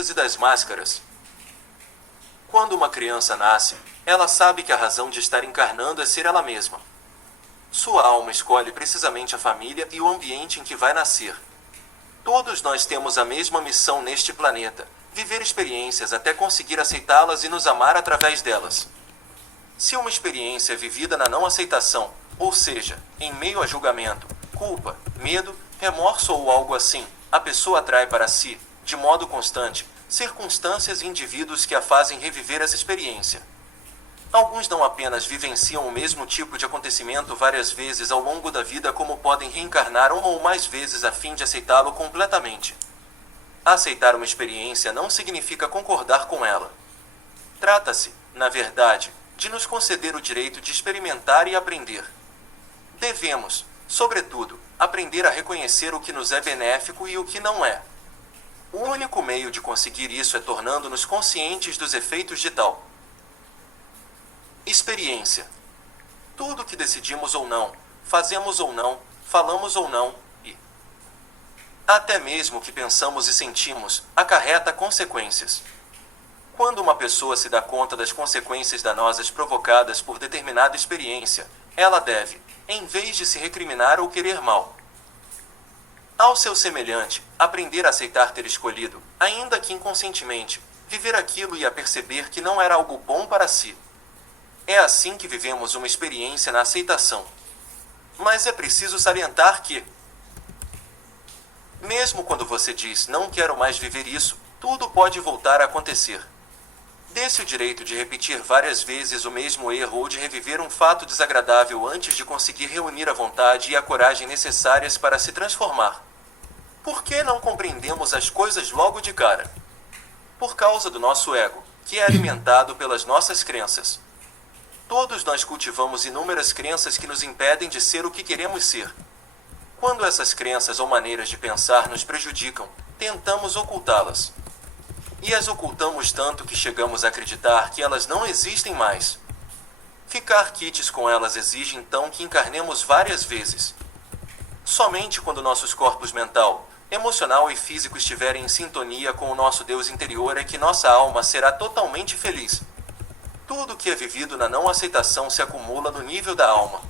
escondidas e das máscaras. Quando uma criança nasce, ela sabe que a razão de estar encarnando é ser ela mesma. Sua alma escolhe precisamente a família e o ambiente em que vai nascer. Todos nós temos a mesma missão neste planeta: viver experiências até conseguir aceitá-las e nos amar através delas. Se uma experiência é vivida na não aceitação, ou seja, em meio a julgamento, culpa, medo, remorso ou algo assim, a pessoa atrai para si, de modo constante, circunstâncias e indivíduos que a fazem reviver essa experiência. Alguns não apenas vivenciam o mesmo tipo de acontecimento várias vezes ao longo da vida, como podem reencarnar uma ou mais vezes a fim de aceitá-lo completamente. Aceitar uma experiência não significa concordar com ela. Trata-se, na verdade, de nos conceder o direito de experimentar e aprender. Devemos, sobretudo, aprender a reconhecer o que nos é benéfico e o que não é. O único meio de conseguir isso é tornando-nos conscientes dos efeitos de tal experiência. Tudo que decidimos ou não, fazemos ou não, falamos ou não, e até mesmo o que pensamos e sentimos, acarreta consequências. Quando uma pessoa se dá conta das consequências danosas provocadas por determinada experiência, ela deve, em vez de se recriminar ou querer mal ao seu semelhante, aprender a aceitar ter escolhido, ainda que inconscientemente, viver aquilo e a perceber que não era algo bom para si. É assim que vivemos uma experiência na aceitação. Mas é preciso salientar que, mesmo quando você diz "não quero mais viver isso", tudo pode voltar a acontecer. Dê-se o direito de repetir várias vezes o mesmo erro ou de reviver um fato desagradável antes de conseguir reunir a vontade e a coragem necessárias para se transformar. Por que não compreendemos as coisas logo de cara? Por causa do nosso ego, que é alimentado pelas nossas crenças. Todos nós cultivamos inúmeras crenças que nos impedem de ser o que queremos ser. Quando essas crenças ou maneiras de pensar nos prejudicam, tentamos ocultá-las. E as ocultamos tanto que chegamos a acreditar que elas não existem mais. Ficar quites com elas exige então que encarnemos várias vezes. Somente quando nossos corpos mental, emocional e físico estiverem em sintonia com o nosso Deus interior é que nossa alma será totalmente feliz. Tudo que é vivido na não aceitação se acumula no nível da alma.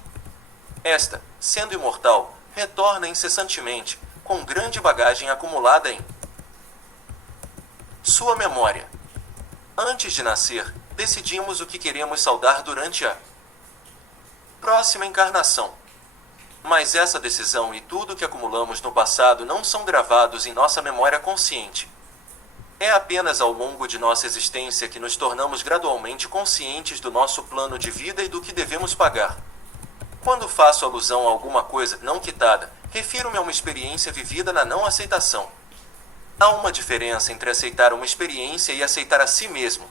Esta, sendo imortal, retorna incessantemente, com grande bagagem acumulada em sua memória. Antes de nascer, decidimos o que queremos saudar durante a próxima encarnação. Mas essa decisão e tudo que acumulamos no passado não são gravados em nossa memória consciente. É apenas ao longo de nossa existência que nos tornamos gradualmente conscientes do nosso plano de vida e do que devemos pagar. Quando faço alusão a alguma coisa não quitada, refiro-me a uma experiência vivida na não aceitação. Há uma diferença entre aceitar uma experiência e aceitar a si mesmo.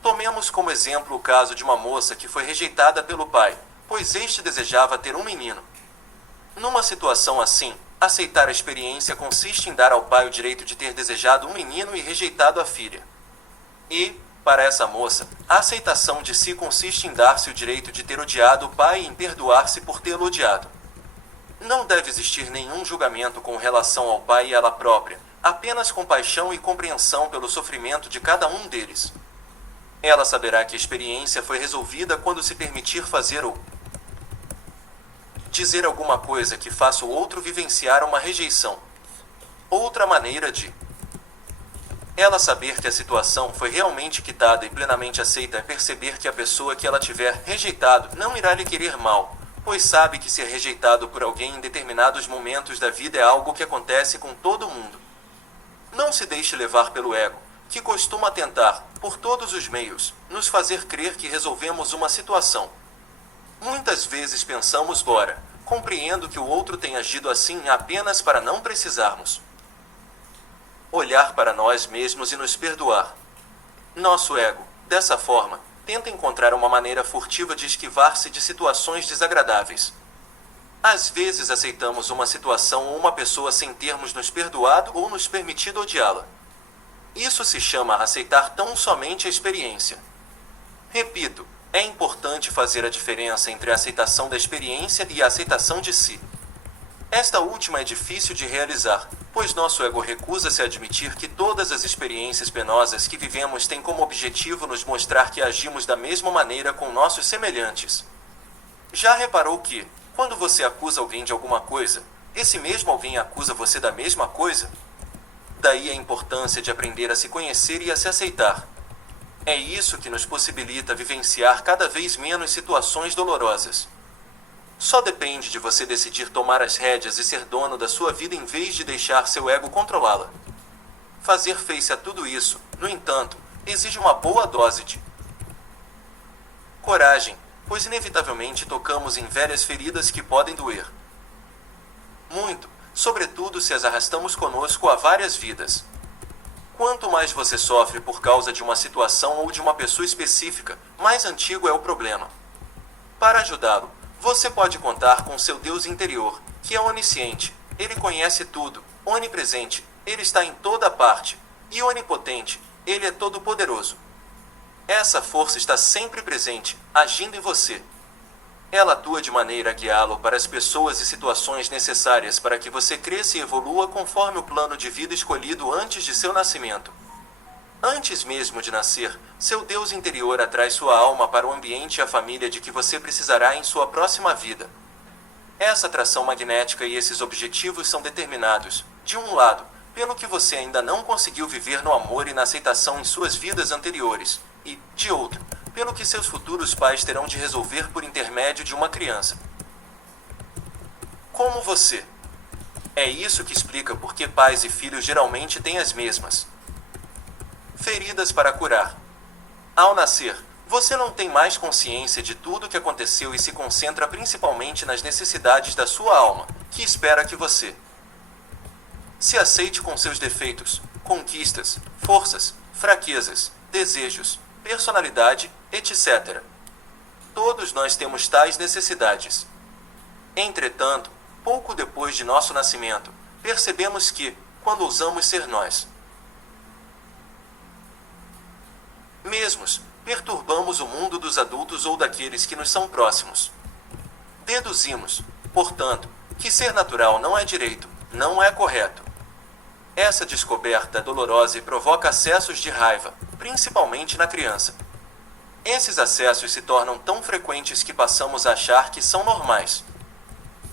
Tomemos como exemplo o caso de uma moça que foi rejeitada pelo pai, pois este desejava ter um menino. Numa situação assim, aceitar a experiência consiste em dar ao pai o direito de ter desejado um menino e rejeitado a filha. E, para essa moça, a aceitação de si consiste em dar-se o direito de ter odiado o pai e em perdoar-se por tê-lo odiado. Não deve existir nenhum julgamento com relação ao pai e ela própria, apenas compaixão e compreensão pelo sofrimento de cada um deles. Ela saberá que a experiência foi resolvida quando se permitir fazer ou dizer alguma coisa que faça o outro vivenciar uma rejeição. Outra maneira de ela saber que a situação foi realmente quitada e plenamente aceita é perceber que a pessoa que ela tiver rejeitado não irá lhe querer mal, pois sabe que ser rejeitado por alguém em determinados momentos da vida é algo que acontece com todo mundo. Não se deixe levar pelo ego, que costuma tentar, por todos os meios, nos fazer crer que resolvemos uma situação. Muitas vezes pensamos, ora, compreendo que o outro tem agido assim apenas para não precisarmos olhar para nós mesmos e nos perdoar. Nosso ego, dessa forma, tenta encontrar uma maneira furtiva de esquivar-se de situações desagradáveis. Às vezes aceitamos uma situação ou uma pessoa sem termos nos perdoado ou nos permitido odiá-la. Isso se chama aceitar tão somente a experiência. Repito, é importante fazer a diferença entre a aceitação da experiência e a aceitação de si. Esta última é difícil de realizar, pois nosso ego recusa-se a admitir que todas as experiências penosas que vivemos têm como objetivo nos mostrar que agimos da mesma maneira com nossos semelhantes. Já reparou que, quando você acusa alguém de alguma coisa, esse mesmo alguém acusa você da mesma coisa? Daí a importância de aprender a se conhecer e a se aceitar. É isso que nos possibilita vivenciar cada vez menos situações dolorosas. Só depende de você decidir tomar as rédeas e ser dono da sua vida em vez de deixar seu ego controlá-la. Fazer face a tudo isso, no entanto, exige uma boa dose de coragem, pois inevitavelmente tocamos em velhas feridas que podem doer muito, sobretudo se as arrastamos conosco há várias vidas. Quanto mais você sofre por causa de uma situação ou de uma pessoa específica, mais antigo é o problema. Para ajudá-lo, você pode contar com seu Deus interior, que é onisciente. Ele conhece tudo, onipresente, ele está em toda parte, e onipotente, ele é todo-poderoso. Essa força está sempre presente, agindo em você. Ela atua de maneira a guiá-lo para as pessoas e situações necessárias para que você cresça e evolua conforme o plano de vida escolhido antes de seu nascimento. Antes mesmo de nascer, seu Deus interior atrai sua alma para o ambiente e a família de que você precisará em sua próxima vida. Essa atração magnética e esses objetivos são determinados, de um lado, pelo que você ainda não conseguiu viver no amor e na aceitação em suas vidas anteriores, e, de outro, pelo que seus futuros pais terão de resolver por intermédio de uma criança. Como você. É isso que explica por que pais e filhos geralmente têm as mesmas feridas para curar. Ao nascer, você não tem mais consciência de tudo o que aconteceu e se concentra principalmente nas necessidades da sua alma, que espera que você se aceite com seus defeitos, conquistas, forças, fraquezas, desejos, personalidade, etc. Todos nós temos tais necessidades. Entretanto, pouco depois de nosso nascimento, percebemos que, quando ousamos ser nós mesmos, perturbamos o mundo dos adultos ou daqueles que nos são próximos. Deduzimos, portanto, que ser natural não é direito, não é correto. Essa descoberta é dolorosa e provoca acessos de raiva, principalmente na criança. Esses acessos se tornam tão frequentes que passamos a achar que são normais.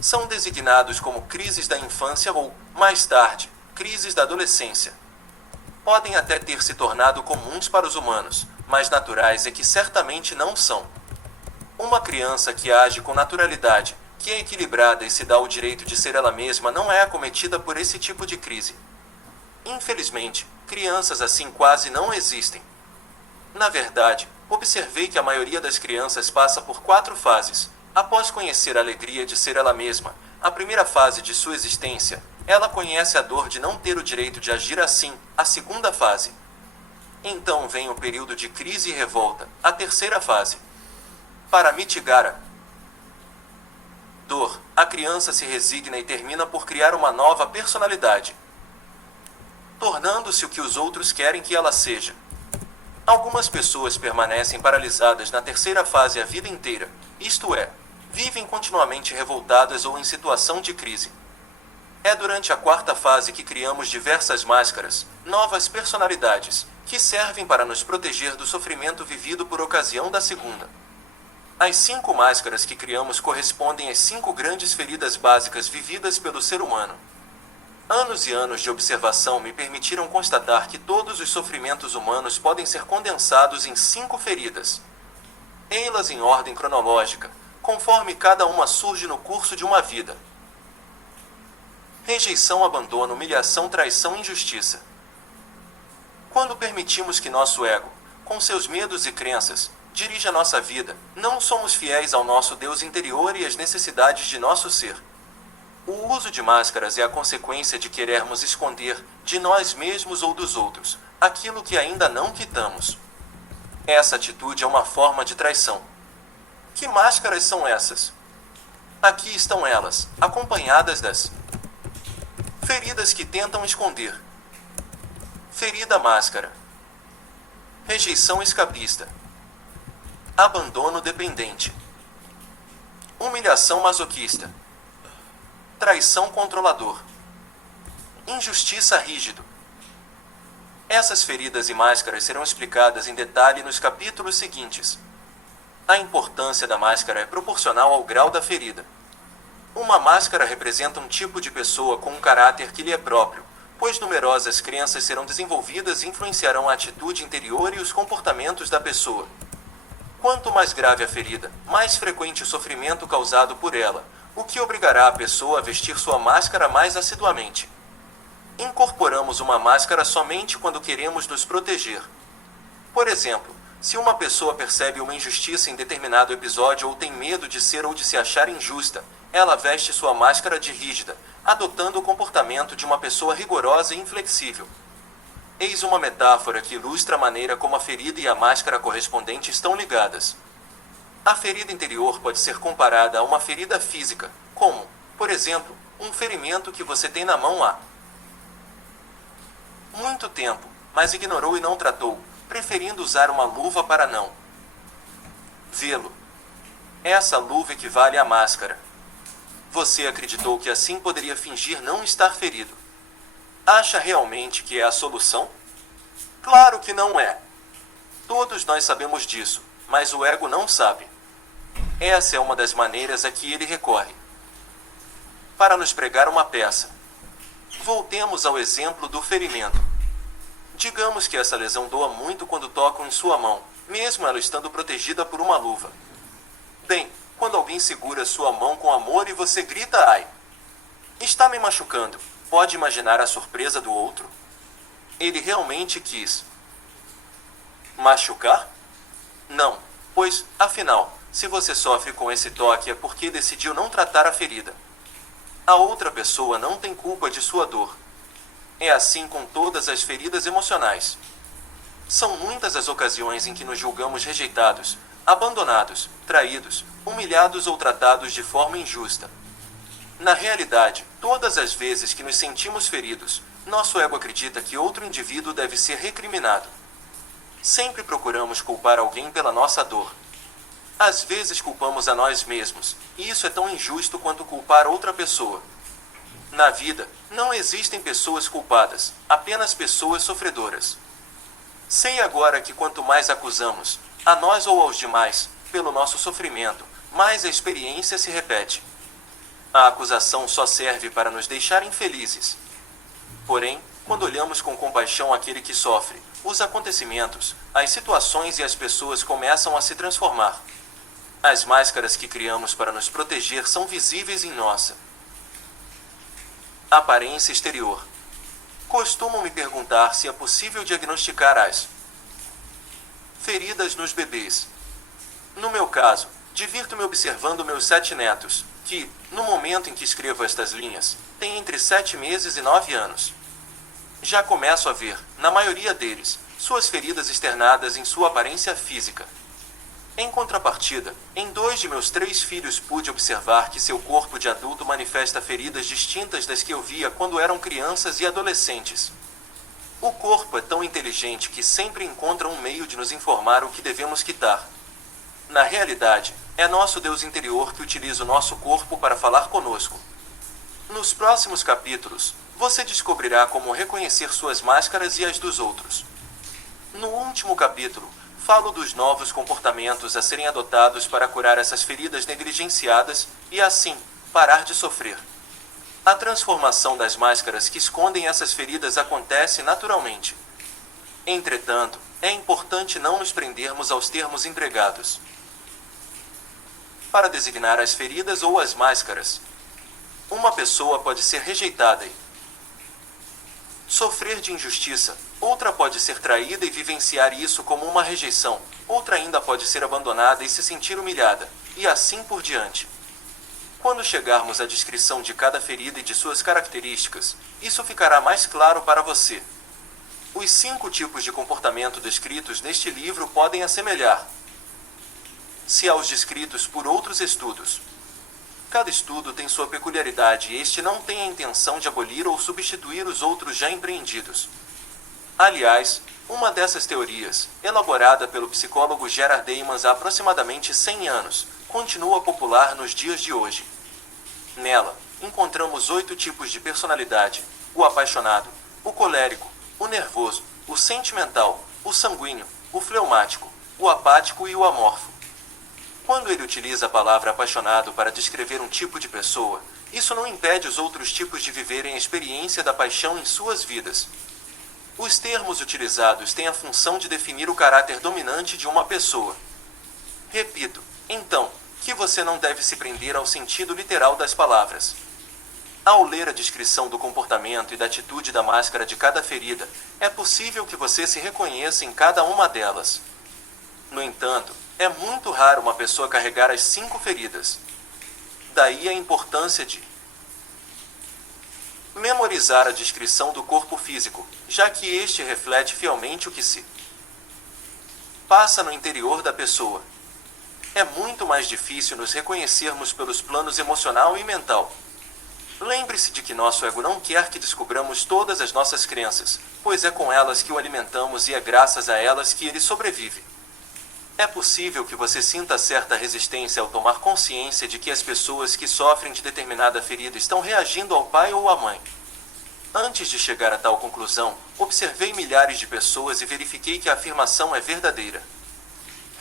São designados como crises da infância ou, mais tarde, crises da adolescência. Podem até ter se tornado comuns para os humanos, mas naturais é que certamente não são. Uma criança que age com naturalidade, que é equilibrada e se dá o direito de ser ela mesma não é acometida por esse tipo de crise. Infelizmente, crianças assim quase não existem. Na verdade, observei que a maioria das crianças passa por 4 fases. Após conhecer a alegria de ser ela mesma, a primeira fase de sua existência, ela conhece a dor de não ter o direito de agir assim, a segunda fase. Então vem o período de crise e revolta, a terceira fase. Para mitigar a dor, a criança se resigna e termina por criar uma nova personalidade, tornando-se o que os outros querem que ela seja. Algumas pessoas permanecem paralisadas na terceira fase a vida inteira, isto é, vivem continuamente revoltadas ou em situação de crise. É durante a quarta fase que criamos diversas máscaras, novas personalidades, que servem para nos proteger do sofrimento vivido por ocasião da segunda. As 5 máscaras que criamos correspondem às 5 grandes feridas básicas vividas pelo ser humano. Anos e anos de observação me permitiram constatar que todos os sofrimentos humanos podem ser condensados em 5 feridas. Ei-las em ordem cronológica, conforme cada uma surge no curso de uma vida. Rejeição, abandono, humilhação, traição, injustiça. Quando permitimos que nosso ego, com seus medos e crenças, dirija nossa vida, não somos fiéis ao nosso Deus interior e às necessidades de nosso ser. O uso de máscaras é a consequência de querermos esconder, de nós mesmos ou dos outros, aquilo que ainda não quitamos. Essa atitude é uma forma de traição. Que máscaras são essas? Aqui estão elas, acompanhadas das feridas que tentam esconder. Ferida máscara. Rejeição escapista. Abandono dependente. Humilhação masoquista. traição controlador, injustiça rígido. Essas feridas e máscaras serão explicadas em detalhe nos capítulos seguintes. A importância da máscara é proporcional ao grau da ferida. Uma máscara representa um tipo de pessoa com um caráter que lhe é próprio, pois numerosas crenças serão desenvolvidas e influenciarão a atitude interior e os comportamentos da pessoa. Quanto mais grave a ferida, mais frequente o sofrimento causado por ela, o que obrigará a pessoa a vestir sua máscara mais assiduamente. Incorporamos uma máscara somente quando queremos nos proteger. Por exemplo, se uma pessoa percebe uma injustiça em determinado episódio ou tem medo de ser ou de se achar injusta, ela veste sua máscara de rígida, adotando o comportamento de uma pessoa rigorosa e inflexível. Eis uma metáfora que ilustra a maneira como a ferida e a máscara correspondente estão ligadas. A ferida interior pode ser comparada a uma ferida física, como, por exemplo, um ferimento que você tem na mão há muito tempo, mas ignorou e não tratou, preferindo usar uma luva para não vê-lo. Essa luva equivale à máscara. Você acreditou que assim poderia fingir não estar ferido. Acha realmente que é a solução? Claro que não é. Todos nós sabemos disso, mas o ego não sabe. Essa é uma das maneiras a que ele recorre para nos pregar uma peça. Voltemos ao exemplo do ferimento. Digamos que essa lesão doa muito quando tocam em sua mão, mesmo ela estando protegida por uma luva. Bem, quando alguém segura sua mão com amor e você grita ai, está me machucando, pode imaginar a surpresa do outro? Ele realmente quis machucar? Não, pois, afinal, se você sofre com esse toque é porque decidiu não tratar a ferida. A outra pessoa não tem culpa de sua dor. É assim com todas as feridas emocionais. São muitas as ocasiões em que nos julgamos rejeitados, abandonados, traídos, humilhados ou tratados de forma injusta. Na realidade, todas as vezes que nos sentimos feridos, nosso ego acredita que outro indivíduo deve ser recriminado. Sempre procuramos culpar alguém pela nossa dor. Às vezes culpamos a nós mesmos, e isso é tão injusto quanto culpar outra pessoa. Na vida, não existem pessoas culpadas, apenas pessoas sofredoras. Sei agora que quanto mais acusamos, a nós ou aos demais, pelo nosso sofrimento, mais a experiência se repete. A acusação só serve para nos deixar infelizes. Porém, quando olhamos com compaixão aquele que sofre, os acontecimentos, as situações e as pessoas começam a se transformar. As máscaras que criamos para nos proteger são visíveis em nossa aparência exterior. Costumo me perguntar se é possível diagnosticar as feridas nos bebês. No meu caso, divirto-me observando meus 7 netos, que, no momento em que escrevo estas linhas, têm entre 7 meses e 9 anos. Já começo a ver, na maioria deles, suas feridas externadas em sua aparência física. Em contrapartida, em 2 de meus 3 filhos pude observar que seu corpo de adulto manifesta feridas distintas das que eu via quando eram crianças e adolescentes. O corpo é tão inteligente que sempre encontra um meio de nos informar o que devemos quitar. Na realidade, é nosso Deus interior que utiliza o nosso corpo para falar conosco. Nos próximos capítulos, você descobrirá como reconhecer suas máscaras e as dos outros. No último capítulo, falo dos novos comportamentos a serem adotados para curar essas feridas negligenciadas e, assim, parar de sofrer. A transformação das máscaras que escondem essas feridas acontece naturalmente. Entretanto, é importante não nos prendermos aos termos empregados para designar as feridas ou as máscaras. Uma pessoa pode ser rejeitada e sofrer de injustiça, outra pode ser traída e vivenciar isso como uma rejeição, outra ainda pode ser abandonada e se sentir humilhada, e assim por diante. Quando chegarmos à descrição de cada ferida e de suas características, isso ficará mais claro para você. Os 5 tipos de comportamento descritos neste livro podem assemelhar-se aos descritos por outros estudos. Cada estudo tem sua peculiaridade e este não tem a intenção de abolir ou substituir os outros já empreendidos. Aliás, uma dessas teorias, elaborada pelo psicólogo Gerard Heymans há aproximadamente 100 anos, continua popular nos dias de hoje. Nela, encontramos 8 tipos de personalidade: o apaixonado, o colérico, o nervoso, o sentimental, o sanguíneo, o fleumático, o apático e o amorfo. Quando ele utiliza a palavra apaixonado para descrever um tipo de pessoa, isso não impede os outros tipos de viverem a experiência da paixão em suas vidas. Os termos utilizados têm a função de definir o caráter dominante de uma pessoa. Repito, então, que você não deve se prender ao sentido literal das palavras. Ao ler a descrição do comportamento e da atitude da máscara de cada ferida, é possível que você se reconheça em cada uma delas. No entanto, é muito raro uma pessoa carregar as 5 feridas. Daí a importância de memorizar a descrição do corpo físico, já que este reflete fielmente o que se passa no interior da pessoa. É muito mais difícil nos reconhecermos pelos planos emocional e mental. Lembre-se de que nosso ego não quer que descubramos todas as nossas crenças, pois é com elas que o alimentamos e é graças a elas que ele sobrevive. É possível que você sinta certa resistência ao tomar consciência de que as pessoas que sofrem de determinada ferida estão reagindo ao pai ou à mãe. Antes de chegar a tal conclusão, observei milhares de pessoas e verifiquei que a afirmação é verdadeira.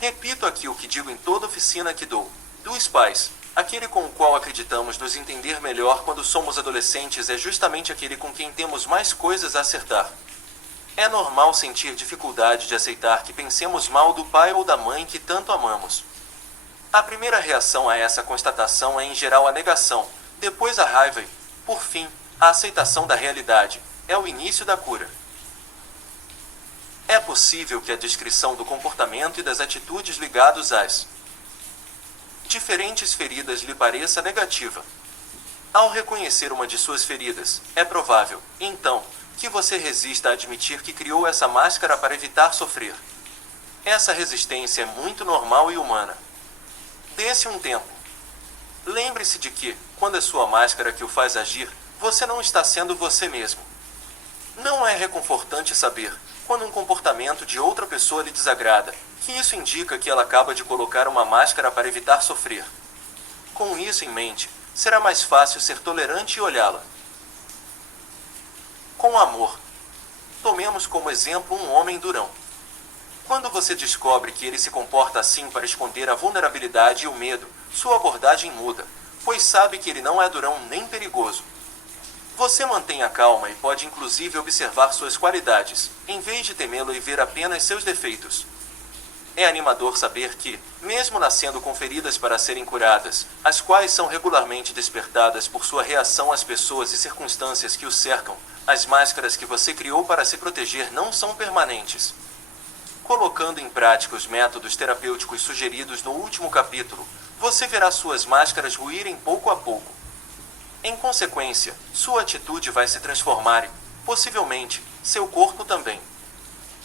Repito aqui o que digo em toda oficina que dou. Dos pais, aquele com o qual acreditamos nos entender melhor quando somos adolescentes é justamente aquele com quem temos mais coisas a acertar. É normal sentir dificuldade de aceitar que pensemos mal do pai ou da mãe que tanto amamos. A primeira reação a essa constatação é em geral a negação, depois a raiva e, por fim, a aceitação da realidade. É o início da cura. É possível que a descrição do comportamento e das atitudes ligados às diferentes feridas lhe pareça negativa. Ao reconhecer uma de suas feridas, é provável, então, que você resista a admitir que criou essa máscara para evitar sofrer. Essa resistência é muito normal e humana. Dê-se um tempo. Lembre-se de que, quando é sua máscara que o faz agir, você não está sendo você mesmo. Não é reconfortante saber, quando um comportamento de outra pessoa lhe desagrada, que isso indica que ela acaba de colocar uma máscara para evitar sofrer. Com isso em mente, será mais fácil ser tolerante e olhá-la com amor. Tomemos como exemplo um homem durão. Quando você descobre que ele se comporta assim para esconder a vulnerabilidade e o medo, sua abordagem muda, pois sabe que ele não é durão nem perigoso. Você mantém a calma e pode inclusive observar suas qualidades, em vez de temê-lo e ver apenas seus defeitos. É animador saber que, mesmo nascendo com feridas para serem curadas, as quais são regularmente despertadas por sua reação às pessoas e circunstâncias que o cercam, as máscaras que você criou para se proteger não são permanentes. Colocando em prática os métodos terapêuticos sugeridos no último capítulo, você verá suas máscaras ruírem pouco a pouco. Em consequência, sua atitude vai se transformar e, possivelmente, seu corpo também.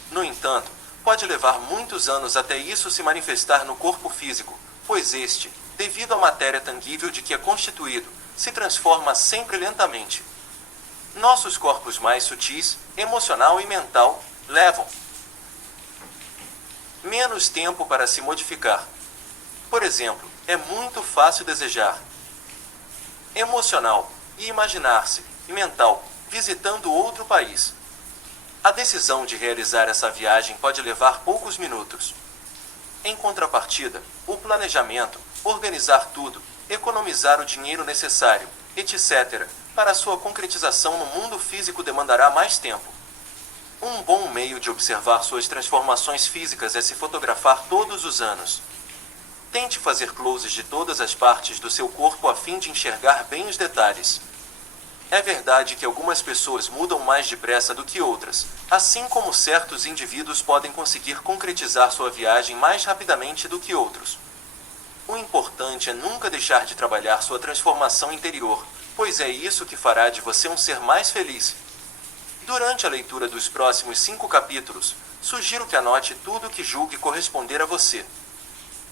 No entanto, pode levar muitos anos até isso se manifestar no corpo físico, pois este, devido à matéria tangível de que é constituído, se transforma sempre lentamente. Nossos corpos mais sutis, emocional e mental, levam menos tempo para se modificar. Por exemplo, é muito fácil desejar emocional e imaginar-se, e mental, visitando outro país. A decisão de realizar essa viagem pode levar poucos minutos. Em contrapartida, o planejamento, organizar tudo, economizar o dinheiro necessário, etc., para sua concretização no mundo físico demandará mais tempo. Um bom meio de observar suas transformações físicas é se fotografar todos os anos. Tente fazer closes de todas as partes do seu corpo a fim de enxergar bem os detalhes. É verdade que algumas pessoas mudam mais depressa do que outras, assim como certos indivíduos podem conseguir concretizar sua viagem mais rapidamente do que outros. O importante é nunca deixar de trabalhar sua transformação interior, pois é isso que fará de você um ser mais feliz. Durante a leitura dos próximos 5 capítulos, sugiro que anote tudo o que julgue corresponder a você.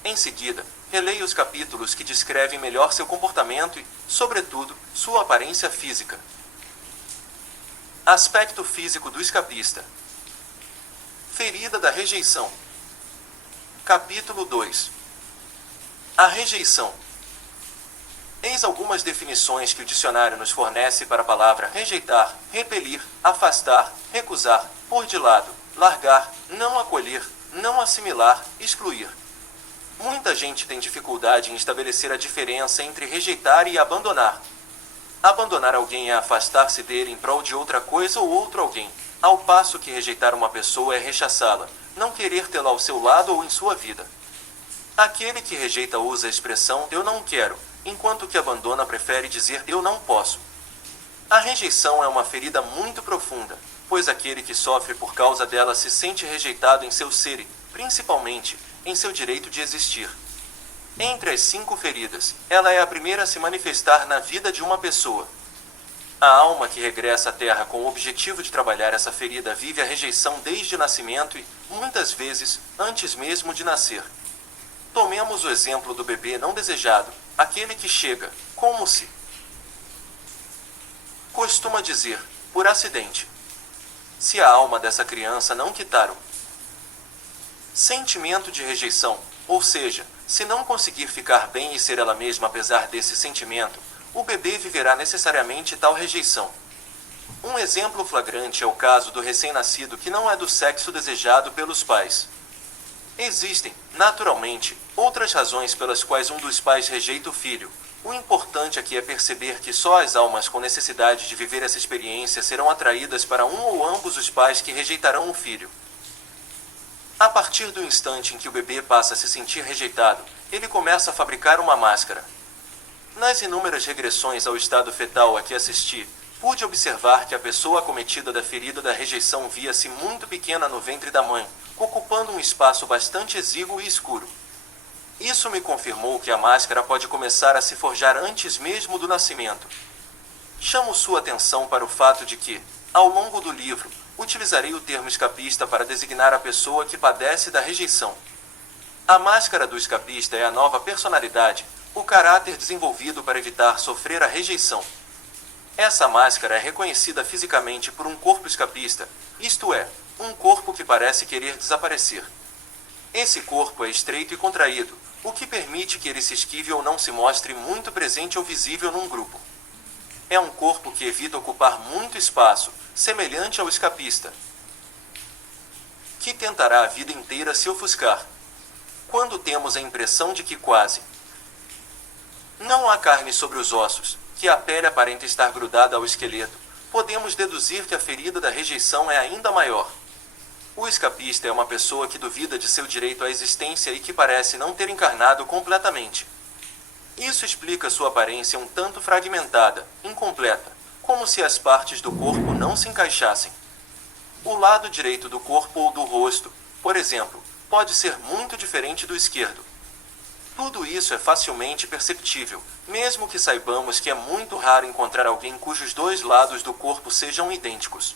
Em seguida, releia os capítulos que descrevem melhor seu comportamento e, sobretudo, sua aparência física. Aspecto físico do escapista. Ferida da rejeição. Capítulo 2. A rejeição. Eis algumas definições que o dicionário nos fornece para a palavra rejeitar: repelir, afastar, recusar, pôr de lado, largar, não acolher, não assimilar, excluir. Muita gente tem dificuldade em estabelecer a diferença entre rejeitar e abandonar. Abandonar alguém é afastar-se dele em prol de outra coisa ou outro alguém, ao passo que rejeitar uma pessoa é rechaçá-la, não querer tê-la ao seu lado ou em sua vida. Aquele que rejeita usa a expressão "eu não quero", enquanto que abandona prefere dizer "eu não posso". A rejeição é uma ferida muito profunda, pois aquele que sofre por causa dela se sente rejeitado em seu ser e, principalmente, em seu direito de existir. Entre as 5 feridas, ela é a primeira a se manifestar na vida de uma pessoa. A alma que regressa à Terra com o objetivo de trabalhar essa ferida vive a rejeição desde o nascimento e, muitas vezes, antes mesmo de nascer. Tomemos o exemplo do bebê não desejado, aquele que chega, como se costuma dizer, por acidente. Se a alma dessa criança não quitar o sentimento de rejeição, ou seja, se não conseguir ficar bem e ser ela mesma apesar desse sentimento, o bebê viverá necessariamente tal rejeição. Um exemplo flagrante é o caso do recém-nascido que não é do sexo desejado pelos pais. Existem, naturalmente, outras razões pelas quais um dos pais rejeita o filho. O importante aqui é perceber que só as almas com necessidade de viver essa experiência serão atraídas para um ou ambos os pais que rejeitarão o filho. A partir do instante em que o bebê passa a se sentir rejeitado, ele começa a fabricar uma máscara. Nas inúmeras regressões ao estado fetal a que assisti, pude observar que a pessoa acometida da ferida da rejeição via-se muito pequena no ventre da mãe, ocupando um espaço bastante exíguo e escuro. Isso me confirmou que a máscara pode começar a se forjar antes mesmo do nascimento. Chamo sua atenção para o fato de que, ao longo do livro, utilizarei o termo escapista para designar a pessoa que padece da rejeição. A máscara do escapista é a nova personalidade, o caráter desenvolvido para evitar sofrer a rejeição. Essa máscara é reconhecida fisicamente por um corpo escapista, isto é, um corpo que parece querer desaparecer. Esse corpo é estreito e contraído, o que permite que ele se esquive ou não se mostre muito presente ou visível num grupo. É um corpo que evita ocupar muito espaço, semelhante ao escapista, que tentará a vida inteira se ofuscar. Quando temos a impressão de que quase não há carne sobre os ossos, que a pele aparenta estar grudada ao esqueleto, podemos deduzir que a ferida da rejeição é ainda maior. O escapista é uma pessoa que duvida de seu direito à existência e que parece não ter encarnado completamente. Isso explica sua aparência um tanto fragmentada, incompleta, como se as partes do corpo não se encaixassem. O lado direito do corpo ou do rosto, por exemplo, pode ser muito diferente do esquerdo. Tudo isso é facilmente perceptível, mesmo que saibamos que é muito raro encontrar alguém cujos 2 lados do corpo sejam idênticos.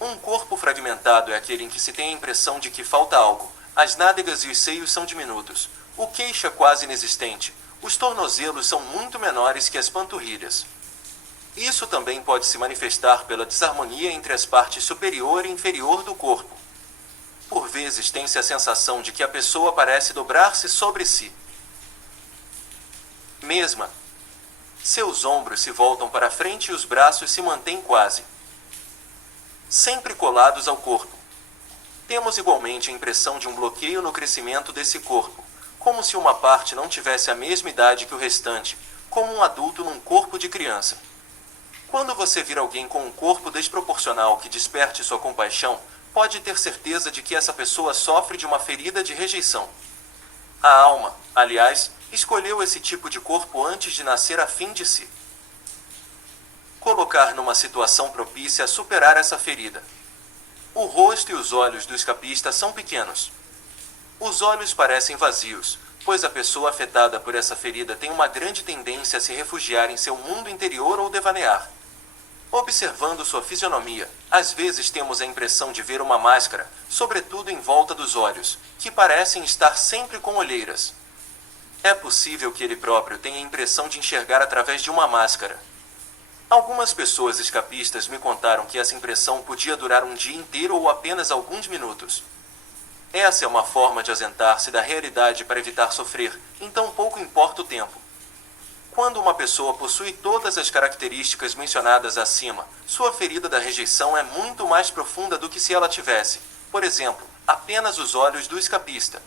Um corpo fragmentado é aquele em que se tem a impressão de que falta algo. As nádegas e os seios são diminutos, o queixo é quase inexistente, os tornozelos são muito menores que as panturrilhas. Isso também pode se manifestar pela desarmonia entre as partes superior e inferior do corpo. Por vezes tem-se a sensação de que a pessoa parece dobrar-se sobre si mesma. Seus ombros se voltam para a frente e os braços se mantêm quase sempre colados ao corpo. Temos igualmente a impressão de um bloqueio no crescimento desse corpo, como se uma parte não tivesse a mesma idade que o restante, como um adulto num corpo de criança. Quando você vir alguém com um corpo desproporcional que desperte sua compaixão, pode ter certeza de que essa pessoa sofre de uma ferida de rejeição. A alma, aliás, escolheu esse tipo de corpo antes de nascer a fim de se colocar numa situação propícia a superar essa ferida. O rosto e os olhos do escapista são pequenos. Os olhos parecem vazios, pois a pessoa afetada por essa ferida tem uma grande tendência a se refugiar em seu mundo interior ou devanear. Observando sua fisionomia, às vezes temos a impressão de ver uma máscara, sobretudo em volta dos olhos, que parecem estar sempre com olheiras. É possível que ele próprio tenha a impressão de enxergar através de uma máscara. Algumas pessoas escapistas me contaram que essa impressão podia durar um dia inteiro ou apenas alguns minutos. Essa é uma forma de ausentar-se da realidade para evitar sofrer, então pouco importa o tempo. Quando uma pessoa possui todas as características mencionadas acima, sua ferida da rejeição é muito mais profunda do que se ela tivesse, por exemplo, apenas os olhos do escapista.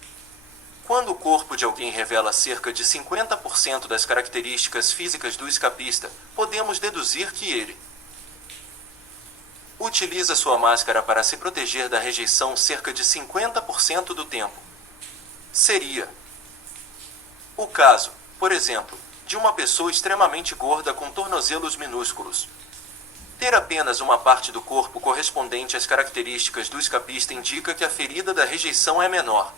Quando o corpo de alguém revela cerca de 50% das características físicas do escapista, podemos deduzir que ele utiliza sua máscara para se proteger da rejeição cerca de 50% do tempo. Seria o caso, por exemplo, de uma pessoa extremamente gorda com tornozelos minúsculos. Ter apenas uma parte do corpo correspondente às características do escapista indica que a ferida da rejeição é menor.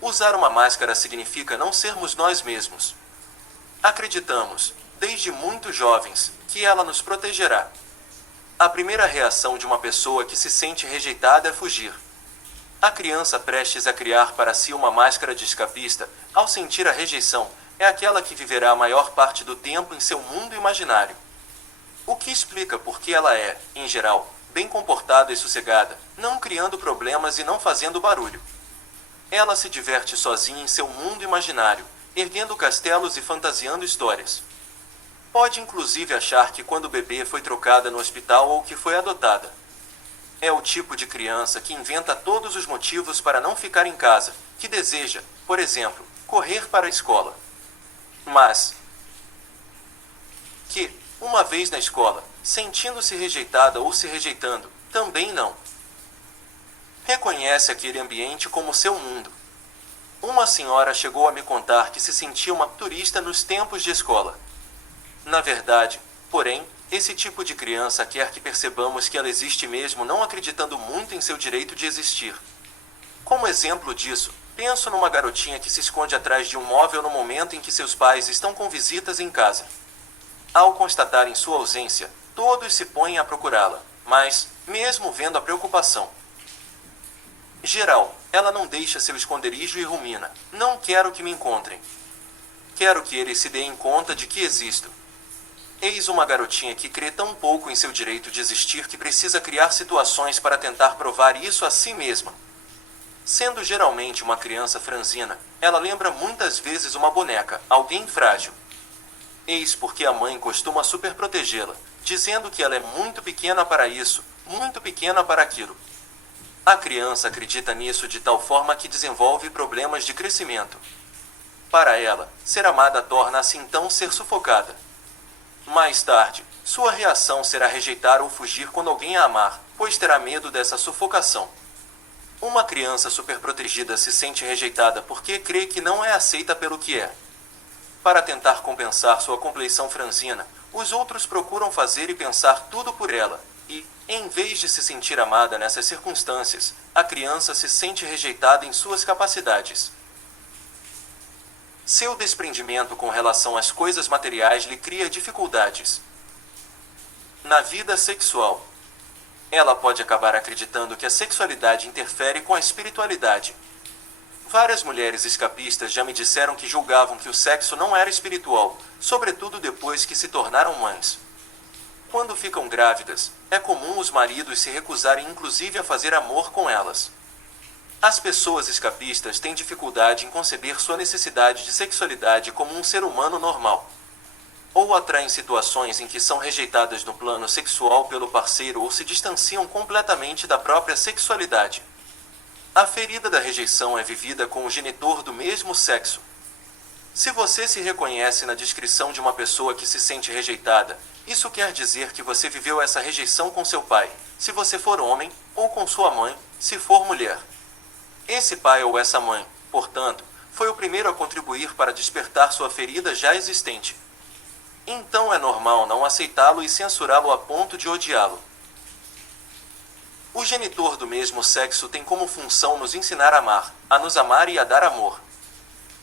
Usar uma máscara significa não sermos nós mesmos. Acreditamos, desde muito jovens, que ela nos protegerá. A primeira reação de uma pessoa que se sente rejeitada é fugir. A criança prestes a criar para si uma máscara de escapista, ao sentir a rejeição, é aquela que viverá a maior parte do tempo em seu mundo imaginário. O que explica por que ela é, em geral, bem comportada e sossegada, não criando problemas e não fazendo barulho. Ela se diverte sozinha em seu mundo imaginário, erguendo castelos e fantasiando histórias. Pode inclusive achar que quando o bebê foi trocada no hospital ou que foi adotada. É o tipo de criança que inventa todos os motivos para não ficar em casa, que deseja, por exemplo, correr para a escola. Mas que, uma vez na escola, sentindo-se rejeitada ou se rejeitando, também não reconhece aquele ambiente como seu mundo. Uma senhora chegou a me contar que se sentia uma turista nos tempos de escola. Na verdade, porém, esse tipo de criança quer que percebamos que ela existe mesmo não acreditando muito em seu direito de existir. Como exemplo disso, penso numa garotinha que se esconde atrás de um móvel no momento em que seus pais estão com visitas em casa. Ao constatarem sua ausência, todos se põem a procurá-la, mas, mesmo vendo a preocupação geral, ela não deixa seu esconderijo e rumina: não quero que me encontrem. Quero que eles se deem conta de que existo. Eis uma garotinha que crê tão pouco em seu direito de existir que precisa criar situações para tentar provar isso a si mesma. Sendo geralmente uma criança franzina, ela lembra muitas vezes uma boneca, alguém frágil. Eis porque a mãe costuma superprotegê-la, dizendo que ela é muito pequena para isso, muito pequena para aquilo. A criança acredita nisso de tal forma que desenvolve problemas de crescimento. Para ela, ser amada torna assim então ser sufocada. Mais tarde, sua reação será rejeitar ou fugir quando alguém a amar, pois terá medo dessa sufocação. Uma criança superprotegida se sente rejeitada porque crê que não é aceita pelo que é. Para tentar compensar sua compleição franzina, os outros procuram fazer e pensar tudo por ela, e, em vez de se sentir amada nessas circunstâncias, a criança se sente rejeitada em suas capacidades. Seu desprendimento com relação às coisas materiais lhe cria dificuldades na vida sexual. Ela pode acabar acreditando que a sexualidade interfere com a espiritualidade. Várias mulheres escapistas já me disseram que julgavam que o sexo não era espiritual, sobretudo depois que se tornaram mães. Quando ficam grávidas, é comum os maridos se recusarem inclusive a fazer amor com elas. As pessoas escapistas têm dificuldade em conceber sua necessidade de sexualidade como um ser humano normal. Ou atraem situações em que são rejeitadas no plano sexual pelo parceiro ou se distanciam completamente da própria sexualidade. A ferida da rejeição é vivida com o genitor do mesmo sexo. Se você se reconhece na descrição de uma pessoa que se sente rejeitada, isso quer dizer que você viveu essa rejeição com seu pai, se você for homem, ou com sua mãe, se for mulher. Esse pai ou essa mãe, portanto, foi o primeiro a contribuir para despertar sua ferida já existente. Então é normal não aceitá-lo e censurá-lo a ponto de odiá-lo. O genitor do mesmo sexo tem como função nos ensinar a amar, a nos amar e a dar amor.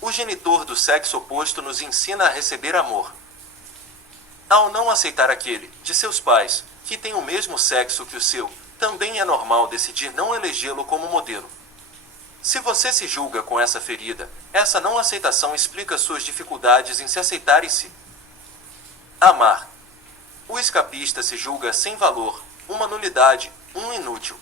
O genitor do sexo oposto nos ensina a receber amor. Ao não aceitar aquele, de seus pais, que tem o mesmo sexo que o seu, também é normal decidir não elegê-lo como modelo. Se você se julga com essa ferida, essa não aceitação explica suas dificuldades em se aceitar e se amar. O escapista se julga sem valor, uma nulidade, um inútil.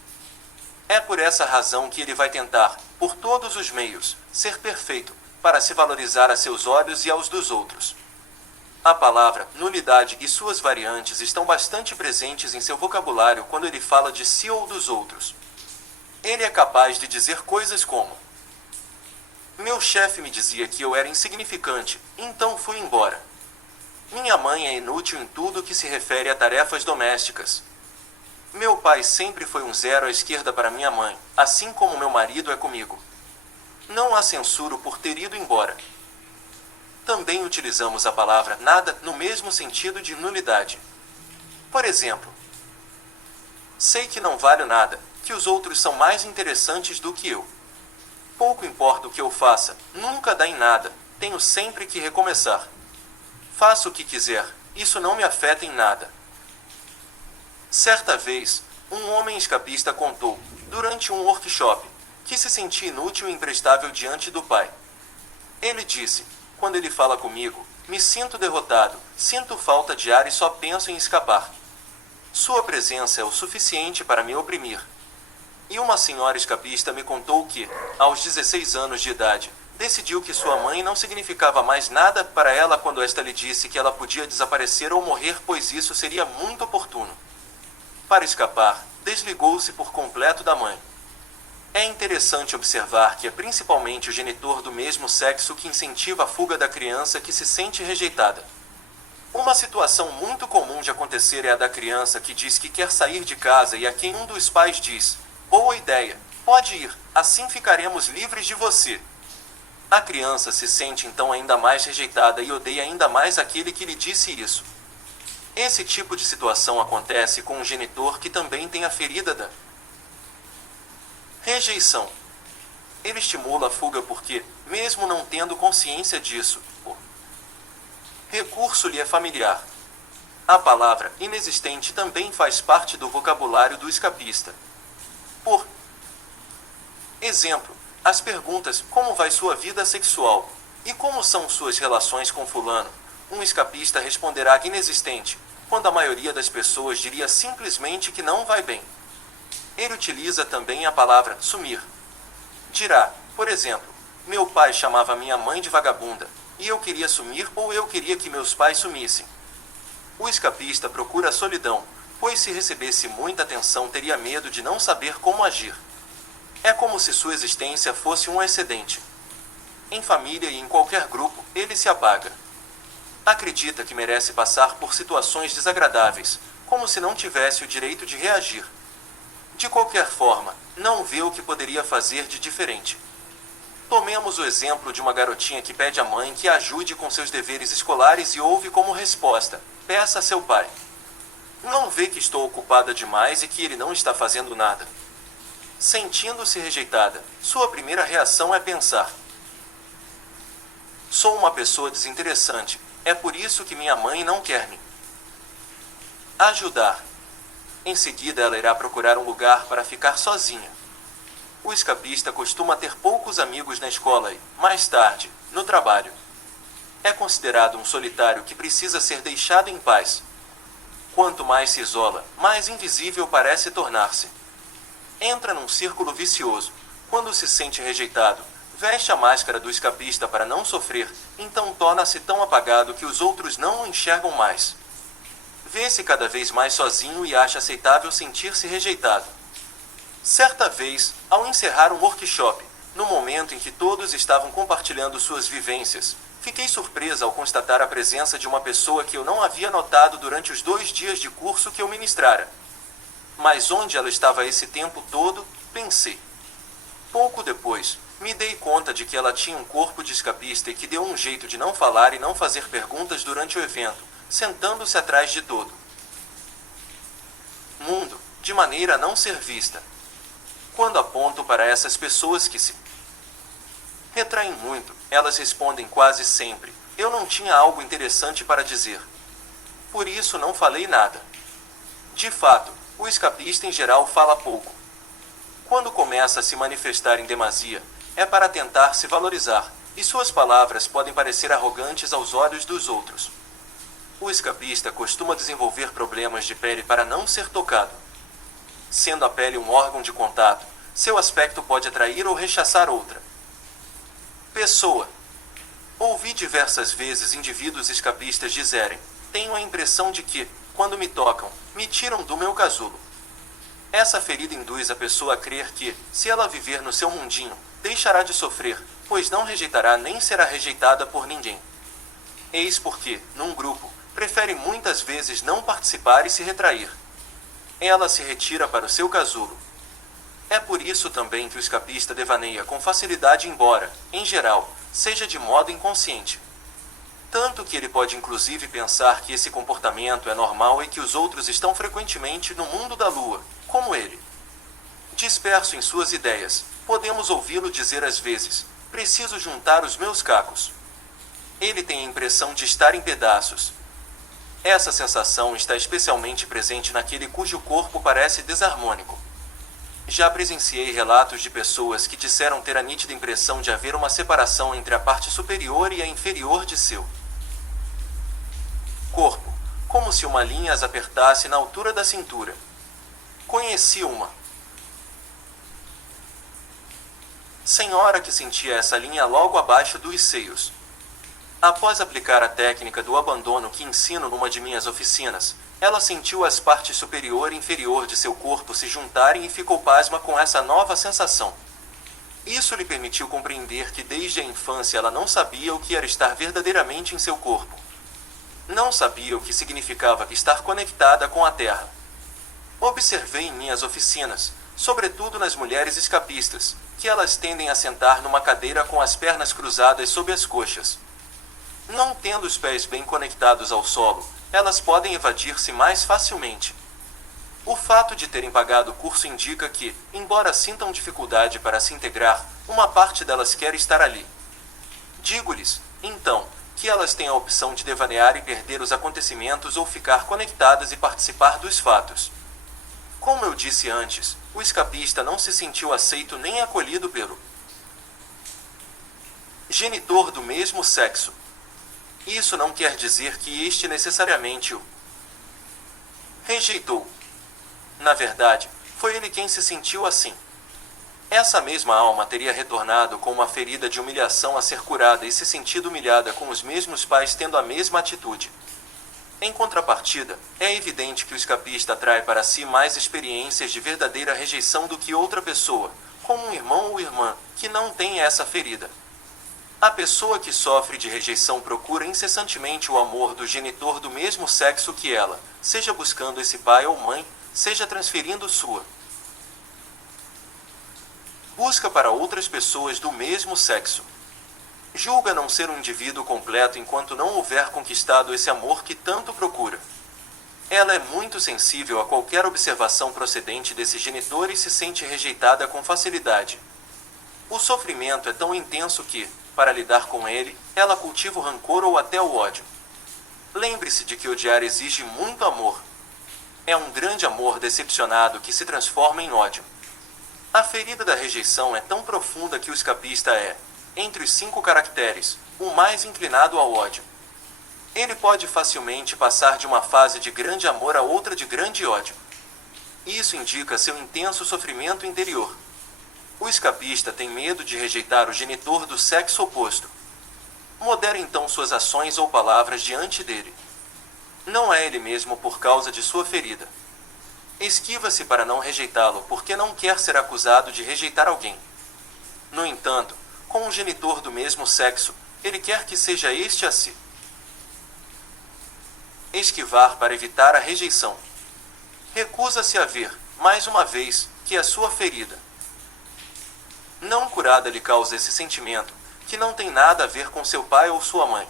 É por essa razão que ele vai tentar, por todos os meios, ser perfeito, para se valorizar a seus olhos e aos dos outros. A palavra nulidade e suas variantes estão bastante presentes em seu vocabulário quando ele fala de si ou dos outros. Ele é capaz de dizer coisas como: meu chefe me dizia que eu era insignificante, então fui embora. Minha mãe é inútil em tudo que se refere a tarefas domésticas. Meu pai sempre foi um zero à esquerda para minha mãe, assim como meu marido é comigo. Não a censuro por ter ido embora. Também utilizamos a palavra nada no mesmo sentido de nulidade. Por exemplo, sei que não valho nada, que os outros são mais interessantes do que eu. Pouco importa o que eu faça, nunca dá em nada, tenho sempre que recomeçar. Faço o que quiser, isso não me afeta em nada. Certa vez, um homem escapista contou, durante um workshop, que se sentia inútil e imprestável diante do pai. Ele disse: quando ele fala comigo, me sinto derrotado, sinto falta de ar e só penso em escapar. Sua presença é o suficiente para me oprimir. E uma senhora escapista me contou que, aos 16 anos de idade, decidiu que sua mãe não significava mais nada para ela quando esta lhe disse que ela podia desaparecer ou morrer, pois isso seria muito oportuno. Para escapar, desligou-se por completo da mãe. É interessante observar que é principalmente o genitor do mesmo sexo que incentiva a fuga da criança que se sente rejeitada. Uma situação muito comum de acontecer é a da criança que diz que quer sair de casa e a quem um dos pais diz: boa ideia, pode ir, assim ficaremos livres de você. A criança se sente então ainda mais rejeitada e odeia ainda mais aquele que lhe disse isso. Esse tipo de situação acontece com um genitor que também tem a ferida da rejeição. Ele estimula a fuga porque, mesmo não tendo consciência disso, o recurso lhe é familiar. A palavra inexistente também faz parte do vocabulário do escapista. Por exemplo, as perguntas: como vai sua vida sexual? E como são suas relações com fulano? Um escapista responderá que inexistente, quando a maioria das pessoas diria simplesmente que não vai bem. Ele utiliza também a palavra sumir. Dirá, por exemplo: meu pai chamava minha mãe de vagabunda, e eu queria sumir ou eu queria que meus pais sumissem. O escapista procura a solidão, pois se recebesse muita atenção teria medo de não saber como agir. É como se sua existência fosse um excedente. Em família e em qualquer grupo, ele se apaga. Acredita que merece passar por situações desagradáveis, como se não tivesse o direito de reagir. De qualquer forma, não vê o que poderia fazer de diferente. Tomemos o exemplo de uma garotinha que pede à mãe que a ajude com seus deveres escolares e ouve como resposta: peça a seu pai. Não vê que estou ocupada demais e que ele não está fazendo nada. Sentindo-se rejeitada, sua primeira reação é pensar: sou uma pessoa desinteressante, é por isso que minha mãe não quer me ajudar. Em seguida ela irá procurar um lugar para ficar sozinha. O escapista costuma ter poucos amigos na escola e, mais tarde, no trabalho. É considerado um solitário que precisa ser deixado em paz. Quanto mais se isola, mais invisível parece tornar-se. Entra num círculo vicioso. Quando se sente rejeitado, veste a máscara do escapista para não sofrer, então torna-se tão apagado que os outros não o enxergam mais. Vê-se cada vez mais sozinho e acha aceitável sentir-se rejeitado. Certa vez, ao encerrar um workshop, no momento em que todos estavam compartilhando suas vivências, fiquei surpresa ao constatar a presença de uma pessoa que eu não havia notado durante os 2 dias de curso que eu ministrara. Mas onde ela estava esse tempo todo, pensei. Pouco depois, me dei conta de que ela tinha um corpo de escapista e que deu um jeito de não falar e não fazer perguntas durante o evento, sentando-se atrás de todo mundo, de maneira a não ser vista. Quando aponto para essas pessoas que se retraem muito, elas respondem quase sempre: eu não tinha algo interessante para dizer. Por isso não falei nada. De fato, o escapista em geral fala pouco. Quando começa a se manifestar em demasia, é para tentar se valorizar, e suas palavras podem parecer arrogantes aos olhos dos outros. O escapista costuma desenvolver problemas de pele para não ser tocado. Sendo a pele um órgão de contato, seu aspecto pode atrair ou rechaçar outra pessoa. Ouvi diversas vezes indivíduos escapistas dizerem: tenho a impressão de que, quando me tocam, me tiram do meu casulo. Essa ferida induz a pessoa a crer que, se ela viver no seu mundinho, deixará de sofrer, pois não rejeitará nem será rejeitada por ninguém. Eis porque, num grupo, prefere muitas vezes não participar e se retrair. Ela se retira para o seu casulo. É por isso também que o escapista devaneia com facilidade, embora, em geral, seja de modo inconsciente. Tanto que ele pode inclusive pensar que esse comportamento é normal e que os outros estão frequentemente no mundo da lua, como ele. Disperso em suas ideias, podemos ouvi-lo dizer às vezes: preciso juntar os meus cacos. Ele tem a impressão de estar em pedaços. Essa sensação está especialmente presente naquele cujo corpo parece desarmônico. Já presenciei relatos de pessoas que disseram ter a nítida impressão de haver uma separação entre a parte superior e a inferior de seu corpo, como se uma linha as apertasse na altura da cintura. Conheci uma senhora que sentia essa linha logo abaixo dos seios. Após aplicar a técnica do abandono que ensino numa de minhas oficinas, ela sentiu as partes superior e inferior de seu corpo se juntarem e ficou pasma com essa nova sensação. Isso lhe permitiu compreender que desde a infância ela não sabia o que era estar verdadeiramente em seu corpo. Não sabia o que significava estar conectada com a Terra. Observei em minhas oficinas, sobretudo nas mulheres escapistas, que elas tendem a sentar numa cadeira com as pernas cruzadas sob as coxas. Não tendo os pés bem conectados ao solo, elas podem evadir-se mais facilmente. O fato de terem pagado o curso indica que, embora sintam dificuldade para se integrar, uma parte delas quer estar ali. Digo-lhes, então, que elas têm a opção de devanear e perder os acontecimentos ou ficar conectadas e participar dos fatos. Como eu disse antes, o escapista não se sentiu aceito nem acolhido pelo genitor do mesmo sexo. Isso não quer dizer que este necessariamente o rejeitou. Na verdade, foi ele quem se sentiu assim. Essa mesma alma teria retornado com uma ferida de humilhação a ser curada e se sentido humilhada com os mesmos pais tendo a mesma atitude. Em contrapartida, é evidente que o escapista atrai para si mais experiências de verdadeira rejeição do que outra pessoa, como um irmão ou irmã, que não tem essa ferida. A pessoa que sofre de rejeição procura incessantemente o amor do genitor do mesmo sexo que ela, seja buscando esse pai ou mãe, seja transferindo sua busca para outras pessoas do mesmo sexo. Julga não ser um indivíduo completo enquanto não houver conquistado esse amor que tanto procura. Ela é muito sensível a qualquer observação procedente desse genitor e se sente rejeitada com facilidade. O sofrimento é tão intenso que, para lidar com ele, ela cultiva o rancor ou até o ódio. Lembre-se de que odiar exige muito amor. É um grande amor decepcionado que se transforma em ódio. A ferida da rejeição é tão profunda que o escapista é, entre os 5 caracteres, o mais inclinado ao ódio. Ele pode facilmente passar de uma fase de grande amor a outra de grande ódio. Isso indica seu intenso sofrimento interior. O escapista tem medo de rejeitar o genitor do sexo oposto. Modere então suas ações ou palavras diante dele. Não é ele mesmo por causa de sua ferida. Esquiva-se para não rejeitá-lo porque não quer ser acusado de rejeitar alguém. No entanto, com um genitor do mesmo sexo, ele quer que seja este a se esquivar para evitar a rejeição. Recusa-se a ver, mais uma vez, que a sua ferida não curada lhe causa esse sentimento, que não tem nada a ver com seu pai ou sua mãe.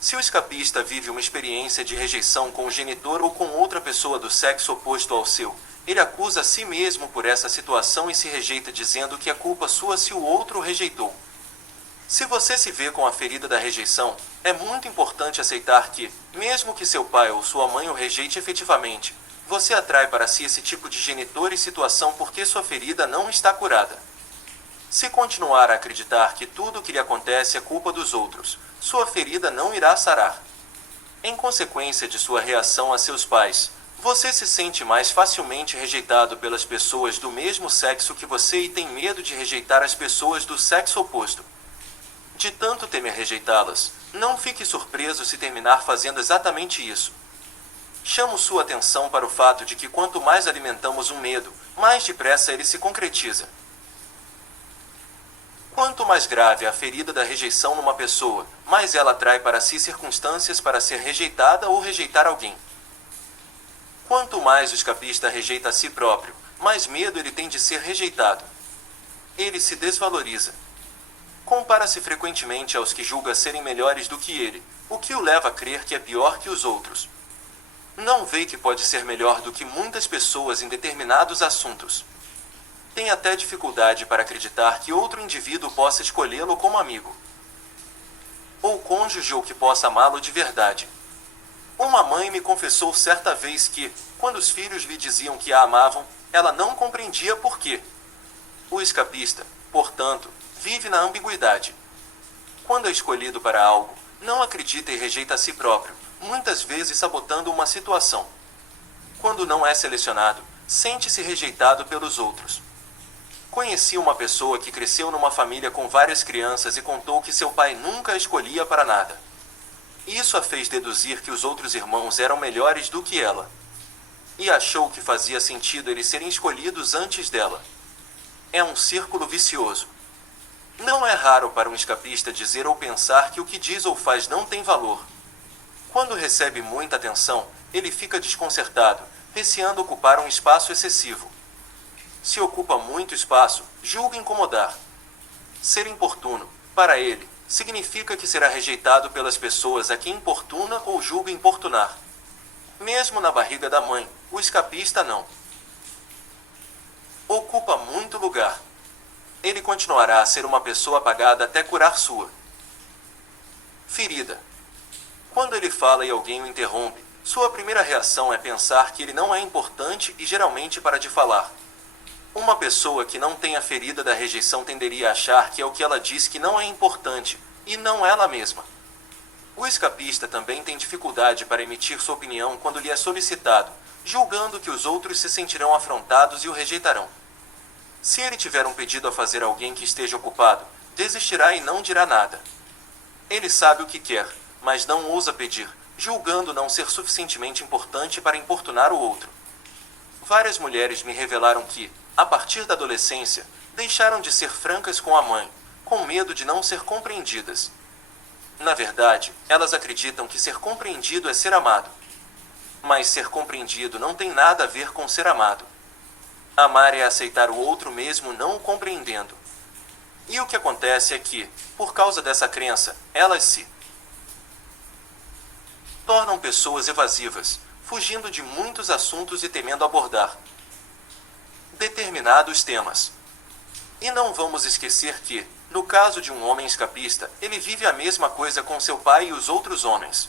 Se o escapista vive uma experiência de rejeição com o genitor ou com outra pessoa do sexo oposto ao seu, ele acusa a si mesmo por essa situação e se rejeita dizendo que é culpa sua se o outro o rejeitou. Se você se vê com a ferida da rejeição, é muito importante aceitar que, mesmo que seu pai ou sua mãe o rejeite efetivamente, você atrai para si esse tipo de genitor e situação porque sua ferida não está curada. Se continuar a acreditar que tudo o que lhe acontece é culpa dos outros, sua ferida não irá sarar. Em consequência de sua reação a seus pais, você se sente mais facilmente rejeitado pelas pessoas do mesmo sexo que você e tem medo de rejeitar as pessoas do sexo oposto. De tanto temer rejeitá-las, não fique surpreso se terminar fazendo exatamente isso. Chamo sua atenção para o fato de que quanto mais alimentamos um medo, mais depressa ele se concretiza. Quanto mais grave é a ferida da rejeição numa pessoa, mais ela atrai para si circunstâncias para ser rejeitada ou rejeitar alguém. Quanto mais o escapista rejeita a si próprio, mais medo ele tem de ser rejeitado. Ele se desvaloriza. Compara-se frequentemente aos que julga serem melhores do que ele, o que o leva a crer que é pior que os outros. Não vê que pode ser melhor do que muitas pessoas em determinados assuntos. Tem até dificuldade para acreditar que outro indivíduo possa escolhê-lo como amigo, ou cônjuge, ou que possa amá-lo de verdade. Uma mãe me confessou certa vez que, quando os filhos lhe diziam que a amavam, ela não compreendia por quê. O escapista, portanto, vive na ambiguidade. Quando é escolhido para algo, não acredita e rejeita a si próprio, muitas vezes sabotando uma situação. Quando não é selecionado, sente-se rejeitado pelos outros. Conheci uma pessoa que cresceu numa família com várias crianças e contou que seu pai nunca a escolhia para nada. Isso a fez deduzir que os outros irmãos eram melhores do que ela. E achou que fazia sentido eles serem escolhidos antes dela. É um círculo vicioso. Não é raro para um escapista dizer ou pensar que o que diz ou faz não tem valor. Quando recebe muita atenção, ele fica desconcertado, receando ocupar um espaço excessivo. Se ocupa muito espaço, julga incomodar. Ser importuno, para ele, significa que será rejeitado pelas pessoas a quem importuna ou julga importunar. Mesmo na barriga da mãe, o escapista não. Ocupa muito lugar. Ele continuará a ser uma pessoa apagada até curar sua ferida. Quando ele fala e alguém o interrompe, sua primeira reação é pensar que ele não é importante e geralmente para de falar. Uma pessoa que não tem a ferida da rejeição tenderia a achar que é o que ela diz que não é importante, e não ela mesma. O escapista também tem dificuldade para emitir sua opinião quando lhe é solicitado, julgando que os outros se sentirão afrontados e o rejeitarão. Se ele tiver um pedido a fazer a alguém que esteja ocupado, desistirá e não dirá nada. Ele sabe o que quer, mas não ousa pedir, julgando não ser suficientemente importante para importunar o outro. Várias mulheres me revelaram que, a partir da adolescência, deixaram de ser francas com a mãe, com medo de não ser compreendidas. Na verdade, elas acreditam que ser compreendido é ser amado. Mas ser compreendido não tem nada a ver com ser amado. Amar é aceitar o outro mesmo não o compreendendo. E o que acontece é que, por causa dessa crença, elas se tornam pessoas evasivas, fugindo de muitos assuntos e temendo abordar determinados temas. E não vamos esquecer que, no caso de um homem escapista, ele vive a mesma coisa com seu pai e os outros homens.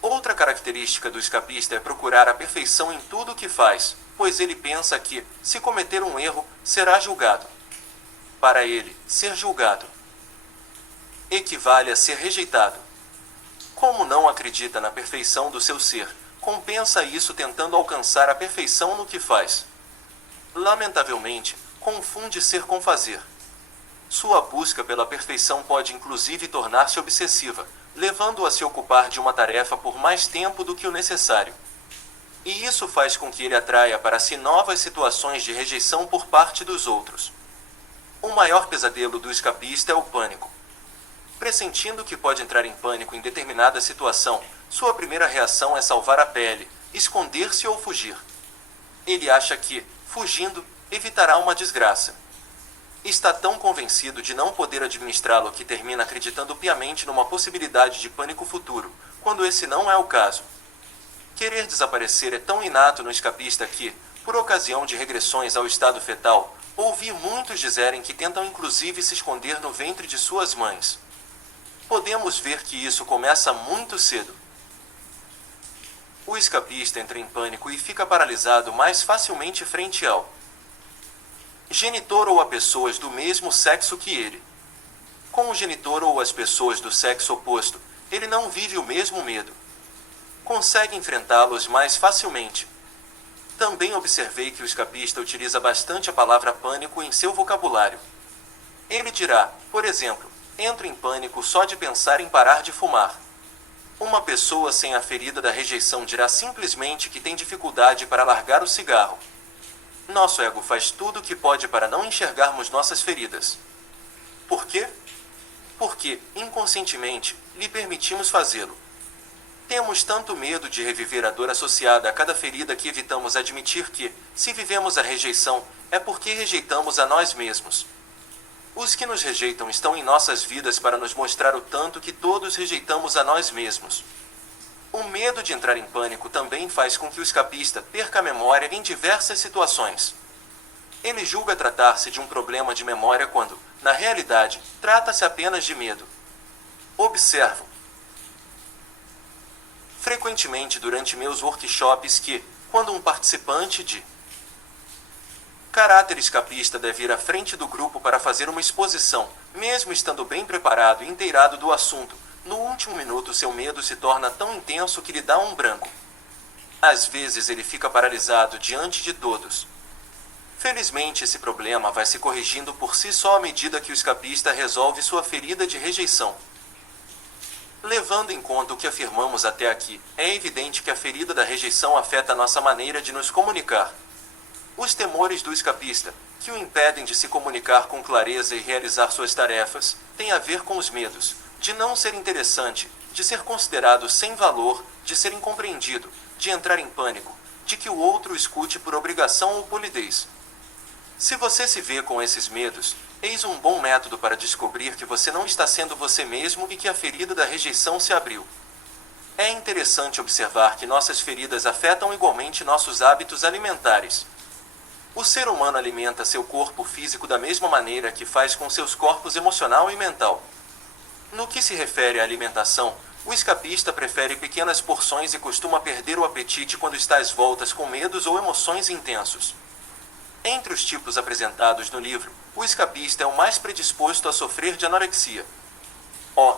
Outra característica do escapista é procurar a perfeição em tudo o que faz, pois ele pensa que, se cometer um erro, será julgado. Para ele, ser julgado equivale a ser rejeitado. Como não acredita na perfeição do seu ser, compensa isso tentando alcançar a perfeição no que faz. Lamentavelmente, confunde ser com fazer. Sua busca pela perfeição pode inclusive tornar-se obsessiva, levando-o a se ocupar de uma tarefa por mais tempo do que o necessário. E isso faz com que ele atraia para si novas situações de rejeição por parte dos outros. O maior pesadelo do escapista é o pânico. Pressentindo que pode entrar em pânico em determinada situação, sua primeira reação é salvar a pele, esconder-se ou fugir. Ele acha que, fugindo, evitará uma desgraça. Está tão convencido de não poder administrá-lo que termina acreditando piamente numa possibilidade de pânico futuro, quando esse não é o caso. Querer desaparecer é tão inato no escapista que, por ocasião de regressões ao estado fetal, ouvi muitos dizerem que tentam inclusive se esconder no ventre de suas mães. Podemos ver que isso começa muito cedo. O escapista entra em pânico e fica paralisado mais facilmente frente ao genitor ou a pessoas do mesmo sexo que ele. Com o genitor ou as pessoas do sexo oposto, ele não vive o mesmo medo. Consegue enfrentá-los mais facilmente. Também observei que o escapista utiliza bastante a palavra pânico em seu vocabulário. Ele dirá, por exemplo, Entro em pânico só de pensar em parar de fumar. Uma pessoa sem a ferida da rejeição dirá simplesmente que tem dificuldade para largar o cigarro. Nosso ego faz tudo o que pode para não enxergarmos nossas feridas. Por quê? Porque, inconscientemente, lhe permitimos fazê-lo. Temos tanto medo de reviver a dor associada a cada ferida que evitamos admitir que, se vivemos a rejeição, é porque rejeitamos a nós mesmos. Os que nos rejeitam estão em nossas vidas para nos mostrar o tanto que todos rejeitamos a nós mesmos. O medo de entrar em pânico também faz com que o escapista perca a memória em diversas situações. Ele julga tratar-se de um problema de memória quando, na realidade, trata-se apenas de medo. Observo frequentemente durante meus workshops que, quando um participante de caráter escapista deve ir à frente do grupo para fazer uma exposição, mesmo estando bem preparado e inteirado do assunto, no último minuto seu medo se torna tão intenso que lhe dá um branco. Às vezes ele fica paralisado diante de todos. Felizmente esse problema vai se corrigindo por si só à medida que o escapista resolve sua ferida de rejeição. Levando em conta o que afirmamos até aqui, é evidente que a ferida da rejeição afeta nossa maneira de nos comunicar. Os temores do escapista, que o impedem de se comunicar com clareza e realizar suas tarefas, têm a ver com os medos de não ser interessante, de ser considerado sem valor, de ser incompreendido, de entrar em pânico, de que o outro o escute por obrigação ou polidez. Se você se vê com esses medos, eis um bom método para descobrir que você não está sendo você mesmo e que a ferida da rejeição se abriu. É interessante observar que nossas feridas afetam igualmente nossos hábitos alimentares. O ser humano alimenta seu corpo físico da mesma maneira que faz com seus corpos emocional e mental. No que se refere à alimentação, o escapista prefere pequenas porções e costuma perder o apetite quando está às voltas com medos ou emoções intensos. Entre os tipos apresentados no livro, o escapista é o mais predisposto a sofrer de anorexia. O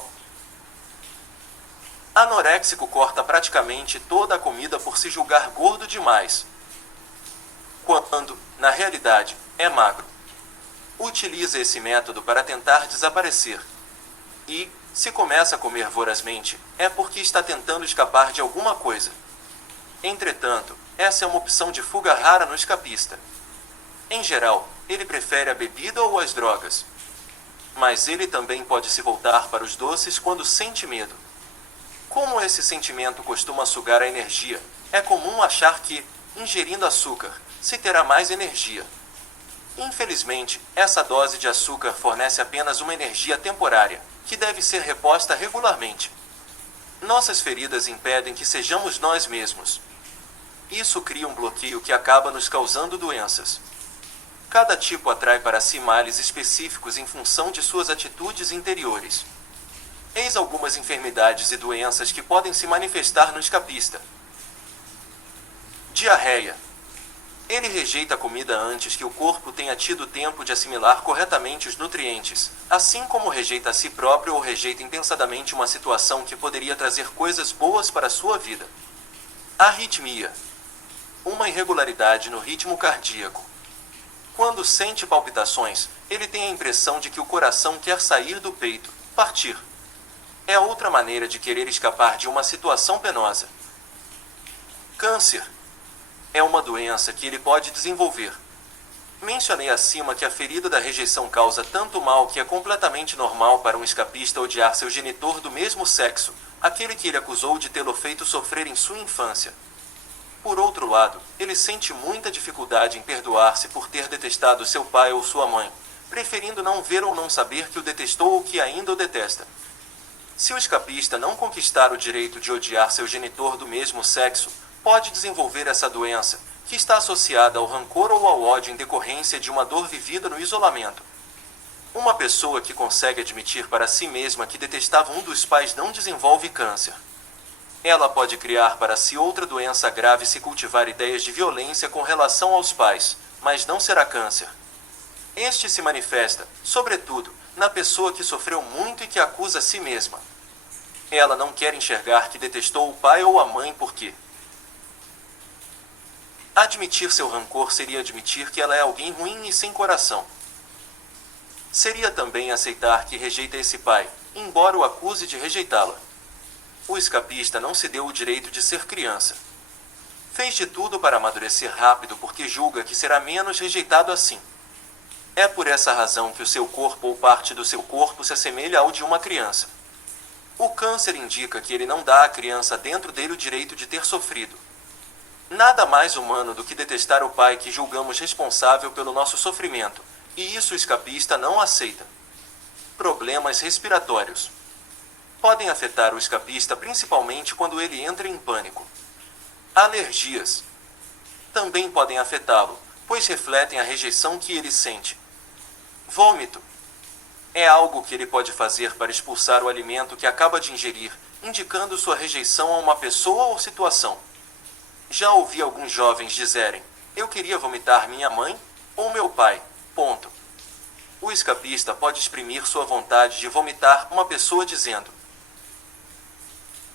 anoréxico corta praticamente toda a comida por se julgar gordo demais, quando, na realidade, é magro. Utiliza esse método para tentar desaparecer. E, se começa a comer vorazmente, é porque está tentando escapar de alguma coisa. Entretanto, essa é uma opção de fuga rara no escapista. Em geral, ele prefere a bebida ou as drogas. Mas ele também pode se voltar para os doces quando sente medo. Como esse sentimento costuma sugar a energia, é comum achar que, ingerindo açúcar, se terá mais energia. Infelizmente, essa dose de açúcar fornece apenas uma energia temporária, que deve ser reposta regularmente. Nossas feridas impedem que sejamos nós mesmos. Isso cria um bloqueio que acaba nos causando doenças. Cada tipo atrai para si males específicos em função de suas atitudes interiores. Eis algumas enfermidades e doenças que podem se manifestar no escapista. Diarreia. Ele rejeita a comida antes que o corpo tenha tido tempo de assimilar corretamente os nutrientes, assim como rejeita a si próprio ou rejeita impensadamente uma situação que poderia trazer coisas boas para a sua vida. Arritmia. Uma irregularidade no ritmo cardíaco. Quando sente palpitações, ele tem a impressão de que o coração quer sair do peito, partir. É outra maneira de querer escapar de uma situação penosa. Câncer. É uma doença que ele pode desenvolver. Mencionei acima que a ferida da rejeição causa tanto mal que é completamente normal para um escapista odiar seu genitor do mesmo sexo, aquele que ele acusou de tê-lo feito sofrer em sua infância. Por outro lado, ele sente muita dificuldade em perdoar-se por ter detestado seu pai ou sua mãe, preferindo não ver ou não saber que o detestou ou que ainda o detesta. Se o escapista não conquistar o direito de odiar seu genitor do mesmo sexo, pode desenvolver essa doença, que está associada ao rancor ou ao ódio em decorrência de uma dor vivida no isolamento. Uma pessoa que consegue admitir para si mesma que detestava um dos pais não desenvolve câncer. Ela pode criar para si outra doença grave se cultivar ideias de violência com relação aos pais, mas não será câncer. Este se manifesta, sobretudo, na pessoa que sofreu muito e que acusa a si mesma. Ela não quer enxergar que detestou o pai ou a mãe porque admitir seu rancor seria admitir que ela é alguém ruim e sem coração. Seria também aceitar que rejeita esse pai, embora o acuse de rejeitá-la. O escapista não se deu o direito de ser criança. Fez de tudo para amadurecer rápido porque julga que será menos rejeitado assim. É por essa razão que o seu corpo ou parte do seu corpo se assemelha ao de uma criança. O câncer indica que ele não dá à criança dentro dele o direito de ter sofrido. Nada mais humano do que detestar o pai que julgamos responsável pelo nosso sofrimento, e isso o escapista não aceita. Problemas respiratórios. Podem afetar o escapista principalmente quando ele entra em pânico. Alergias. Também podem afetá-lo, pois refletem a rejeição que ele sente. Vômito. É algo que ele pode fazer para expulsar o alimento que acaba de ingerir, indicando sua rejeição a uma pessoa ou situação. Já ouvi alguns jovens dizerem: eu queria vomitar minha mãe ou meu pai. Ponto. O escapista pode exprimir sua vontade de vomitar uma pessoa dizendo: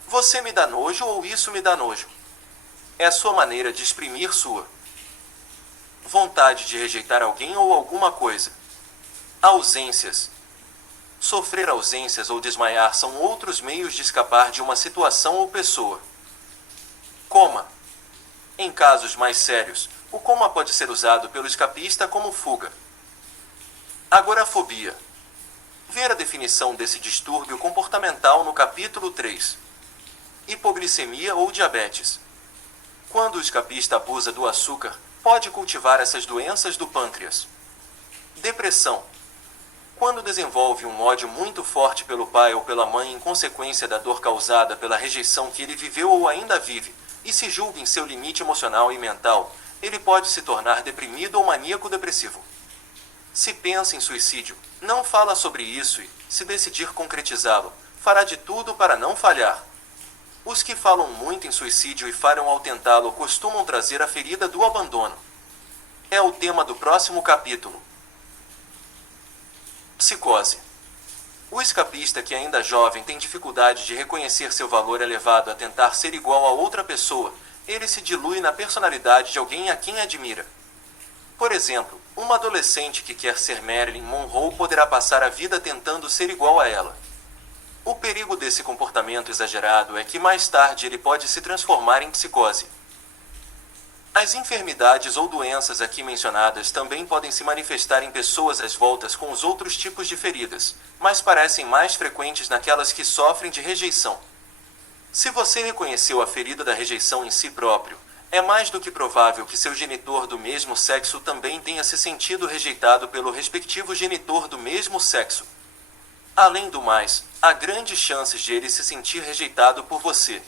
você me dá nojo ou isso me dá nojo. É a sua maneira de exprimir sua vontade de rejeitar alguém ou alguma coisa. Ausências. Sofrer ausências ou desmaiar são outros meios de escapar de uma situação ou pessoa. Coma. Em casos mais sérios, o coma pode ser usado pelo escapista como fuga. Agorafobia. Ver a definição desse distúrbio comportamental no capítulo 3. Hipoglicemia ou diabetes. Quando o escapista abusa do açúcar, pode cultivar essas doenças do pâncreas. Depressão. Quando desenvolve um ódio muito forte pelo pai ou pela mãe em consequência da dor causada pela rejeição que ele viveu ou ainda vive, e se julga em seu limite emocional e mental, ele pode se tornar deprimido ou maníaco-depressivo. Se pensa em suicídio, não fala sobre isso e, se decidir concretizá-lo, fará de tudo para não falhar. Os que falam muito em suicídio e falham ao tentá-lo costumam trazer a ferida do abandono. É o tema do próximo capítulo. Psicose. O escapista que ainda jovem tem dificuldade de reconhecer seu valor elevado a tentar ser igual a outra pessoa, ele se dilui na personalidade de alguém a quem admira. Por exemplo, uma adolescente que quer ser Marilyn Monroe poderá passar a vida tentando ser igual a ela. O perigo desse comportamento exagerado é que mais tarde ele pode se transformar em psicose. As enfermidades ou doenças aqui mencionadas também podem se manifestar em pessoas às voltas com os outros tipos de feridas, mas parecem mais frequentes naquelas que sofrem de rejeição. Se você reconheceu a ferida da rejeição em si próprio, é mais do que provável que seu genitor do mesmo sexo também tenha se sentido rejeitado pelo respectivo genitor do mesmo sexo. Além do mais, há grandes chances de ele se sentir rejeitado por você.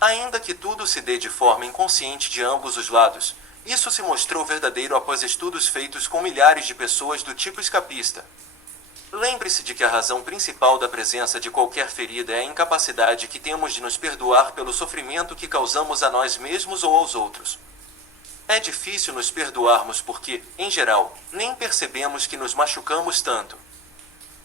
Ainda que tudo se dê de forma inconsciente de ambos os lados, isso se mostrou verdadeiro após estudos feitos com milhares de pessoas do tipo escapista. Lembre-se de que a razão principal da presença de qualquer ferida é a incapacidade que temos de nos perdoar pelo sofrimento que causamos a nós mesmos ou aos outros. É difícil nos perdoarmos porque, em geral, nem percebemos que nos machucamos tanto.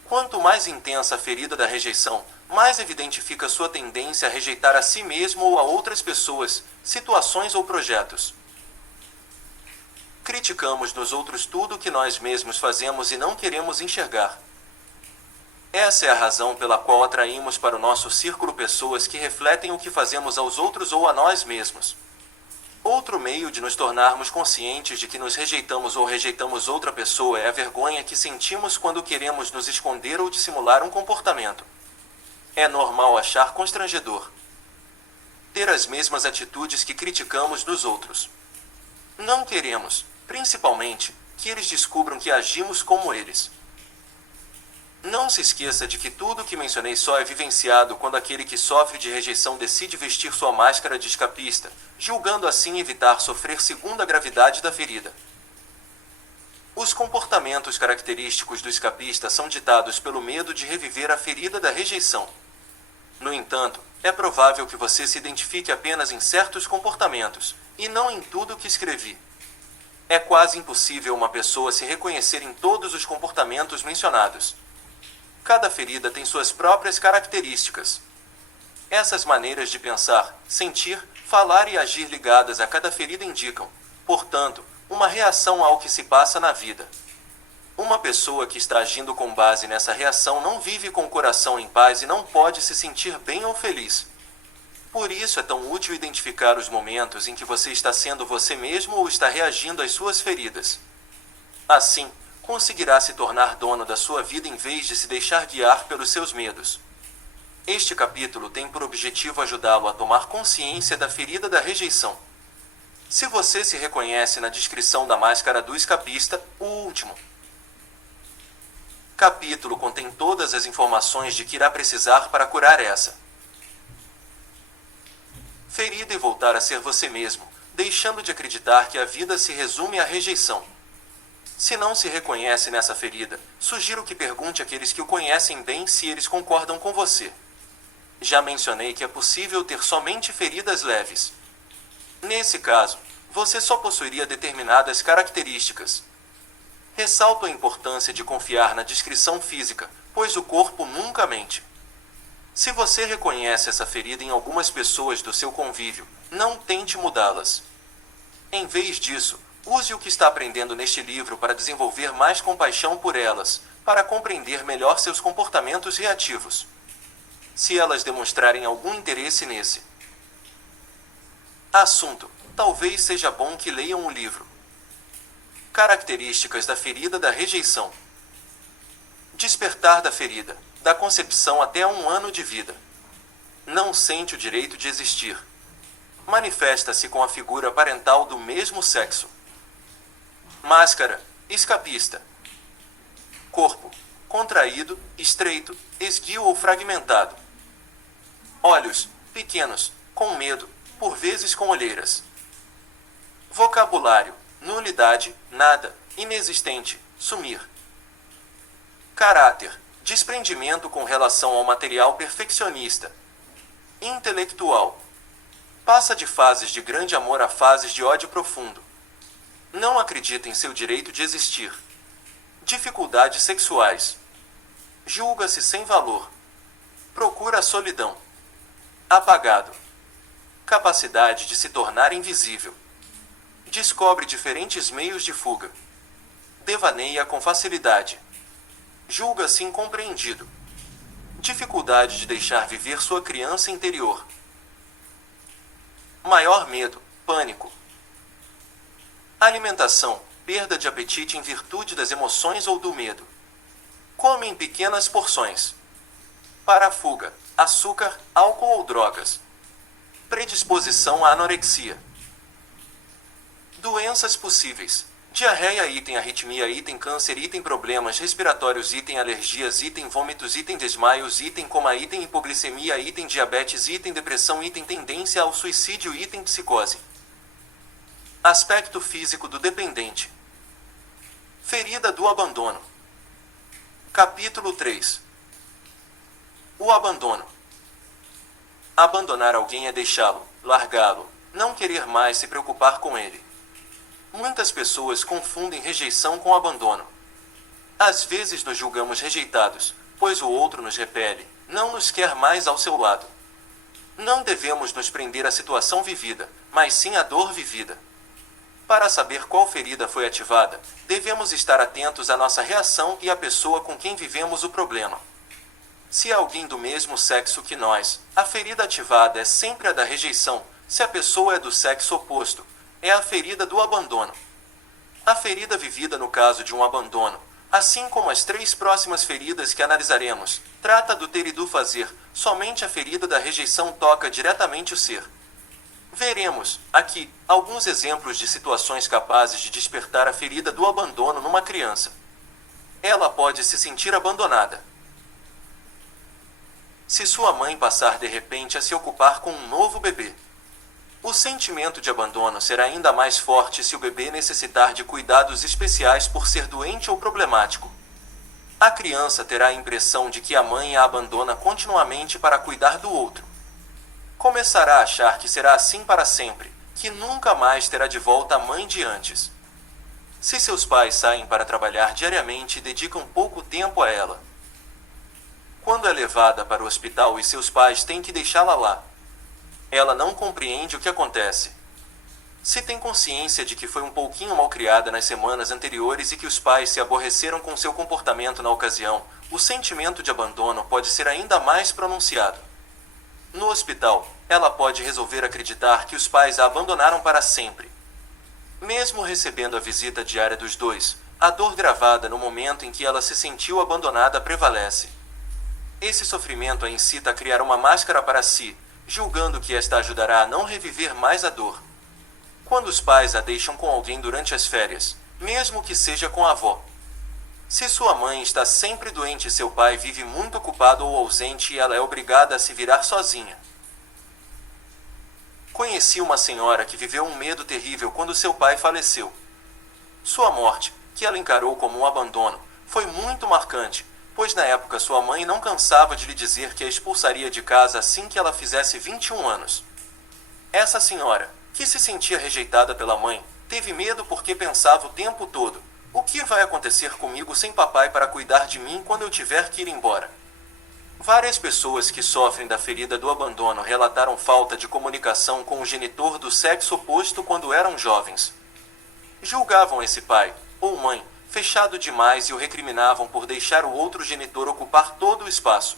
Quanto mais intensa a ferida da rejeição, mais evidente fica sua tendência a rejeitar a si mesmo ou a outras pessoas, situações ou projetos. Criticamos nos outros tudo o que nós mesmos fazemos e não queremos enxergar. Essa é a razão pela qual atraímos para o nosso círculo pessoas que refletem o que fazemos aos outros ou a nós mesmos. Outro meio de nos tornarmos conscientes de que nos rejeitamos ou rejeitamos outra pessoa é a vergonha que sentimos quando queremos nos esconder ou dissimular um comportamento. É normal achar constrangedor ter as mesmas atitudes que criticamos nos outros. Não queremos, principalmente, que eles descubram que agimos como eles. Não se esqueça de que tudo o que mencionei só é vivenciado quando aquele que sofre de rejeição decide vestir sua máscara de escapista, julgando assim evitar sofrer segundo a gravidade da ferida. Os comportamentos característicos do escapista são ditados pelo medo de reviver a ferida da rejeição. No entanto, é provável que você se identifique apenas em certos comportamentos, e não em tudo o que escrevi. É quase impossível uma pessoa se reconhecer em todos os comportamentos mencionados. Cada ferida tem suas próprias características. Essas maneiras de pensar, sentir, falar e agir ligadas a cada ferida indicam, portanto, uma reação ao que se passa na vida. Uma pessoa que está agindo com base nessa reação não vive com o coração em paz e não pode se sentir bem ou feliz. Por isso é tão útil identificar os momentos em que você está sendo você mesmo ou está reagindo às suas feridas. Assim, conseguirá se tornar dono da sua vida em vez de se deixar guiar pelos seus medos. Este capítulo tem por objetivo ajudá-lo a tomar consciência da ferida da rejeição. Se você se reconhece na descrição da máscara do escapista, o último capítulo contém todas as informações de que irá precisar para curar essa ferida e voltar a ser você mesmo, deixando de acreditar que a vida se resume à rejeição. Se não se reconhece nessa ferida, sugiro que pergunte àqueles que o conhecem bem se eles concordam com você. Já mencionei que é possível ter somente feridas leves. Nesse caso, você só possuiria determinadas características. Ressalto a importância de confiar na descrição física, pois o corpo nunca mente. Se você reconhece essa ferida em algumas pessoas do seu convívio, não tente mudá-las. Em vez disso, use o que está aprendendo neste livro para desenvolver mais compaixão por elas, para compreender melhor seus comportamentos reativos. Se elas demonstrarem algum interesse nesse assunto, talvez seja bom que leiam o livro. Características da ferida da rejeição. Despertar da ferida, da concepção até 1 ano de vida. Não sente o direito de existir. Manifesta-se com a figura parental do mesmo sexo. Máscara, escapista. Corpo, contraído, estreito, esguio ou fragmentado. Olhos, pequenos, com medo, por vezes com olheiras. Vocabulário, nulidade, nada, inexistente, sumir. Caráter, desprendimento com relação ao material perfeccionista. Intelectual. Passa de fases de grande amor a fases de ódio profundo. Não acredita em seu direito de existir. Dificuldades sexuais. Julga-se sem valor. Procura a solidão. Apagado. Capacidade de se tornar invisível. Descobre diferentes meios de fuga. Devaneia com facilidade. Julga-se incompreendido. Dificuldade de deixar viver sua criança interior. Maior medo, pânico. Alimentação, perda de apetite em virtude das emoções ou do medo. Come em pequenas porções. Para a fuga, açúcar, álcool ou drogas. Predisposição à anorexia. Doenças possíveis. Diarreia, item arritmia, item câncer, item problemas respiratórios, item alergias, item vômitos, item desmaios, item coma, item hipoglicemia, item diabetes, item depressão, item tendência ao suicídio, item psicose. Aspecto físico do dependente. Ferida do abandono. Capítulo 3. O abandono. Abandonar alguém é deixá-lo, largá-lo, não querer mais se preocupar com ele. Muitas pessoas confundem rejeição com abandono. Às vezes nos julgamos rejeitados, pois o outro nos repele, não nos quer mais ao seu lado. Não devemos nos prender à situação vivida, mas sim à dor vivida. Para saber qual ferida foi ativada, devemos estar atentos à nossa reação e à pessoa com quem vivemos o problema. Se é alguém do mesmo sexo que nós, a ferida ativada é sempre a da rejeição. Se a pessoa é do sexo oposto, é a ferida do abandono. A ferida vivida no caso de um abandono, assim como as 3 próximas feridas que analisaremos, trata do ter e do fazer. Somente a ferida da rejeição toca diretamente o ser. Veremos, aqui, alguns exemplos de situações capazes de despertar a ferida do abandono numa criança. Ela pode se sentir abandonada. Se sua mãe passar de repente a se ocupar com um novo bebê. O sentimento de abandono será ainda mais forte se o bebê necessitar de cuidados especiais por ser doente ou problemático. A criança terá a impressão de que a mãe a abandona continuamente para cuidar do outro. Começará a achar que será assim para sempre, que nunca mais terá de volta a mãe de antes. Se seus pais saem para trabalhar diariamente e dedicam pouco tempo a ela. Quando é levada para o hospital e seus pais têm que deixá-la lá, ela não compreende o que acontece. Se tem consciência de que foi um pouquinho malcriada nas semanas anteriores e que os pais se aborreceram com seu comportamento na ocasião, o sentimento de abandono pode ser ainda mais pronunciado. No hospital, ela pode resolver acreditar que os pais a abandonaram para sempre. Mesmo recebendo a visita diária dos dois, a dor gravada no momento em que ela se sentiu abandonada prevalece. Esse sofrimento a incita a criar uma máscara para si, julgando que esta ajudará a não reviver mais a dor. Quando os pais a deixam com alguém durante as férias, mesmo que seja com a avó. Se sua mãe está sempre doente e seu pai vive muito ocupado ou ausente e ela é obrigada a se virar sozinha. Conheci uma senhora que viveu um medo terrível quando seu pai faleceu. Sua morte, que ela encarou como um abandono, foi muito marcante, pois na época sua mãe não cansava de lhe dizer que a expulsaria de casa assim que ela fizesse 21 anos. Essa senhora, que se sentia rejeitada pela mãe, teve medo porque pensava o tempo todo: o que vai acontecer comigo sem papai para cuidar de mim quando eu tiver que ir embora? Várias pessoas que sofrem da ferida do abandono relataram falta de comunicação com o genitor do sexo oposto quando eram jovens. Julgavam esse pai, ou mãe, fechado demais e o recriminavam por deixar o outro genitor ocupar todo o espaço.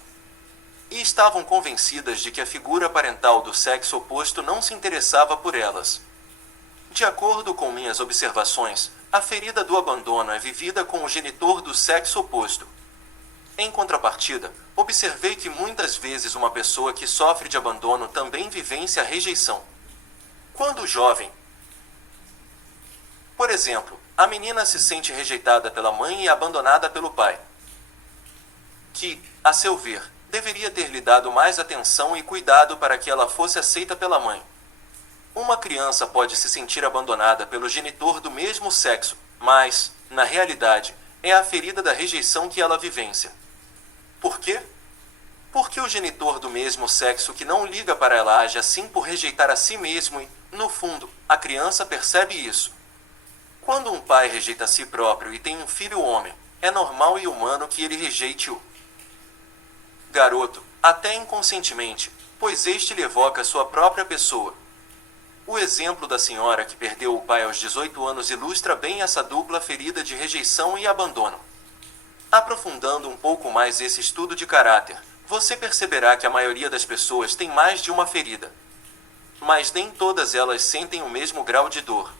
E estavam convencidas de que a figura parental do sexo oposto não se interessava por elas. De acordo com minhas observações, a ferida do abandono é vivida com o genitor do sexo oposto. Em contrapartida, observei que muitas vezes uma pessoa que sofre de abandono também vivencia a rejeição. Quando jovem, por exemplo, a menina se sente rejeitada pela mãe e abandonada pelo pai, que, a seu ver, deveria ter lhe dado mais atenção e cuidado para que ela fosse aceita pela mãe. Uma criança pode se sentir abandonada pelo genitor do mesmo sexo, mas, na realidade, é a ferida da rejeição que ela vivencia. Por quê? Porque o genitor do mesmo sexo que não liga para ela age assim por rejeitar a si mesmo e, no fundo, a criança percebe isso. Quando um pai rejeita a si próprio e tem um filho homem, é normal e humano que ele rejeite o garoto, até inconscientemente, pois este lhe evoca sua própria pessoa. O exemplo da senhora que perdeu o pai aos 18 anos ilustra bem essa dupla ferida de rejeição e abandono. Aprofundando um pouco mais esse estudo de caráter, você perceberá que a maioria das pessoas tem mais de uma ferida. Mas nem todas elas sentem o mesmo grau de dor.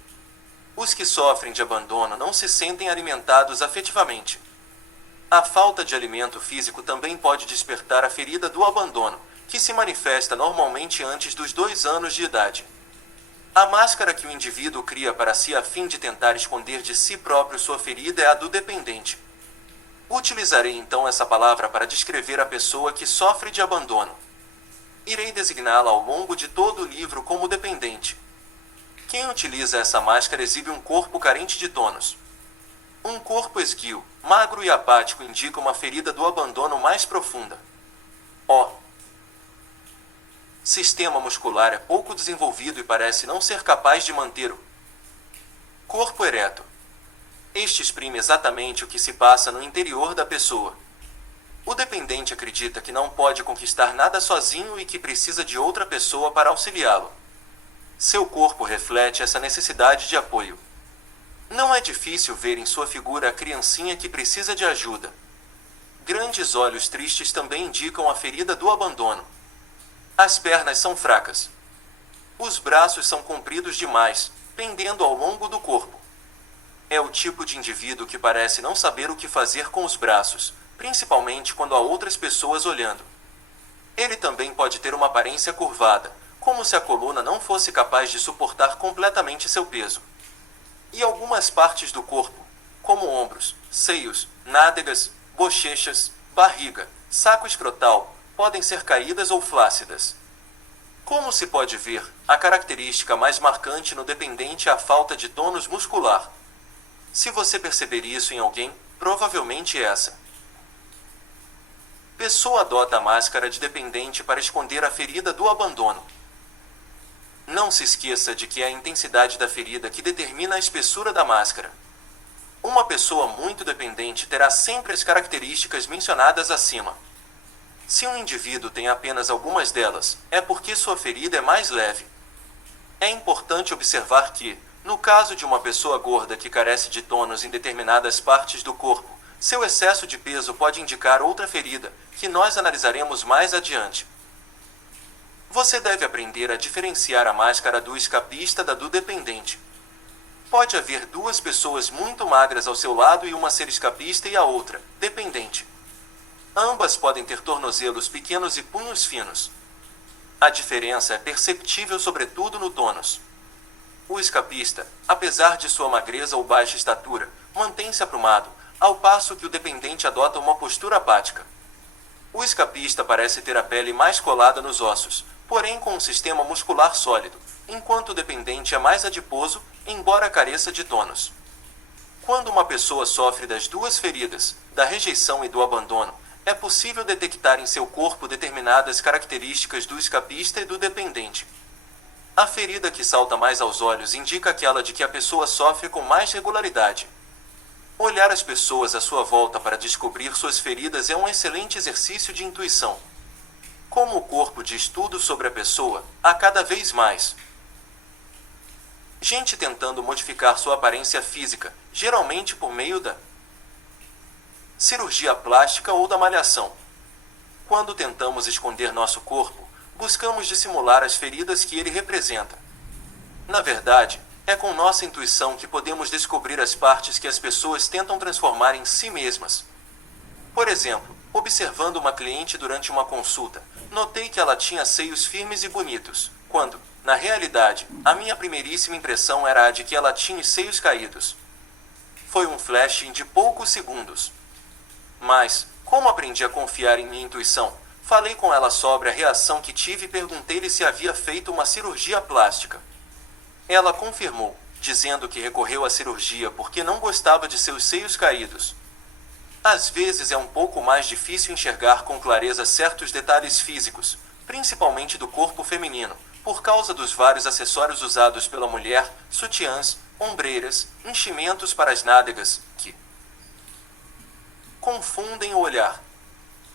Os que sofrem de abandono não se sentem alimentados afetivamente. A falta de alimento físico também pode despertar a ferida do abandono, que se manifesta normalmente antes dos 2 anos de idade. A máscara que o indivíduo cria para si a fim de tentar esconder de si próprio sua ferida é a do dependente. Utilizarei então essa palavra para descrever a pessoa que sofre de abandono. Irei designá-la ao longo de todo o livro como dependente. Quem utiliza essa máscara exibe um corpo carente de tônus. Um corpo esguio, magro e apático indica uma ferida do abandono mais profunda. O sistema muscular é pouco desenvolvido e parece não ser capaz de manter o corpo ereto. Este exprime exatamente o que se passa no interior da pessoa. O dependente acredita que não pode conquistar nada sozinho e que precisa de outra pessoa para auxiliá-lo. Seu corpo reflete essa necessidade de apoio. Não é difícil ver em sua figura a criancinha que precisa de ajuda. Grandes olhos tristes também indicam a ferida do abandono. As pernas são fracas. Os braços são compridos demais, pendendo ao longo do corpo. É o tipo de indivíduo que parece não saber o que fazer com os braços, principalmente quando há outras pessoas olhando. Ele também pode ter uma aparência curvada, como se a coluna não fosse capaz de suportar completamente seu peso. E algumas partes do corpo, como ombros, seios, nádegas, bochechas, barriga, saco escrotal, podem ser caídas ou flácidas. Como se pode ver, a característica mais marcante no dependente é a falta de tônus muscular. Se você perceber isso em alguém, provavelmente essa pessoa adota a máscara de dependente para esconder a ferida do abandono. Não se esqueça de que é a intensidade da ferida que determina a espessura da máscara. Uma pessoa muito dependente terá sempre as características mencionadas acima. Se um indivíduo tem apenas algumas delas, é porque sua ferida é mais leve. É importante observar que, no caso de uma pessoa gorda que carece de tônus em determinadas partes do corpo, seu excesso de peso pode indicar outra ferida, que nós analisaremos mais adiante. Você deve aprender a diferenciar a máscara do escapista da do dependente. Pode haver duas pessoas muito magras ao seu lado e uma ser escapista e a outra, dependente. Ambas podem ter tornozelos pequenos e punhos finos. A diferença é perceptível sobretudo no tônus. O escapista, apesar de sua magreza ou baixa estatura, mantém-se aprumado, ao passo que o dependente adota uma postura apática. O escapista parece ter a pele mais colada nos ossos, porém com um sistema muscular sólido, enquanto o dependente é mais adiposo, embora careça de tônus. Quando uma pessoa sofre das duas feridas, da rejeição e do abandono, é possível detectar em seu corpo determinadas características do escapista e do dependente. A ferida que salta mais aos olhos indica aquela de que a pessoa sofre com mais regularidade. Olhar as pessoas à sua volta para descobrir suas feridas é um excelente exercício de intuição. Como o corpo diz tudo sobre a pessoa, há cada vez mais gente tentando modificar sua aparência física, geralmente por meio da cirurgia plástica ou da malhação. Quando tentamos esconder nosso corpo, buscamos dissimular as feridas que ele representa. Na verdade, é com nossa intuição que podemos descobrir as partes que as pessoas tentam transformar em si mesmas. Por exemplo, observando uma cliente durante uma consulta, notei que ela tinha seios firmes e bonitos, quando, na realidade, a minha primeiríssima impressão era a de que ela tinha os seios caídos. Foi um flash de poucos segundos. Mas, como aprendi a confiar em minha intuição, falei com ela sobre a reação que tive e perguntei-lhe se havia feito uma cirurgia plástica. Ela confirmou, dizendo que recorreu à cirurgia porque não gostava de seus seios caídos. Às vezes é um pouco mais difícil enxergar com clareza certos detalhes físicos, principalmente do corpo feminino, por causa dos vários acessórios usados pela mulher, sutiãs, ombreiras, enchimentos para as nádegas, que confundem o olhar.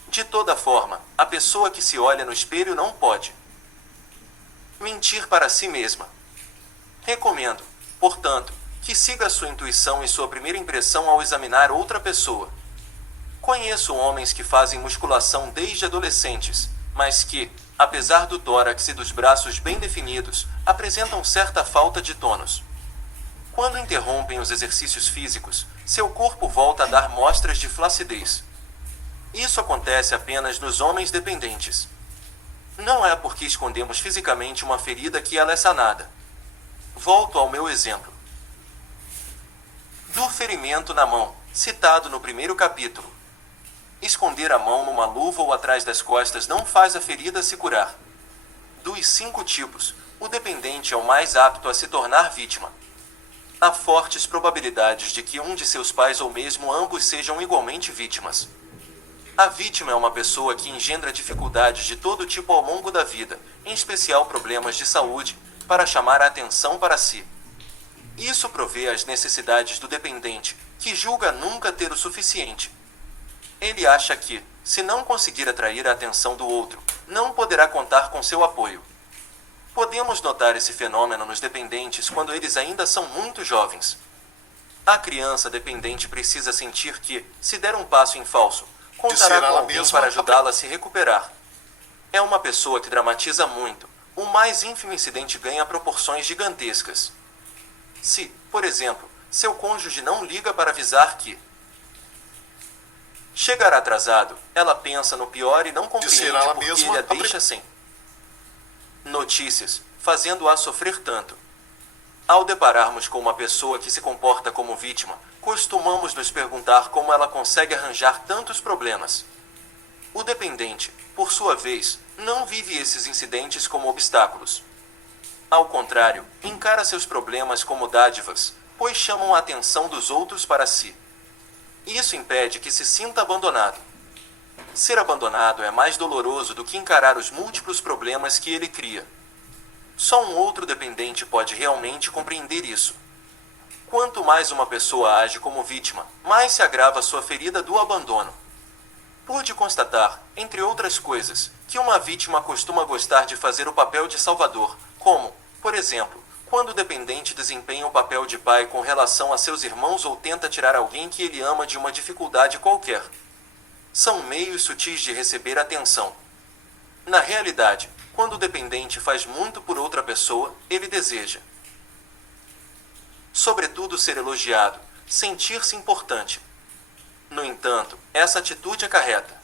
De toda forma, a pessoa que se olha no espelho não pode mentir para si mesma. Recomendo, portanto, que siga sua intuição e sua primeira impressão ao examinar outra pessoa. Conheço homens que fazem musculação desde adolescentes, mas que, apesar do tórax e dos braços bem definidos, apresentam certa falta de tônus. Quando interrompem os exercícios físicos, seu corpo volta a dar mostras de flacidez. Isso acontece apenas nos homens dependentes. Não é porque escondemos fisicamente uma ferida que ela é sanada. Volto ao meu exemplo do ferimento na mão, citado no primeiro capítulo. Esconder a mão numa luva ou atrás das costas não faz a ferida se curar. Dos 5 tipos, o dependente é o mais apto a se tornar vítima. Há fortes probabilidades de que um de seus pais ou mesmo ambos sejam igualmente vítimas. A vítima é uma pessoa que engendra dificuldades de todo tipo ao longo da vida, em especial problemas de saúde, para chamar a atenção para si. Isso provê as necessidades do dependente, que julga nunca ter o suficiente. Ele acha que, se não conseguir atrair a atenção do outro, não poderá contar com seu apoio. Podemos notar esse fenômeno nos dependentes quando eles ainda são muito jovens. A criança dependente precisa sentir que, se der um passo em falso, contará com alguém para ajudá-la a se recuperar. É uma pessoa que dramatiza muito. O mais ínfimo incidente ganha proporções gigantescas. Se, por exemplo, seu cônjuge não liga para avisar que chegará atrasado, ela pensa no pior e não compreende porque ele a deixa sem notícias, fazendo-a sofrer tanto. Ao depararmos com uma pessoa que se comporta como vítima, costumamos nos perguntar como ela consegue arranjar tantos problemas. O dependente, por sua vez, não vive esses incidentes como obstáculos. Ao contrário, encara seus problemas como dádivas, pois chamam a atenção dos outros para si. Isso impede que se sinta abandonado. Ser abandonado é mais doloroso do que encarar os múltiplos problemas que ele cria. Só um outro dependente pode realmente compreender isso. Quanto mais uma pessoa age como vítima, mais se agrava sua ferida do abandono. Pude constatar, entre outras coisas, que uma vítima costuma gostar de fazer o papel de salvador, como, Por exemplo, quando o dependente desempenha o papel de pai com relação a seus irmãos ou tenta tirar alguém que ele ama de uma dificuldade qualquer. São meios sutis de receber atenção. Na realidade, quando o dependente faz muito por outra pessoa, ele deseja, sobretudo, ser elogiado, sentir-se importante. No entanto, essa atitude acarreta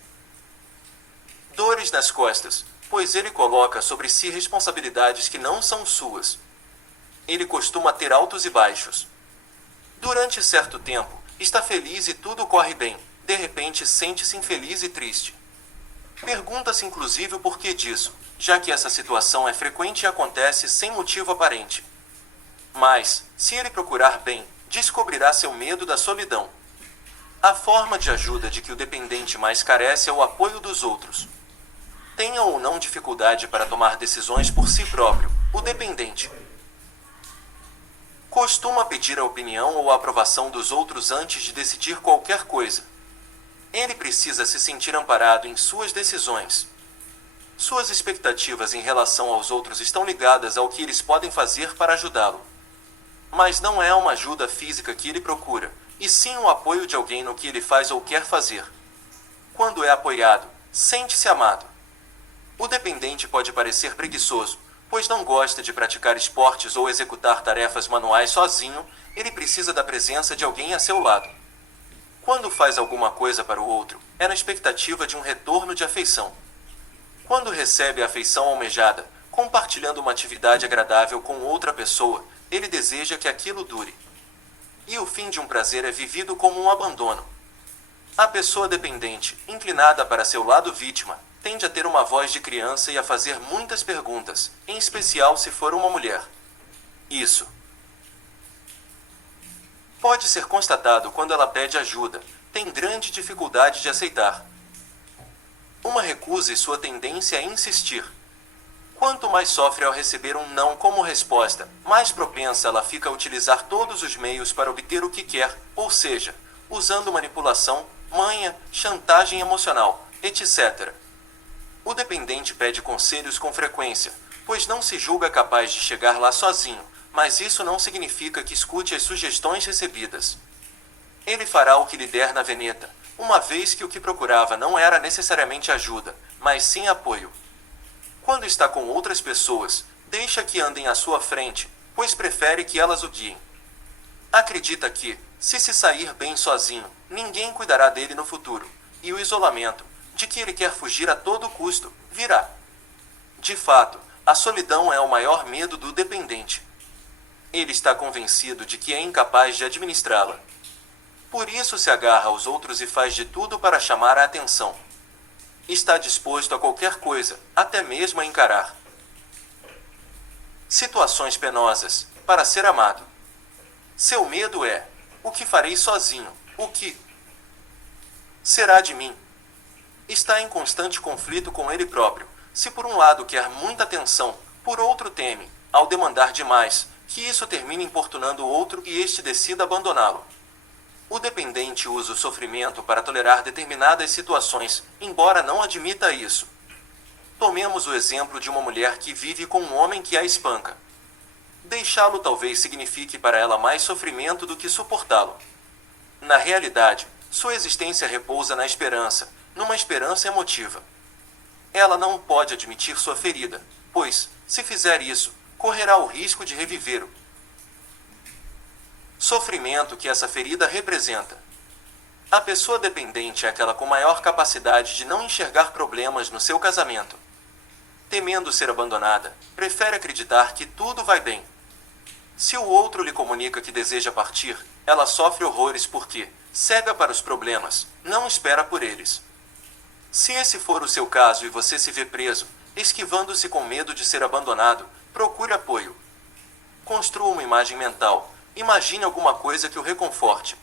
dores nas costas, pois ele coloca sobre si responsabilidades que não são suas. Ele costuma ter altos e baixos. Durante certo tempo, está feliz e tudo corre bem. De repente sente-se infeliz e triste. Pergunta-se inclusive o porquê disso, já que essa situação é frequente e acontece sem motivo aparente. Mas, se ele procurar bem, descobrirá seu medo da solidão. A forma de ajuda de que o dependente mais carece é o apoio dos outros. Tenha ou não dificuldade para tomar decisões por si próprio, o dependente costuma pedir a opinião ou a aprovação dos outros antes de decidir qualquer coisa. Ele precisa se sentir amparado em suas decisões. Suas expectativas em relação aos outros estão ligadas ao que eles podem fazer para ajudá-lo. Mas não é uma ajuda física que ele procura, e sim o apoio de alguém no que ele faz ou quer fazer. Quando é apoiado, sente-se amado. O dependente pode parecer preguiçoso, pois não gosta de praticar esportes ou executar tarefas manuais sozinho. Ele precisa da presença de alguém a seu lado. Quando faz alguma coisa para o outro, é na expectativa de um retorno de afeição. Quando recebe a afeição almejada, compartilhando uma atividade agradável com outra pessoa, ele deseja que aquilo dure. E o fim de um prazer é vivido como um abandono. A pessoa dependente, inclinada para seu lado vítima, tende a ter uma voz de criança e a fazer muitas perguntas, em especial se for uma mulher. Isso pode ser constatado quando ela pede ajuda, tem grande dificuldade de aceitar uma recusa e sua tendência a insistir. Quanto mais sofre ao receber um não como resposta, mais propensa ela fica a utilizar todos os meios para obter o que quer, ou seja, usando manipulação, manha, chantagem emocional, etc. O dependente pede conselhos com frequência, pois não se julga capaz de chegar lá sozinho, mas isso não significa que escute as sugestões recebidas. Ele fará o que lhe der na veneta, uma vez que o que procurava não era necessariamente ajuda, mas sim apoio. Quando está com outras pessoas, deixa que andem à sua frente, pois prefere que elas o guiem. Acredita que, se sair bem sozinho, ninguém cuidará dele no futuro, e o isolamento, de que ele quer fugir a todo custo, virá. De fato, a solidão é o maior medo do dependente. Ele está convencido de que é incapaz de administrá-la. Por isso se agarra aos outros e faz de tudo para chamar a atenção. Está disposto a qualquer coisa, até mesmo a encarar situações penosas, para ser amado. Seu medo é: o que farei sozinho? O que será de mim? Está em constante conflito com ele próprio. Se por um lado quer muita atenção, por outro teme, ao demandar demais, que isso termine importunando o outro e este decida abandoná-lo. O dependente usa o sofrimento para tolerar determinadas situações, embora não admita isso. Tomemos o exemplo de uma mulher que vive com um homem que a espanca. Deixá-lo talvez signifique para ela mais sofrimento do que suportá-lo. Na realidade, sua existência repousa na esperança, numa esperança emotiva. Ela não pode admitir sua ferida, pois, se fizer isso, correrá o risco de reviver o sofrimento que essa ferida representa. A pessoa dependente é aquela com maior capacidade de não enxergar problemas no seu casamento. Temendo ser abandonada, prefere acreditar que tudo vai bem. Se o outro lhe comunica que deseja partir, ela sofre horrores porque, cega para os problemas, não espera por eles. Se esse for o seu caso e você se vê preso, esquivando-se com medo de ser abandonado, procure apoio. Construa uma imagem mental. Imagine alguma coisa que o reconforte.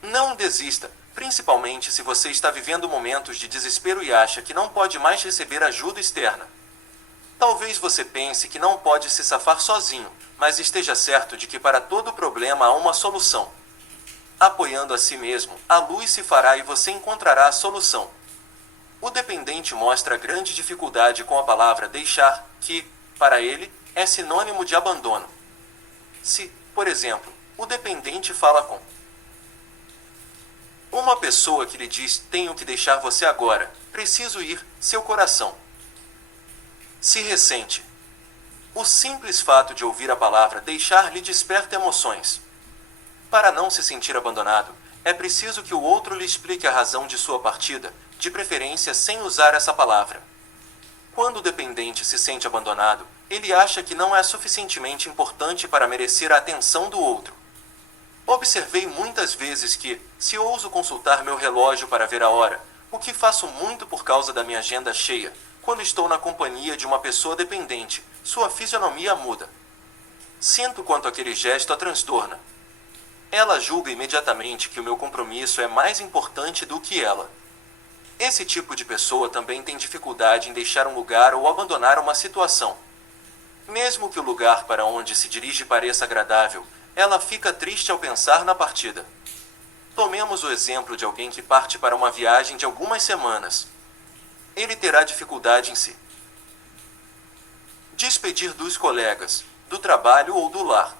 Não desista, principalmente se você está vivendo momentos de desespero e acha que não pode mais receber ajuda externa. Talvez você pense que não pode se safar sozinho, mas esteja certo de que para todo problema há uma solução. Apoiando a si mesmo, a luz se fará e você encontrará a solução. O dependente mostra grande dificuldade com a palavra deixar, que, para ele, é sinônimo de abandono. Se, por exemplo, o dependente fala com uma pessoa que lhe diz: tenho que deixar você agora, preciso ir, seu coração se ressente. O simples fato de ouvir a palavra deixar lhe desperta emoções. Para não se sentir abandonado, é preciso que o outro lhe explique a razão de sua partida, de preferência sem usar essa palavra. Quando o dependente se sente abandonado, ele acha que não é suficientemente importante para merecer a atenção do outro. Observei muitas vezes que, se ouso consultar meu relógio para ver a hora, o que faço muito por causa da minha agenda cheia, quando estou na companhia de uma pessoa dependente, sua fisionomia muda. Sinto quanto aquele gesto a transtorna. Ela julga imediatamente que o meu compromisso é mais importante do que ela. Esse tipo de pessoa também tem dificuldade em deixar um lugar ou abandonar uma situação. Mesmo que o lugar para onde se dirige pareça agradável, ela fica triste ao pensar na partida. Tomemos o exemplo de alguém que parte para uma viagem de algumas semanas. Ele terá dificuldade em se despedir dos colegas, do trabalho ou do lar.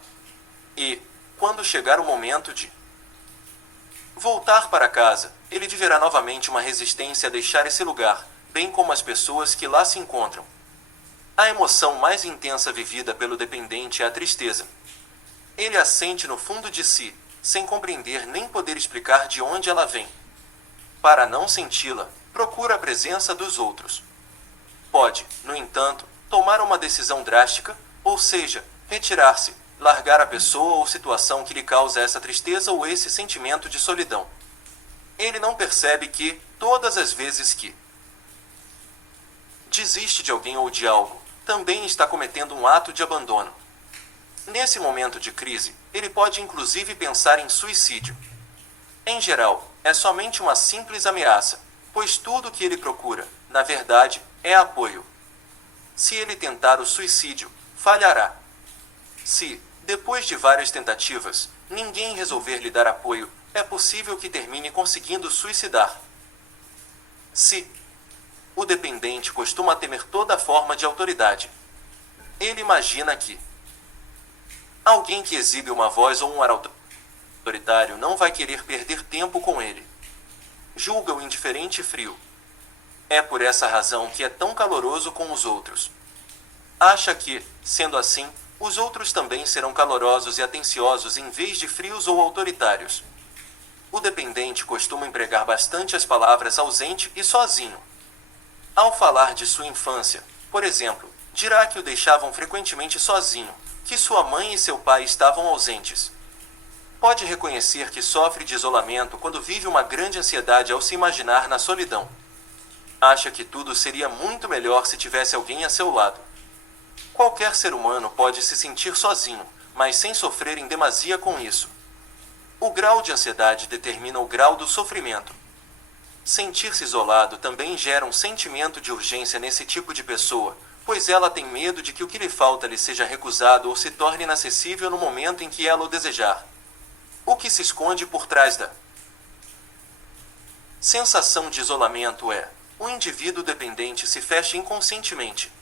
E, quando chegar o momento de voltar para casa, ele viverá novamente uma resistência a deixar esse lugar, bem como as pessoas que lá se encontram. A emoção mais intensa vivida pelo dependente é a tristeza. Ele a sente no fundo de si, sem compreender nem poder explicar de onde ela vem. Para não senti-la, procura a presença dos outros. Pode, no entanto, tomar uma decisão drástica, ou seja, retirar-se, largar a pessoa ou situação que lhe causa essa tristeza ou esse sentimento de solidão. Ele não percebe que, todas as vezes que desiste de alguém ou de algo, também está cometendo um ato de abandono. Nesse momento de crise, ele pode inclusive pensar em suicídio. Em geral, é somente uma simples ameaça, pois tudo o que ele procura, na verdade, é apoio. Se ele tentar o suicídio, falhará. Se, depois de várias tentativas, ninguém resolver lhe dar apoio, é possível que termine conseguindo suicidar. Se o dependente costuma temer toda forma de autoridade. Ele imagina que alguém que exibe uma voz ou um ar autoritário não vai querer perder tempo com ele. Julga-o indiferente e frio. É por essa razão que é tão caloroso com os outros. Acha que, sendo assim, os outros também serão calorosos e atenciosos em vez de frios ou autoritários. O dependente costuma empregar bastante as palavras ausente e sozinho. Ao falar de sua infância, por exemplo, dirá que o deixavam frequentemente sozinho, que sua mãe e seu pai estavam ausentes. Pode reconhecer que sofre de isolamento quando vive uma grande ansiedade ao se imaginar na solidão. Acha que tudo seria muito melhor se tivesse alguém a seu lado. Qualquer ser humano pode se sentir sozinho, mas sem sofrer em demasia com isso. O grau de ansiedade determina o grau do sofrimento. Sentir-se isolado também gera um sentimento de urgência nesse tipo de pessoa, pois ela tem medo de que o que lhe falta lhe seja recusado ou se torne inacessível no momento em que ela o desejar. O que se esconde por trás da sensação de isolamento é: o indivíduo dependente se fecha inconscientemente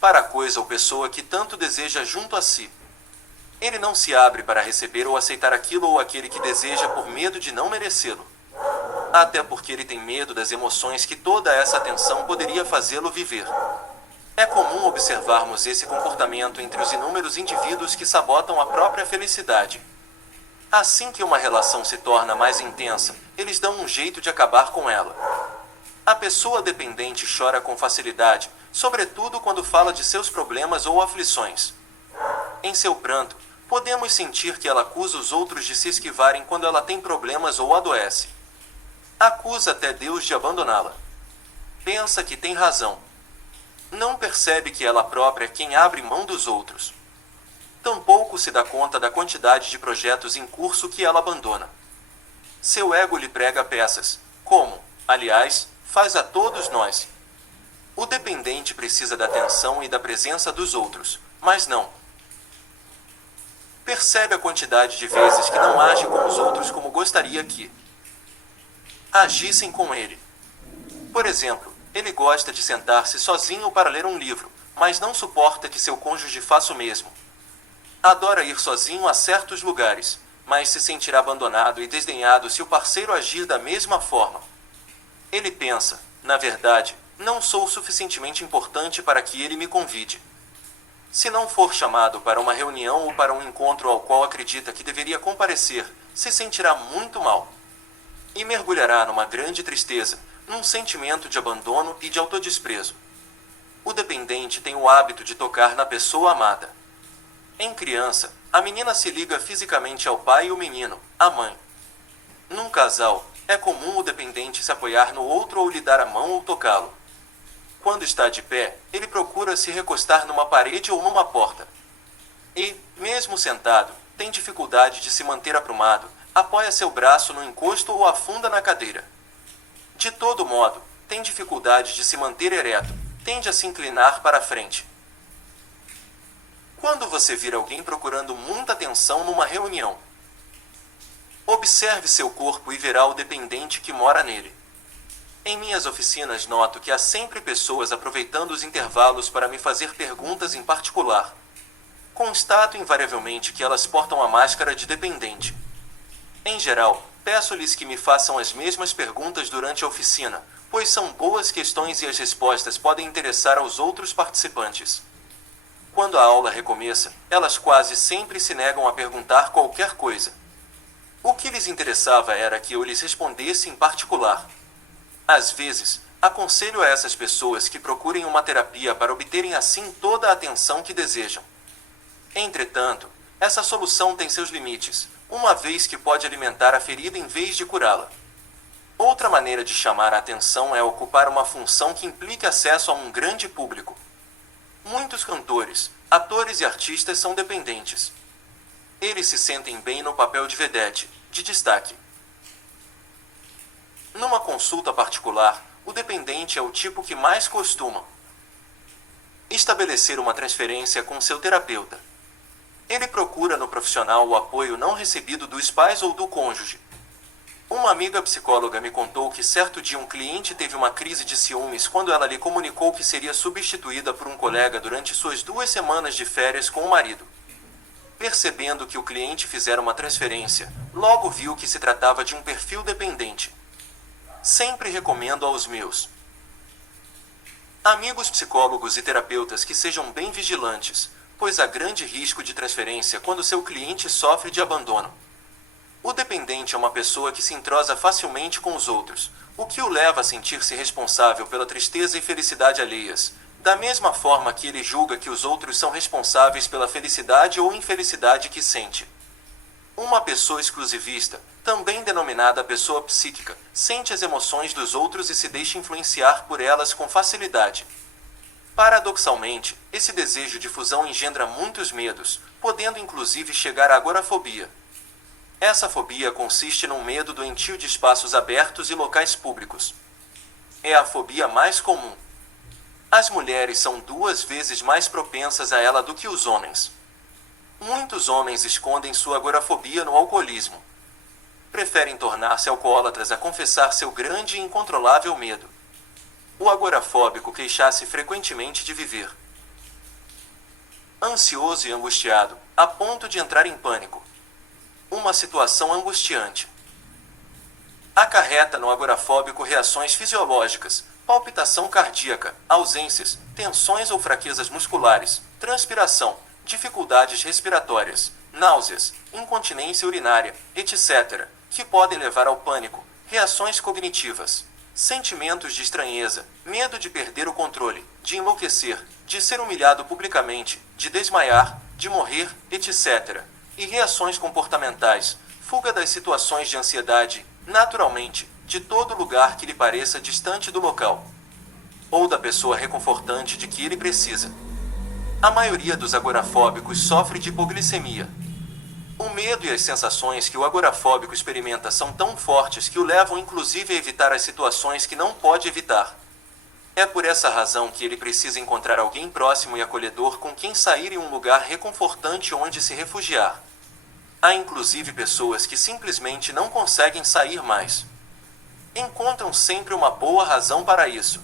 para a coisa ou pessoa que tanto deseja junto a si. Ele não se abre para receber ou aceitar aquilo ou aquele que deseja por medo de não merecê-lo. Até porque ele tem medo das emoções que toda essa atenção poderia fazê-lo viver. É comum observarmos esse comportamento entre os inúmeros indivíduos que sabotam a própria felicidade. Assim que uma relação se torna mais intensa, eles dão um jeito de acabar com ela. A pessoa dependente chora com facilidade, sobretudo quando fala de seus problemas ou aflições. Em seu pranto, podemos sentir que ela acusa os outros de se esquivarem quando ela tem problemas ou adoece. Acusa até Deus de abandoná-la. Pensa que tem razão. Não percebe que ela própria é quem abre mão dos outros. Tampouco se dá conta da quantidade de projetos em curso que ela abandona. Seu ego lhe prega peças, como, aliás, faz a todos nós. O dependente precisa da atenção e da presença dos outros, mas não percebe a quantidade de vezes que não age com os outros como gostaria que agissem com ele. Por exemplo, ele gosta de sentar-se sozinho para ler um livro, mas não suporta que seu cônjuge faça o mesmo. Adora ir sozinho a certos lugares, mas se sentirá abandonado e desdenhado se o parceiro agir da mesma forma. Ele pensa, na verdade, não sou suficientemente importante para que ele me convide. Se não for chamado para uma reunião ou para um encontro ao qual acredita que deveria comparecer, se sentirá muito mal. E mergulhará numa grande tristeza, num sentimento de abandono e de autodesprezo. O dependente tem o hábito de tocar na pessoa amada. Em criança, a menina se liga fisicamente ao pai e o menino, à mãe. Num casal, é comum o dependente se apoiar no outro ou lhe dar a mão ou tocá-lo. Quando está de pé, ele procura se recostar numa parede ou numa porta. E, mesmo sentado, tem dificuldade de se manter aprumado, apoia seu braço no encosto ou afunda na cadeira. De todo modo, tem dificuldade de se manter ereto, tende a se inclinar para a frente. Quando você vir alguém procurando muita atenção numa reunião, observe seu corpo e verá o dependente que mora nele. Em minhas oficinas noto que há sempre pessoas aproveitando os intervalos para me fazer perguntas em particular. Constato invariavelmente que elas portam a máscara de dependente. Em geral, peço-lhes que me façam as mesmas perguntas durante a oficina, pois são boas questões e as respostas podem interessar aos outros participantes. Quando a aula recomeça, elas quase sempre se negam a perguntar qualquer coisa. O que lhes interessava era que eu lhes respondesse em particular. Às vezes, aconselho a essas pessoas que procurem uma terapia para obterem assim toda a atenção que desejam. Entretanto, essa solução tem seus limites, uma vez que pode alimentar a ferida em vez de curá-la. Outra maneira de chamar a atenção é ocupar uma função que implique acesso a um grande público. Muitos cantores, atores e artistas são dependentes. Eles se sentem bem no papel de vedete, de destaque. Numa consulta particular, o dependente é o tipo que mais costuma estabelecer uma transferência com seu terapeuta. Ele procura no profissional o apoio não recebido dos pais ou do cônjuge. Uma amiga psicóloga me contou que certo dia um cliente teve uma crise de ciúmes quando ela lhe comunicou que seria substituída por um colega durante suas 2 semanas de férias com o marido. Percebendo que o cliente fizera uma transferência, logo viu que se tratava de um perfil dependente. Sempre recomendo aos meus amigos psicólogos e terapeutas que sejam bem vigilantes, pois há grande risco de transferência quando seu cliente sofre de abandono. O dependente é uma pessoa que se entrosa facilmente com os outros, o que o leva a sentir-se responsável pela tristeza e felicidade alheias, da mesma forma que ele julga que os outros são responsáveis pela felicidade ou infelicidade que sente. Uma pessoa exclusivista, também denominada pessoa psíquica, sente as emoções dos outros e se deixa influenciar por elas com facilidade. Paradoxalmente, esse desejo de fusão engendra muitos medos, podendo inclusive chegar à agorafobia. Essa fobia consiste num medo doentio de espaços abertos e locais públicos. É a fobia mais comum. As mulheres são 2 vezes mais propensas a ela do que os homens. Muitos homens escondem sua agorafobia no alcoolismo. Preferem tornar-se alcoólatras a confessar seu grande e incontrolável medo. O agorafóbico queixa-se frequentemente de viver ansioso e angustiado, a ponto de entrar em pânico. Uma situação angustiante acarreta no agorafóbico reações fisiológicas, palpitação cardíaca, ausências, tensões ou fraquezas musculares, transpiração, dificuldades respiratórias, náuseas, incontinência urinária, etc., que podem levar ao pânico, reações cognitivas, sentimentos de estranheza, medo de perder o controle, de enlouquecer, de ser humilhado publicamente, de desmaiar, de morrer, etc., e reações comportamentais, fuga das situações de ansiedade, naturalmente, de todo lugar que lhe pareça distante do local, ou da pessoa reconfortante de que ele precisa. A maioria dos agorafóbicos sofre de hipoglicemia. O medo e as sensações que o agorafóbico experimenta são tão fortes que o levam inclusive a evitar as situações que não pode evitar. É por essa razão que ele precisa encontrar alguém próximo e acolhedor com quem sair em um lugar reconfortante onde se refugiar. Há inclusive pessoas que simplesmente não conseguem sair mais. Encontram sempre uma boa razão para isso.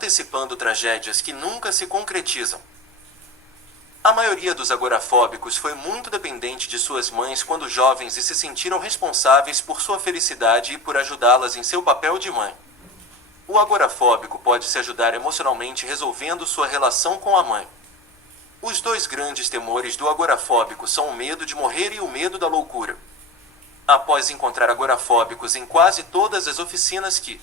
antecipando tragédias que nunca se concretizam. A maioria dos agorafóbicos foi muito dependente de suas mães quando jovens e se sentiram responsáveis por sua felicidade e por ajudá-las em seu papel de mãe. O agorafóbico pode se ajudar emocionalmente resolvendo sua relação com a mãe. Os dois grandes temores do agorafóbico são o medo de morrer e o medo da loucura. Após encontrar agorafóbicos em quase todas as oficinas que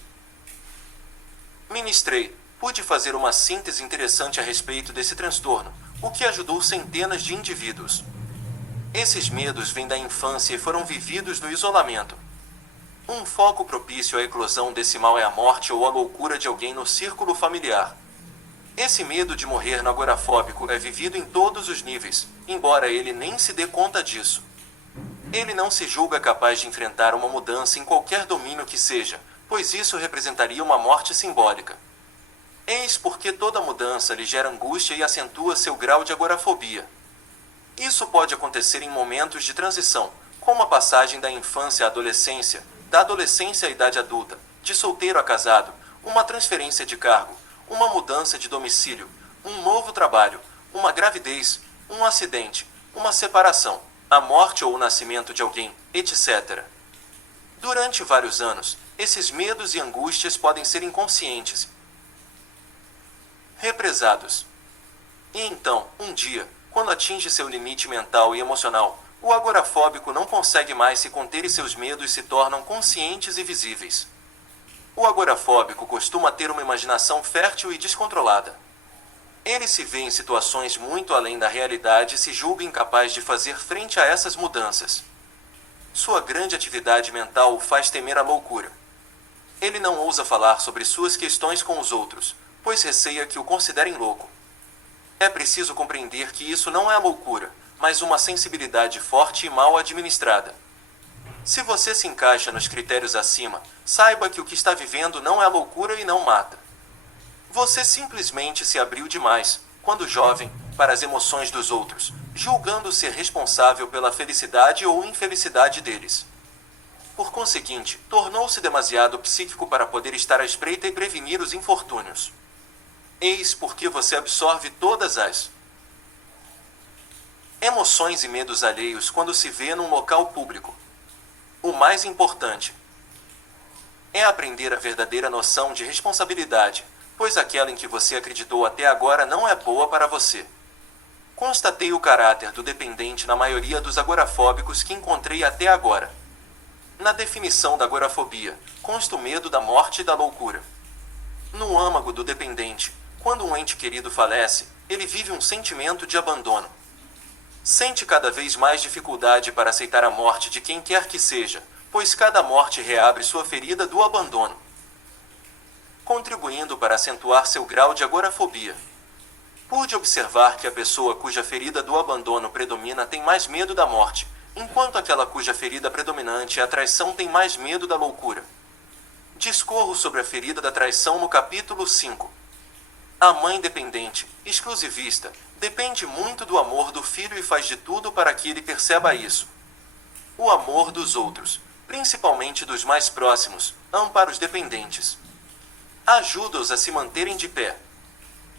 ministrei, pude fazer uma síntese interessante a respeito desse transtorno, o que ajudou centenas de indivíduos. Esses medos vêm da infância e foram vividos no isolamento. Um foco propício à eclosão desse mal é a morte ou a loucura de alguém no círculo familiar. Esse medo de morrer no agorafóbico é vivido em todos os níveis, embora ele nem se dê conta disso. Ele não se julga capaz de enfrentar uma mudança em qualquer domínio que seja, pois isso representaria uma morte simbólica. Eis porque toda mudança lhe gera angústia e acentua seu grau de agorafobia. Isso pode acontecer em momentos de transição, como a passagem da infância à adolescência, da adolescência à idade adulta, de solteiro a casado, uma transferência de cargo, uma mudança de domicílio, um novo trabalho, uma gravidez, um acidente, uma separação, a morte ou o nascimento de alguém, etc. Durante vários anos, esses medos e angústias podem ser inconscientes, represados. E então, um dia, quando atinge seu limite mental e emocional, o agorafóbico não consegue mais se conter e seus medos se tornam conscientes e visíveis. O agorafóbico costuma ter uma imaginação fértil e descontrolada. Ele se vê em situações muito além da realidade e se julga incapaz de fazer frente a essas mudanças. Sua grande atividade mental o faz temer a loucura. Ele não ousa falar sobre suas questões com os outros, pois receia que o considerem louco. É preciso compreender que isso não é loucura, mas uma sensibilidade forte e mal administrada. Se você se encaixa nos critérios acima, saiba que o que está vivendo não é loucura e não mata. Você simplesmente se abriu demais, quando jovem, para as emoções dos outros, julgando ser responsável pela felicidade ou infelicidade deles. Por conseguinte, tornou-se demasiado psíquico para poder estar à espreita e prevenir os infortúnios. Eis porque você absorve todas as emoções e medos alheios quando se vê num local público. O mais importante é aprender a verdadeira noção de responsabilidade, pois aquela em que você acreditou até agora não é boa para você. Constatei o caráter do dependente na maioria dos agorafóbicos que encontrei até agora. Na definição da agorafobia, consta o medo da morte e da loucura. No âmago do dependente, quando um ente querido falece, ele vive um sentimento de abandono. Sente cada vez mais dificuldade para aceitar a morte de quem quer que seja, pois cada morte reabre sua ferida do abandono, contribuindo para acentuar seu grau de agorafobia. Pude observar que a pessoa cuja ferida do abandono predomina tem mais medo da morte, enquanto aquela cuja ferida predominante é a traição tem mais medo da loucura. Discorro sobre a ferida da traição no capítulo 5. A mãe dependente, exclusivista, depende muito do amor do filho e faz de tudo para que ele perceba isso. O amor dos outros, principalmente dos mais próximos, ampara os dependentes. Ajuda-os a se manterem de pé.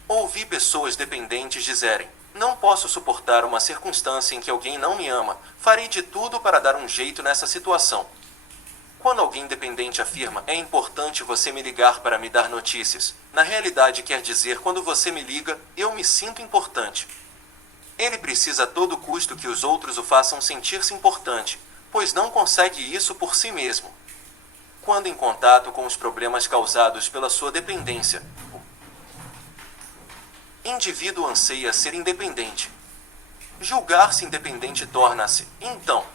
Ouvi pessoas dependentes dizerem: não posso suportar uma circunstância em que alguém não me ama, farei de tudo para dar um jeito nessa situação. Quando alguém dependente afirma: é importante você me ligar para me dar notícias, na realidade quer dizer: quando você me liga, eu me sinto importante. Ele precisa a todo custo que os outros o façam sentir-se importante, pois não consegue isso por si mesmo. Quando em contato com os problemas causados pela sua dependência, o indivíduo anseia ser independente. Julgar-se independente torna-se, então,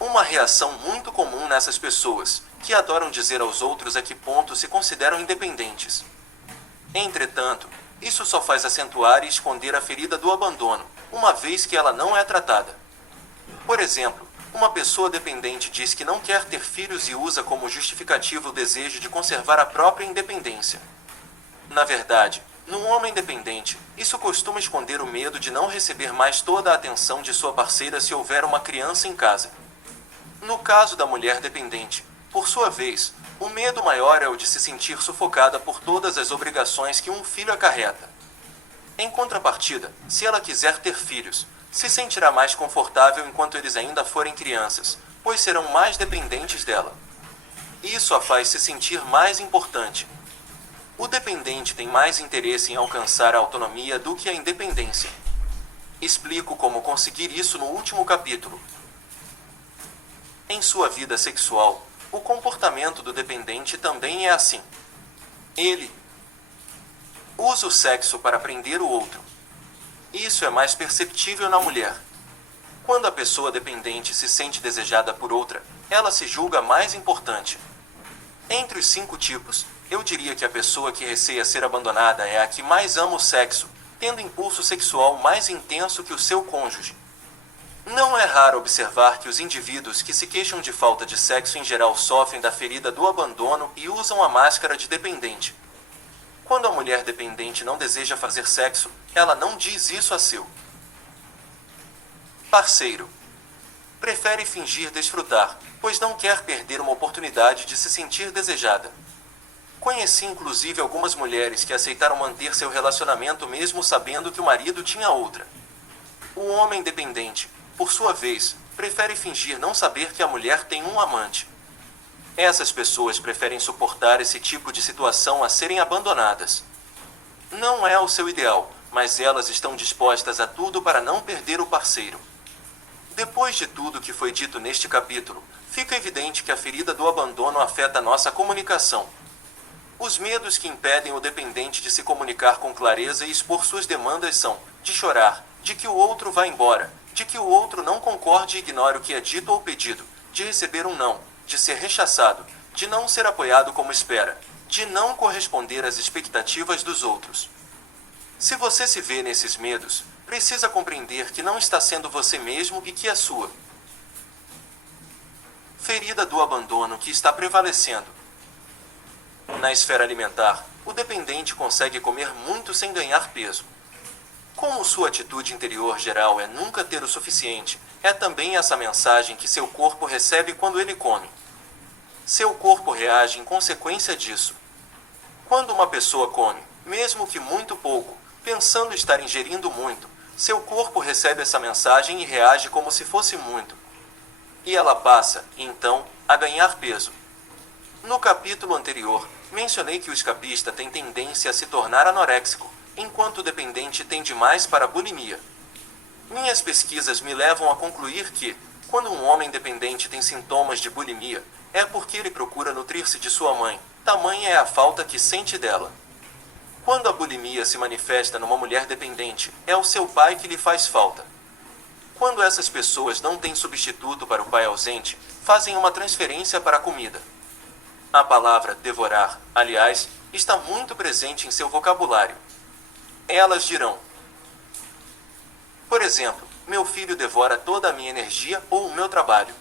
uma reação muito comum nessas pessoas, que adoram dizer aos outros a que ponto se consideram independentes. Entretanto, isso só faz acentuar e esconder a ferida do abandono, uma vez que ela não é tratada. Por exemplo, uma pessoa dependente diz que não quer ter filhos e usa como justificativo o desejo de conservar a própria independência. Na verdade, num homem dependente, isso costuma esconder o medo de não receber mais toda a atenção de sua parceira se houver uma criança em casa. No caso da mulher dependente, por sua vez, O medo maior é o de se sentir sufocada por todas as obrigações que um filho acarreta. Em contrapartida, se ela quiser ter filhos, se sentirá mais confortável enquanto eles ainda forem crianças, pois serão mais dependentes dela. Isso a faz se sentir mais importante. O dependente tem mais interesse em alcançar a autonomia do que a independência. Explico como conseguir isso no último capítulo. Em sua vida sexual, o comportamento do dependente também é assim. Ele usa o sexo para prender o outro. Isso é mais perceptível na mulher. Quando a pessoa dependente se sente desejada por outra, ela se julga mais importante. Entre os 5 tipos, eu diria que a pessoa que receia ser abandonada é a que mais ama o sexo, tendo impulso sexual mais intenso que o seu cônjuge. Não é raro observar que os indivíduos que se queixam de falta de sexo em geral sofrem da ferida do abandono e usam a máscara de dependente. Quando a mulher dependente não deseja fazer sexo, ela não diz isso a seu parceiro. Prefere fingir desfrutar, pois não quer perder uma oportunidade de se sentir desejada. Conheci inclusive algumas mulheres que aceitaram manter seu relacionamento mesmo sabendo que o marido tinha outra. O homem dependente, por sua vez, prefere fingir não saber que a mulher tem um amante. Essas pessoas preferem suportar esse tipo de situação a serem abandonadas. Não é o seu ideal, mas elas estão dispostas a tudo para não perder o parceiro. Depois de tudo que foi dito neste capítulo, fica evidente que a ferida do abandono afeta nossa comunicação. Os medos que impedem o dependente de se comunicar com clareza e expor suas demandas são de chorar, de que o outro vá embora, de que o outro não concorde e ignore o que é dito ou pedido, de receber um não, de ser rechaçado, de não ser apoiado como espera, de não corresponder às expectativas dos outros. Se você se vê nesses medos, precisa compreender que não está sendo você mesmo e que é sua ferida do abandono que está prevalecendo. Na esfera alimentar, o dependente consegue comer muito sem ganhar peso. Como sua atitude interior geral é nunca ter o suficiente, é também essa mensagem que seu corpo recebe quando ele come. Seu corpo reage em consequência disso. Quando uma pessoa come, mesmo que muito pouco, pensando estar ingerindo muito, seu corpo recebe essa mensagem e reage como se fosse muito. E ela passa, então, a ganhar peso. No capítulo anterior, mencionei que o escapista tem tendência a se tornar anoréxico, enquanto o dependente tende mais para a bulimia. Minhas pesquisas me levam a concluir que, quando um homem dependente tem sintomas de bulimia, é porque ele procura nutrir-se de sua mãe, tamanha é a falta que sente dela. Quando a bulimia se manifesta numa mulher dependente, é o seu pai que lhe faz falta. Quando essas pessoas não têm substituto para o pai ausente, fazem uma transferência para a comida. A palavra devorar, aliás, está muito presente em seu vocabulário. Elas dirão, por exemplo, meu filho devora toda a minha energia ou o meu trabalho.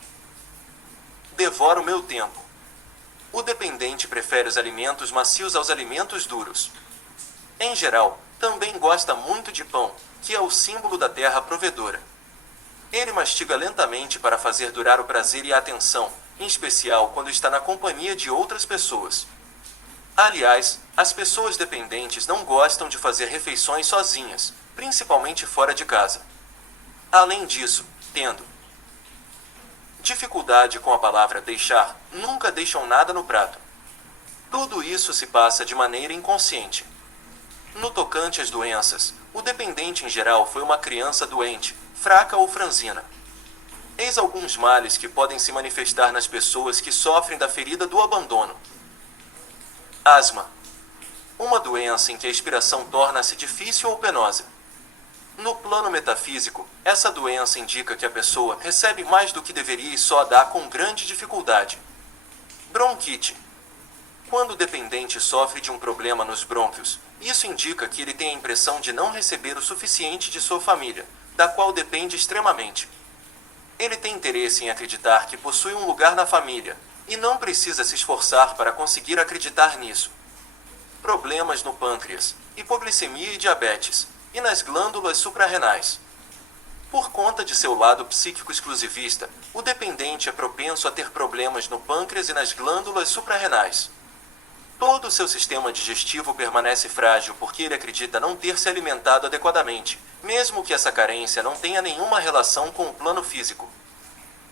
Devora o meu tempo. O dependente prefere os alimentos macios aos alimentos duros. Em geral, também gosta muito de pão, que é o símbolo da terra provedora. Ele mastiga lentamente para fazer durar o prazer e a atenção, em especial quando está na companhia de outras pessoas. Aliás, as pessoas dependentes não gostam de fazer refeições sozinhas, principalmente fora de casa. Além disso, tendo dificuldade com a palavra deixar, nunca deixam nada no prato. Tudo isso se passa de maneira inconsciente. No tocante às doenças, o dependente em geral foi uma criança doente, fraca ou franzina. Eis alguns males que podem se manifestar nas pessoas que sofrem da ferida do abandono. Asma. Uma doença em que a expiração torna-se difícil ou penosa. No plano metafísico, essa doença indica que a pessoa recebe mais do que deveria e só dá com grande dificuldade. Bronquite. Quando o dependente sofre de um problema nos brônquios, isso indica que ele tem a impressão de não receber o suficiente de sua família, da qual depende extremamente. Ele tem interesse em acreditar que possui um lugar na família, e não precisa se esforçar para conseguir acreditar nisso. Problemas no pâncreas, hipoglicemia e diabetes, e nas glândulas suprarrenais. Por conta de seu lado psíquico exclusivista, o dependente é propenso a ter problemas no pâncreas e nas glândulas suprarrenais. Todo o seu sistema digestivo permanece frágil porque ele acredita não ter se alimentado adequadamente, mesmo que essa carência não tenha nenhuma relação com o plano físico.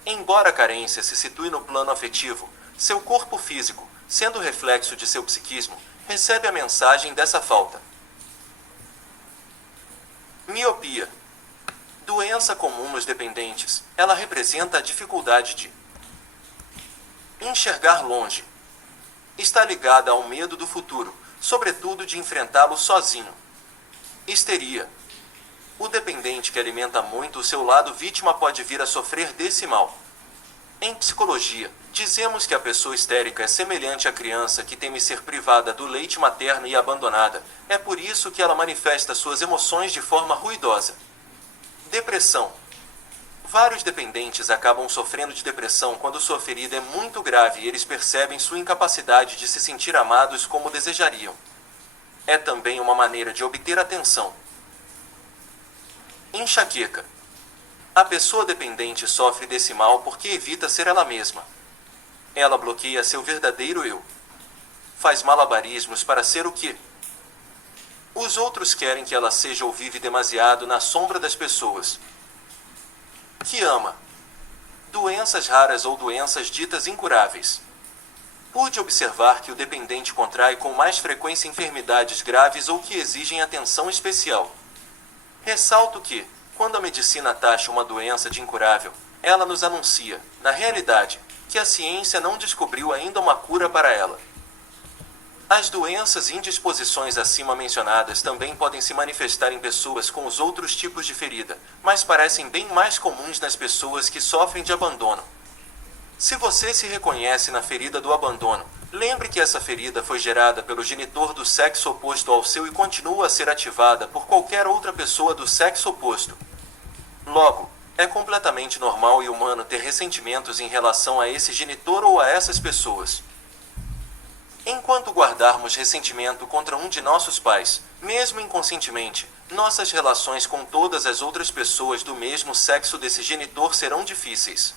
Embora a carência se situe no plano afetivo, seu corpo físico, sendo reflexo de seu psiquismo, recebe a mensagem dessa falta. Miopia. Doença comum nos dependentes, ela representa a dificuldade de enxergar longe. Está ligada ao medo do futuro, sobretudo de enfrentá-lo sozinho. Histeria. O dependente que alimenta muito o seu lado vítima pode vir a sofrer desse mal. Em psicologia, dizemos que a pessoa histérica é semelhante à criança que teme ser privada do leite materno e abandonada. É por isso que ela manifesta suas emoções de forma ruidosa. Depressão. Vários dependentes acabam sofrendo de depressão quando sua ferida é muito grave e eles percebem sua incapacidade de se sentir amados como desejariam. É também uma maneira de obter atenção. Enxaqueca. A pessoa dependente sofre desse mal porque evita ser ela mesma. Ela bloqueia seu verdadeiro eu. Faz malabarismos para ser o que os outros querem que ela seja ou vive demasiado na sombra das pessoas que ama. Doenças raras ou doenças ditas incuráveis. Pude observar que o dependente contrai com mais frequência enfermidades graves ou que exigem atenção especial. Ressalto que, quando a medicina taxa uma doença de incurável, ela nos anuncia, na realidade, que a ciência não descobriu ainda uma cura para ela. As doenças e indisposições acima mencionadas também podem se manifestar em pessoas com os outros tipos de ferida, mas parecem bem mais comuns nas pessoas que sofrem de abandono. Se você se reconhece na ferida do abandono, lembre que essa ferida foi gerada pelo genitor do sexo oposto ao seu e continua a ser ativada por qualquer outra pessoa do sexo oposto. Logo, é completamente normal e humano ter ressentimentos em relação a esse genitor ou a essas pessoas. Enquanto guardarmos ressentimento contra um de nossos pais, mesmo inconscientemente, nossas relações com todas as outras pessoas do mesmo sexo desse genitor serão difíceis.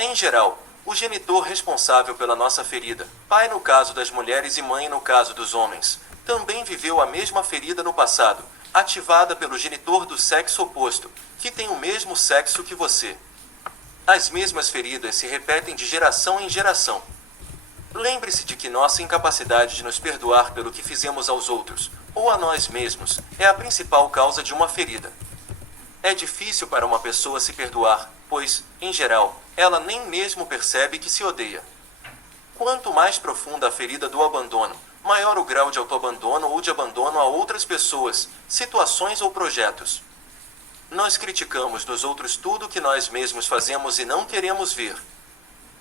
Em geral, o genitor responsável pela nossa ferida, pai no caso das mulheres e mãe no caso dos homens, também viveu a mesma ferida no passado, ativada pelo genitor do sexo oposto, que tem o mesmo sexo que você. As mesmas feridas se repetem de geração em geração. Lembre-se de que nossa incapacidade de nos perdoar pelo que fizemos aos outros, ou a nós mesmos, é a principal causa de uma ferida. É difícil para uma pessoa se perdoar, pois, em geral, ela nem mesmo percebe que se odeia. Quanto mais profunda a ferida do abandono, maior o grau de autoabandono ou de abandono a outras pessoas, situações ou projetos. Nós criticamos nos outros tudo o que nós mesmos fazemos e não queremos ver.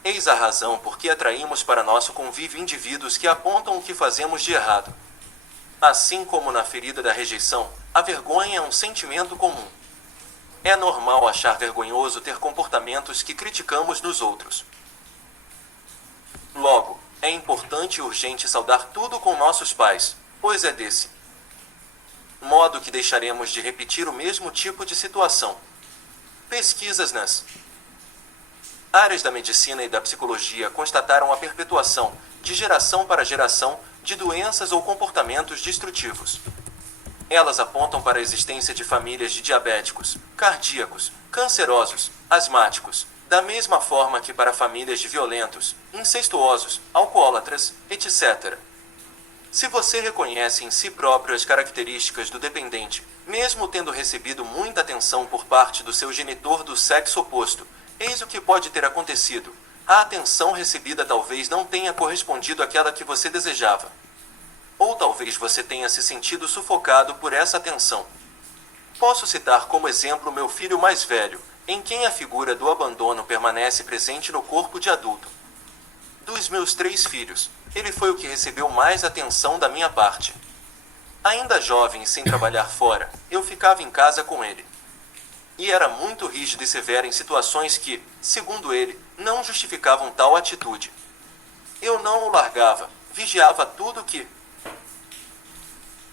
Eis a razão por que atraímos para nosso convívio indivíduos que apontam o que fazemos de errado. Assim como na ferida da rejeição, a vergonha é um sentimento comum. É normal achar vergonhoso ter comportamentos que criticamos nos outros. Logo, é importante e urgente saudar tudo com nossos pais, pois é desse modo que deixaremos de repetir o mesmo tipo de situação. Pesquisas nas áreas da medicina e da psicologia constataram a perpetuação, de geração para geração, de doenças ou comportamentos destrutivos. Elas apontam para a existência de famílias de diabéticos, cardíacos, cancerosos, asmáticos, da mesma forma que para famílias de violentos, incestuosos, alcoólatras, etc. Se você reconhece em si próprio as características do dependente, mesmo tendo recebido muita atenção por parte do seu genitor do sexo oposto, eis o que pode ter acontecido. A atenção recebida talvez não tenha correspondido àquela que você desejava. Ou talvez você tenha se sentido sufocado por essa atenção. Posso citar como exemplo meu filho mais velho, em quem a figura do abandono permanece presente no corpo de adulto. Dos meus 3 filhos, ele foi o que recebeu mais atenção da minha parte. Ainda jovem e sem trabalhar fora, eu ficava em casa com ele. E era muito rígido e severo em situações que, segundo ele, não justificavam tal atitude. Eu não o largava, vigiava tudo o que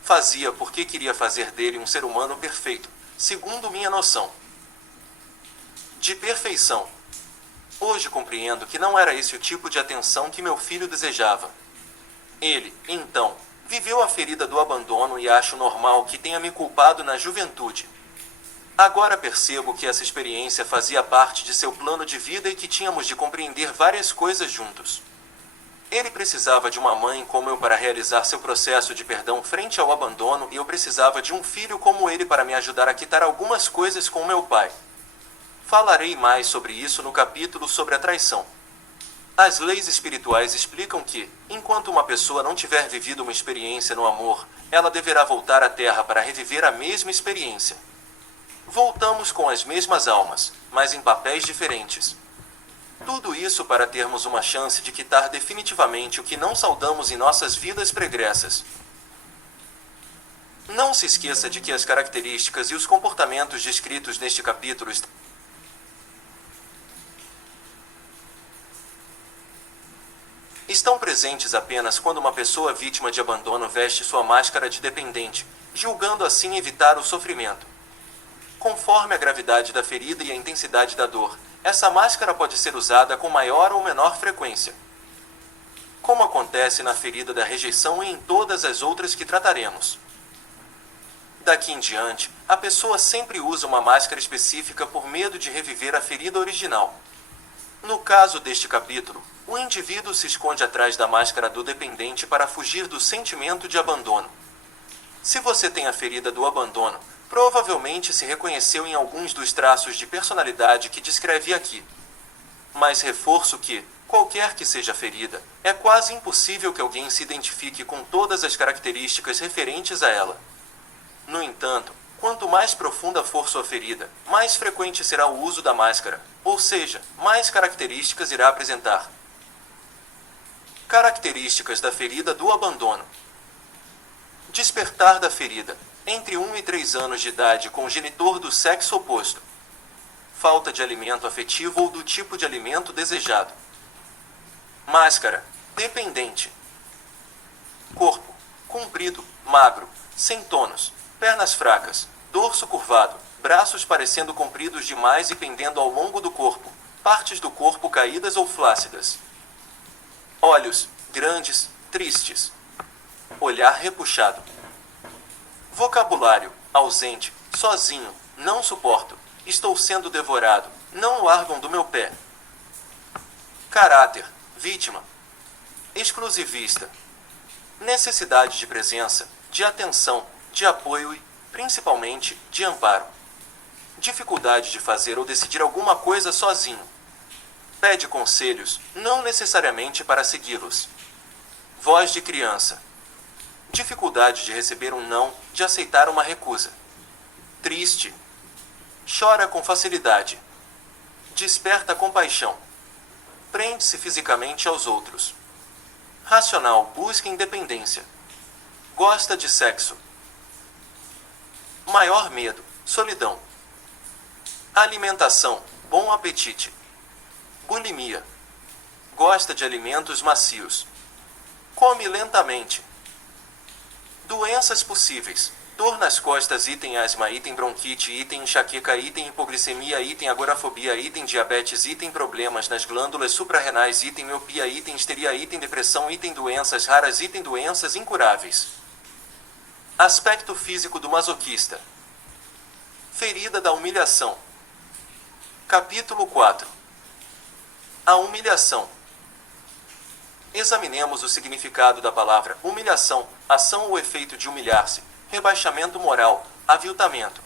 fazia porque queria fazer dele um ser humano perfeito, segundo minha noção de perfeição. Hoje compreendo que não era esse o tipo de atenção que meu filho desejava. Ele, então, viveu a ferida do abandono e acho normal que tenha me culpado na juventude. Agora percebo que essa experiência fazia parte de seu plano de vida e que tínhamos de compreender várias coisas juntos. Ele precisava de uma mãe como eu para realizar seu processo de perdão frente ao abandono e eu precisava de um filho como ele para me ajudar a quitar algumas coisas com meu pai. Falarei mais sobre isso no capítulo sobre a traição. As leis espirituais explicam que, enquanto uma pessoa não tiver vivido uma experiência no amor, ela deverá voltar à Terra para reviver a mesma experiência. Voltamos com as mesmas almas, mas em papéis diferentes. Tudo isso para termos uma chance de quitar definitivamente o que não saudamos em nossas vidas pregressas. Não se esqueça de que as características e os comportamentos descritos neste capítulo estão presentes apenas quando uma pessoa vítima de abandono veste sua máscara de dependente, julgando assim evitar o sofrimento. Conforme a gravidade da ferida e a intensidade da dor, essa máscara pode ser usada com maior ou menor frequência. Como acontece na ferida da rejeição e em todas as outras que trataremos. Daqui em diante, a pessoa sempre usa uma máscara específica por medo de reviver a ferida original. No caso deste capítulo, o indivíduo se esconde atrás da máscara do dependente para fugir do sentimento de abandono. Se você tem a ferida do abandono, provavelmente se reconheceu em alguns dos traços de personalidade que descrevi aqui. Mas reforço que, qualquer que seja a ferida, é quase impossível que alguém se identifique com todas as características referentes a ela. No entanto, quanto mais profunda for sua ferida, mais frequente será o uso da máscara, ou seja, mais características irá apresentar. Características da ferida do abandono. Despertar da ferida, entre 1 e 3 anos de idade com o genitor do sexo oposto. Falta de alimento afetivo ou do tipo de alimento desejado. Máscara, dependente. Corpo, comprido, magro, sem tônus, pernas fracas, dorso curvado, braços parecendo compridos demais e pendendo ao longo do corpo, partes do corpo caídas ou flácidas. Olhos, grandes, tristes. Olhar repuxado. Vocabulário, ausente, sozinho, não suporto, estou sendo devorado, não largam do meu pé. Caráter, vítima. Exclusivista. Necessidade de presença, de atenção, de apoio e, principalmente, de amparo. Dificuldade de fazer ou decidir alguma coisa sozinho. Pede conselhos, não necessariamente para segui-los. Voz de criança. Dificuldade de receber um não, de aceitar uma recusa. Triste. Chora com facilidade. Desperta compaixão. Prende-se fisicamente aos outros. Racional, busca independência. Gosta de sexo. Maior medo, solidão. Alimentação, bom apetite. Bulimia. Gosta de alimentos macios. Come lentamente. Doenças possíveis. Dor nas costas, item asma, item bronquite, item enxaqueca, item hipoglicemia, item agorafobia, item diabetes, item problemas nas glândulas suprarrenais, item miopia, item histeria, item depressão, item doenças raras, item doenças incuráveis. Aspecto físico do masoquista. Ferida da humilhação. Capítulo 4. A humilhação. Examinemos o significado da palavra humilhação, ação ou efeito de humilhar-se, rebaixamento moral, aviltamento.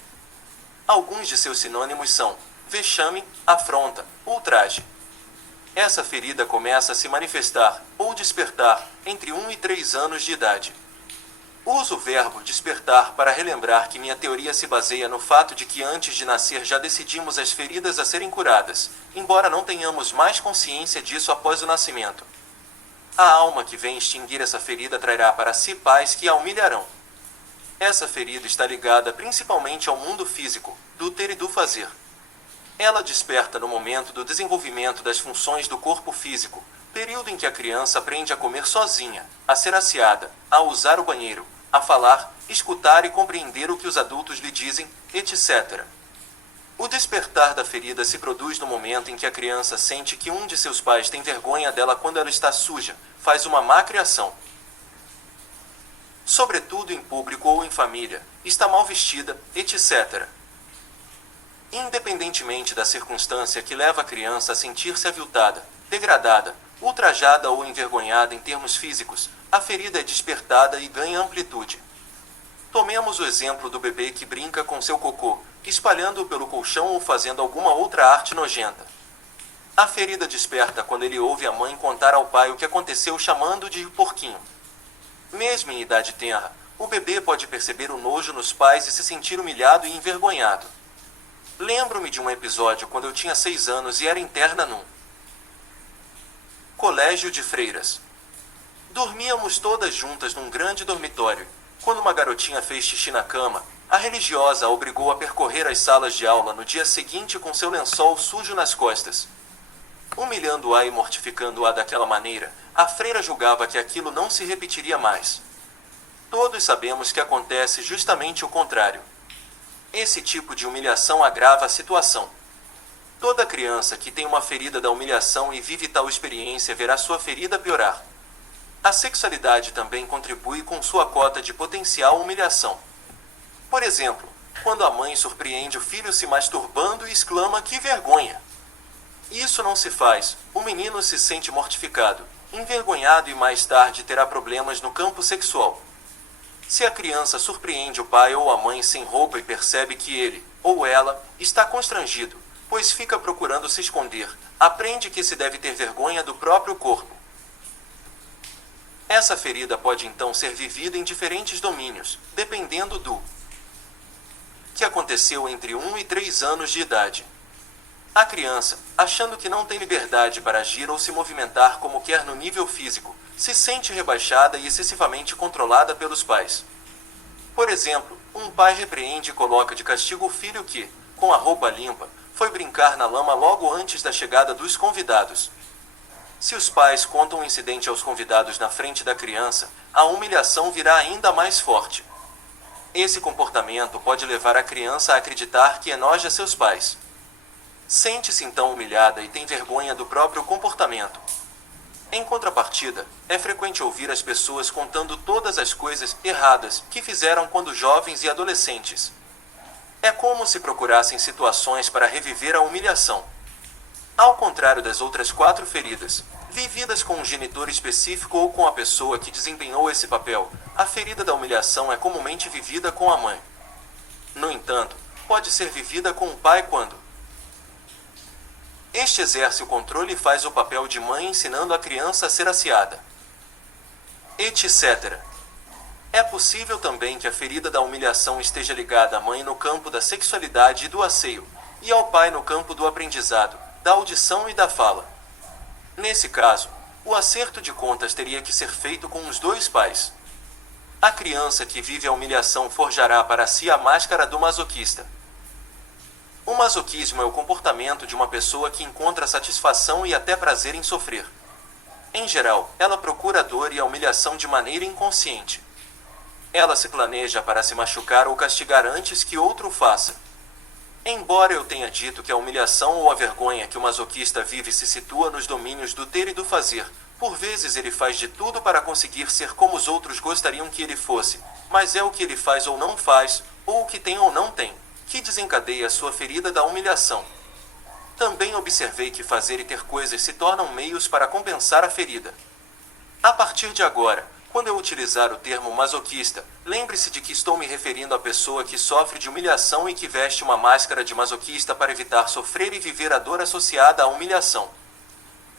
Alguns de seus sinônimos são vexame, afronta, ultraje. Essa ferida começa a se manifestar, ou despertar, entre 1 e 3 anos de idade. Uso o verbo despertar para relembrar que minha teoria se baseia no fato de que antes de nascer já decidimos as feridas a serem curadas, embora não tenhamos mais consciência disso após o nascimento. A alma que vem extinguir essa ferida trará para si pais que a humilharão. Essa ferida está ligada principalmente ao mundo físico, do ter e do fazer. Ela desperta no momento do desenvolvimento das funções do corpo físico, período em que a criança aprende a comer sozinha, a ser asseada, a usar o banheiro, a falar, escutar e compreender o que os adultos lhe dizem, etc. O despertar da ferida se produz no momento em que a criança sente que um de seus pais tem vergonha dela quando ela está suja, faz uma má criação. Sobretudo em público ou em família, está mal vestida, etc. Independentemente da circunstância que leva a criança a sentir-se aviltada, degradada, ultrajada ou envergonhada em termos físicos, a ferida é despertada e ganha amplitude. Tomemos o exemplo do bebê que brinca com seu cocô, espalhando-o pelo colchão ou fazendo alguma outra arte nojenta. A ferida desperta quando ele ouve a mãe contar ao pai o que aconteceu chamando de porquinho. Mesmo em idade tenra, o bebê pode perceber o nojo nos pais e se sentir humilhado e envergonhado. Lembro-me de um episódio quando eu tinha 6 anos e era interna num colégio de freiras. Dormíamos todas juntas num grande dormitório. Quando uma garotinha fez xixi na cama, a religiosa a obrigou a percorrer as salas de aula no dia seguinte com seu lençol sujo nas costas. Humilhando-a e mortificando-a daquela maneira, a freira julgava que aquilo não se repetiria mais. Todos sabemos que acontece justamente o contrário. Esse tipo de humilhação agrava a situação. Toda criança que tem uma ferida da humilhação e vive tal experiência verá sua ferida piorar. A sexualidade também contribui com sua cota de potencial humilhação. Por exemplo, quando a mãe surpreende o filho se masturbando e exclama "que vergonha!". Isso não se faz, o menino se sente mortificado, envergonhado e mais tarde terá problemas no campo sexual. Se a criança surpreende o pai ou a mãe sem roupa e percebe que ele, ou ela, está constrangido, pois fica procurando se esconder, aprende que se deve ter vergonha do próprio corpo. Essa ferida pode então ser vivida em diferentes domínios, dependendo do que aconteceu entre 1 e 3 anos de idade. A criança, achando que não tem liberdade para agir ou se movimentar como quer no nível físico, se sente rebaixada e excessivamente controlada pelos pais. Por exemplo, um pai repreende e coloca de castigo o filho que, com a roupa limpa, foi brincar na lama logo antes da chegada dos convidados. Se os pais contam o incidente aos convidados na frente da criança, a humilhação virá ainda mais forte. Esse comportamento pode levar a criança a acreditar que enoja seus pais. Sente-se então humilhada e tem vergonha do próprio comportamento. Em contrapartida, é frequente ouvir as pessoas contando todas as coisas erradas que fizeram quando jovens e adolescentes. É como se procurassem situações para reviver a humilhação. Ao contrário das outras 4 feridas, vividas com um genitor específico ou com a pessoa que desempenhou esse papel, a ferida da humilhação é comumente vivida com a mãe. No entanto, pode ser vivida com o pai quando este exerce o controle e faz o papel de mãe ensinando a criança a ser aciada, etc. É possível também que a ferida da humilhação esteja ligada à mãe no campo da sexualidade e do asseio, e ao pai no campo do aprendizado, da audição e da fala. Nesse caso, o acerto de contas teria que ser feito com os 2 pais. A criança que vive a humilhação forjará para si a máscara do masoquista. O masoquismo é o comportamento de uma pessoa que encontra satisfação e até prazer em sofrer. Em geral, ela procura a dor e a humilhação de maneira inconsciente. Ela se planeja para se machucar ou castigar antes que outro o faça. Embora eu tenha dito que a humilhação ou a vergonha que o masoquista vive se situa nos domínios do ter e do fazer, por vezes ele faz de tudo para conseguir ser como os outros gostariam que ele fosse, mas é o que ele faz ou não faz, ou o que tem ou não tem, que desencadeia a sua ferida da humilhação. Também observei que fazer e ter coisas se tornam meios para compensar a ferida. A partir de agora, quando eu utilizar o termo masoquista, lembre-se de que estou me referindo à pessoa que sofre de humilhação e que veste uma máscara de masoquista para evitar sofrer e viver a dor associada à humilhação.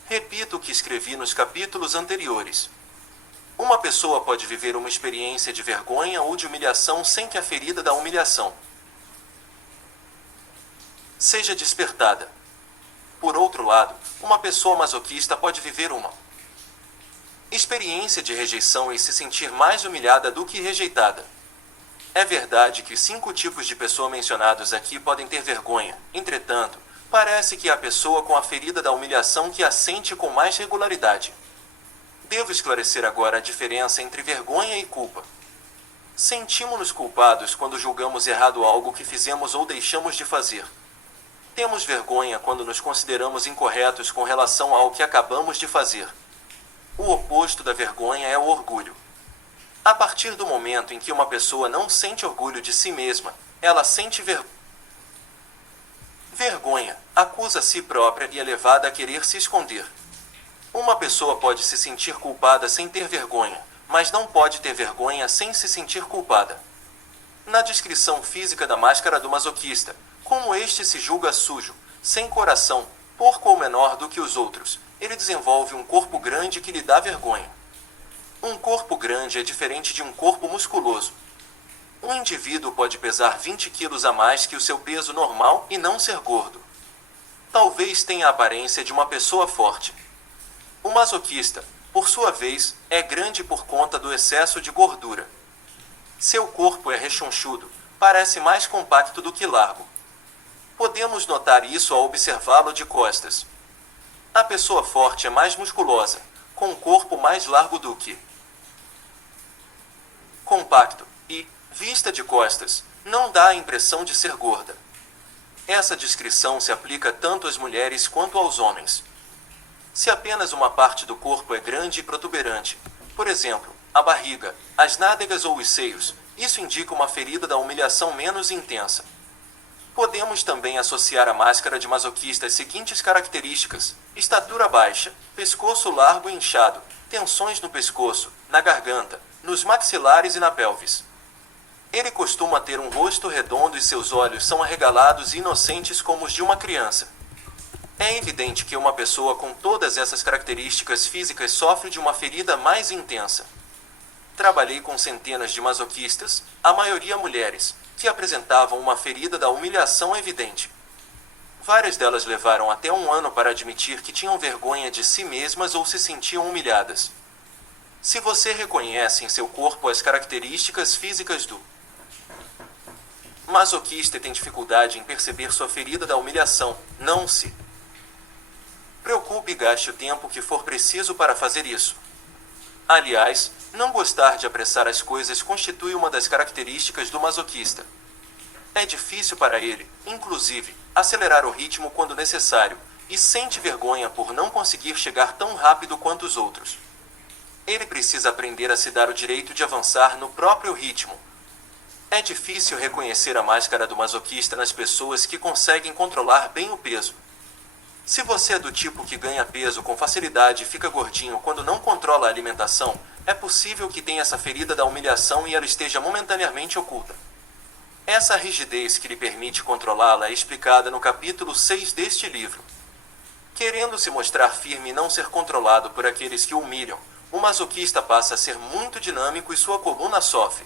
Repito o que escrevi nos capítulos anteriores. Uma pessoa pode viver uma experiência de vergonha ou de humilhação sem que a ferida da humilhação seja despertada. Por outro lado, uma pessoa masoquista pode viver uma experiência de rejeição e se sentir mais humilhada do que rejeitada. É verdade que os 5 tipos de pessoa mencionados aqui podem ter vergonha, entretanto, parece que é a pessoa com a ferida da humilhação que a sente com mais regularidade. Devo esclarecer agora a diferença entre vergonha e culpa. Sentimos-nos culpados quando julgamos errado algo que fizemos ou deixamos de fazer. Temos vergonha quando nos consideramos incorretos com relação ao que acabamos de fazer. O oposto da vergonha é o orgulho. A partir do momento em que uma pessoa não sente orgulho de si mesma, ela sente vergonha, acusa a si própria e é levada a querer se esconder. Uma pessoa pode se sentir culpada sem ter vergonha, mas não pode ter vergonha sem se sentir culpada. Na descrição física da máscara do masoquista, como este se julga sujo, sem coração, porco ou menor do que os outros, ele desenvolve um corpo grande que lhe dá vergonha. Um corpo grande é diferente de um corpo musculoso. Um indivíduo pode pesar 20 quilos a mais que o seu peso normal e não ser gordo. Talvez tenha a aparência de uma pessoa forte. O masoquista, por sua vez, é grande por conta do excesso de gordura. Seu corpo é rechonchudo, parece mais compacto do que largo. Podemos notar isso ao observá-lo de costas. A pessoa forte é mais musculosa, com um corpo mais largo do que compacto e, vista de costas, não dá a impressão de ser gorda. Essa descrição se aplica tanto às mulheres quanto aos homens. Se apenas uma parte do corpo é grande e protuberante, por exemplo, a barriga, as nádegas ou os seios, isso indica uma ferida da humilhação menos intensa. Podemos também associar à máscara de masoquista as seguintes características: estatura baixa, pescoço largo e inchado, tensões no pescoço, na garganta, nos maxilares e na pelvis. Ele costuma ter um rosto redondo e seus olhos são arregalados e inocentes como os de uma criança. É evidente que uma pessoa com todas essas características físicas sofre de uma ferida mais intensa. Trabalhei com centenas de masoquistas, a maioria mulheres, que apresentavam uma ferida da humilhação evidente. Várias delas levaram até 1 ano para admitir que tinham vergonha de si mesmas ou se sentiam humilhadas. Se você reconhece em seu corpo as características físicas do masoquista e tem dificuldade em perceber sua ferida da humilhação, não se preocupe e gaste o tempo que for preciso para fazer isso. Aliás, não gostar de apressar as coisas constitui uma das características do masoquista. É difícil para ele, inclusive, acelerar o ritmo quando necessário, e sente vergonha por não conseguir chegar tão rápido quanto os outros. Ele precisa aprender a se dar o direito de avançar no próprio ritmo. É difícil reconhecer a máscara do masoquista nas pessoas que conseguem controlar bem o peso. Se você é do tipo que ganha peso com facilidade e fica gordinho quando não controla a alimentação, é possível que tenha essa ferida da humilhação e ela esteja momentaneamente oculta. Essa rigidez que lhe permite controlá-la é explicada no capítulo 6 deste livro. Querendo se mostrar firme e não ser controlado por aqueles que o humilham, o masoquista passa a ser muito dinâmico e sua coluna sofre.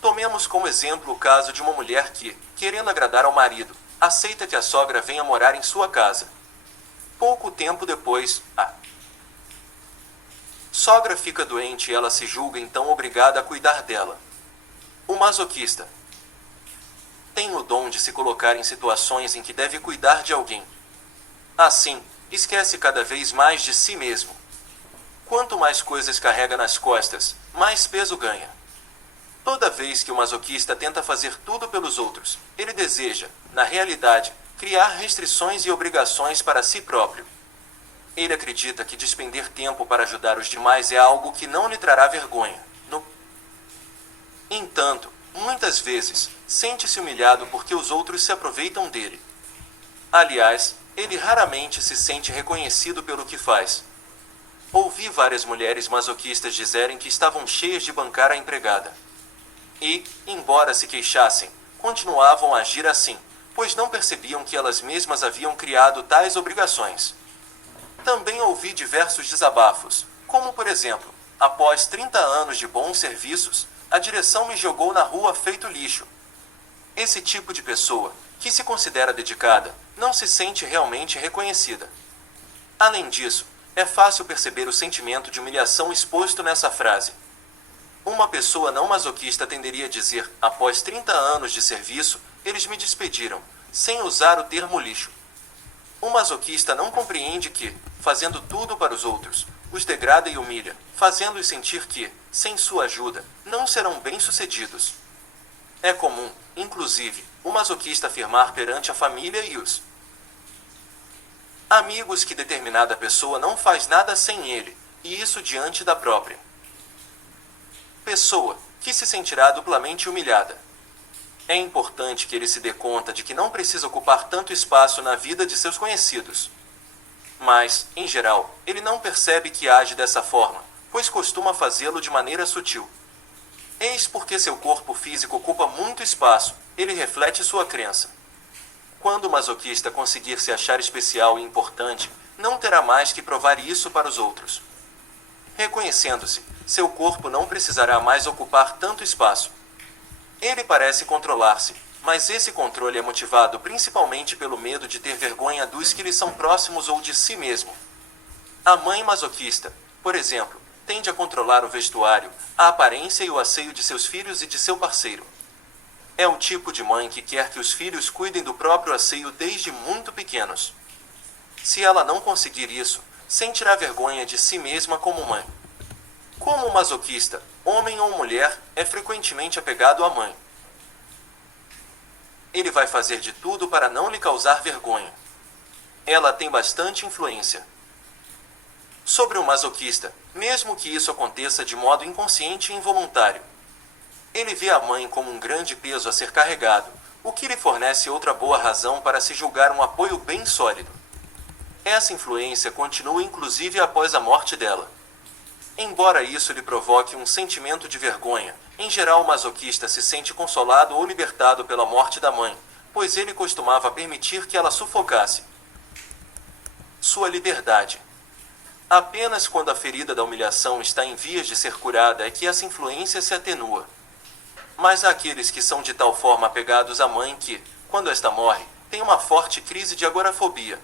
Tomemos como exemplo o caso de uma mulher que, querendo agradar ao marido, aceita que a sogra venha morar em sua casa. Pouco tempo depois, a sogra fica doente e ela se julga então obrigada a cuidar dela. O masoquista tem o dom de se colocar em situações em que deve cuidar de alguém. Assim, esquece cada vez mais de si mesmo. Quanto mais coisas carrega nas costas, mais peso ganha. Toda vez que o masoquista tenta fazer tudo pelos outros, ele deseja, na realidade, criar restrições e obrigações para si próprio. Ele acredita que despender tempo para ajudar os demais é algo que não lhe trará vergonha. No entanto, muitas vezes, sente-se humilhado porque os outros se aproveitam dele. Aliás, ele raramente se sente reconhecido pelo que faz. Ouvi várias mulheres masoquistas dizerem que estavam cheias de bancar a empregada. E, embora se queixassem, continuavam a agir assim, pois não percebiam que elas mesmas haviam criado tais obrigações. Também ouvi diversos desabafos, como por exemplo, após 30 anos de bons serviços, a direção me jogou na rua feito lixo. Esse tipo de pessoa, que se considera dedicada, não se sente realmente reconhecida. Além disso, é fácil perceber o sentimento de humilhação exposto nessa frase. Uma pessoa não masoquista tenderia a dizer, após 30 anos de serviço, eles me despediram, sem usar o termo lixo. O masoquista não compreende que, fazendo tudo para os outros, os degrada e humilha, fazendo-os sentir que, sem sua ajuda, não serão bem-sucedidos. É comum, inclusive, o masoquista afirmar perante a família e os amigos que determinada pessoa não faz nada sem ele, e isso diante da própria pessoa, que se sentirá duplamente humilhada. É importante que ele se dê conta de que não precisa ocupar tanto espaço na vida de seus conhecidos. Mas, em geral, ele não percebe que age dessa forma, pois costuma fazê-lo de maneira sutil. Eis porque seu corpo físico ocupa muito espaço, ele reflete sua crença. Quando o masoquista conseguir se achar especial e importante, não terá mais que provar isso para os outros. Reconhecendo-se, seu corpo não precisará mais ocupar tanto espaço. Ele parece controlar-se, mas esse controle é motivado principalmente pelo medo de ter vergonha dos que lhe são próximos ou de si mesmo. A mãe masoquista, por exemplo, tende a controlar o vestuário, a aparência e o asseio de seus filhos e de seu parceiro. É o tipo de mãe que quer que os filhos cuidem do próprio asseio desde muito pequenos. Se ela não conseguir isso, sentirá vergonha de si mesma como mãe. Como o masoquista, homem ou mulher, é frequentemente apegado à mãe, ele vai fazer de tudo para não lhe causar vergonha. Ela tem bastante influência sobre o masoquista, mesmo que isso aconteça de modo inconsciente e involuntário. Ele vê a mãe como um grande peso a ser carregado, o que lhe fornece outra boa razão para se julgar um apoio bem sólido. Essa influência continua inclusive após a morte dela. Embora isso lhe provoque um sentimento de vergonha, em geral o masoquista se sente consolado ou libertado pela morte da mãe, pois ele costumava permitir que ela sufocasse sua liberdade. Apenas quando a ferida da humilhação está em vias de ser curada é que essa influência se atenua. Mas há aqueles que são de tal forma apegados à mãe que, quando esta morre, têm uma forte crise de agorafobia.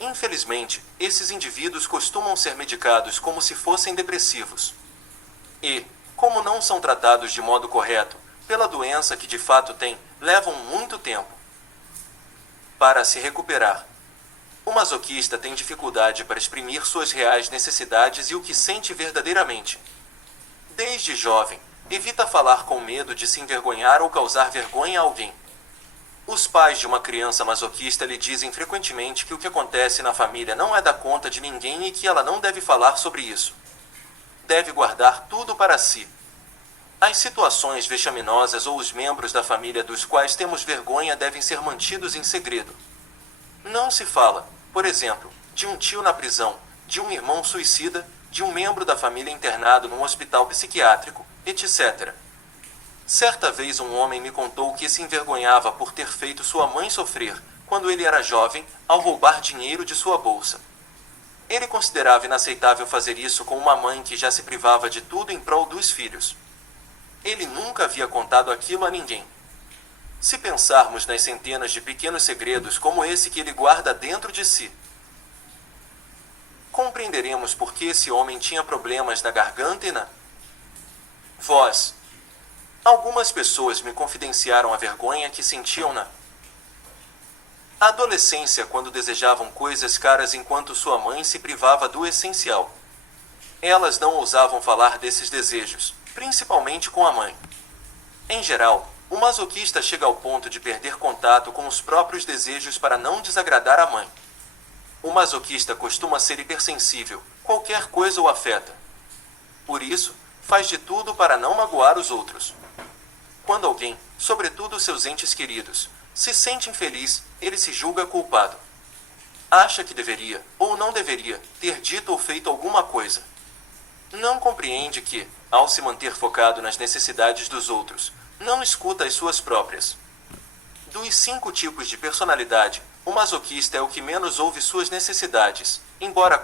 Infelizmente, esses indivíduos costumam ser medicados como se fossem depressivos. E, como não são tratados de modo correto, pela doença que de fato têm, levam muito tempo para se recuperar. O masoquista tem dificuldade para exprimir suas reais necessidades e o que sente verdadeiramente. Desde jovem, evita falar com medo de se envergonhar ou causar vergonha a alguém. Os pais de uma criança masoquista lhe dizem frequentemente que o que acontece na família não é da conta de ninguém e que ela não deve falar sobre isso. Deve guardar tudo para si. As situações vexaminosas ou os membros da família dos quais temos vergonha devem ser mantidos em segredo. Não se fala, por exemplo, de um tio na prisão, de um irmão suicida, de um membro da família internado num hospital psiquiátrico, etc. Certa vez um homem me contou que se envergonhava por ter feito sua mãe sofrer, quando ele era jovem, ao roubar dinheiro de sua bolsa. Ele considerava inaceitável fazer isso com uma mãe que já se privava de tudo em prol dos filhos. Ele nunca havia contado aquilo a ninguém. Se pensarmos nas centenas de pequenos segredos como esse que ele guarda dentro de si, compreenderemos por que esse homem tinha problemas na garganta e na voz. Algumas pessoas me confidenciaram a vergonha que sentiam na adolescência quando desejavam coisas caras enquanto sua mãe se privava do essencial. Elas não ousavam falar desses desejos, principalmente com a mãe. Em geral, o masoquista chega ao ponto de perder contato com os próprios desejos para não desagradar a mãe. O masoquista costuma ser hipersensível, qualquer coisa o afeta. Por isso, faz de tudo para não magoar os outros. Quando alguém, sobretudo seus entes queridos, se sente infeliz, ele se julga culpado. Acha que deveria, ou não deveria, ter dito ou feito alguma coisa. Não compreende que, ao se manter focado nas necessidades dos outros, não escuta as suas próprias. Dos 5 tipos de personalidade, o masoquista é o que menos ouve suas necessidades, embora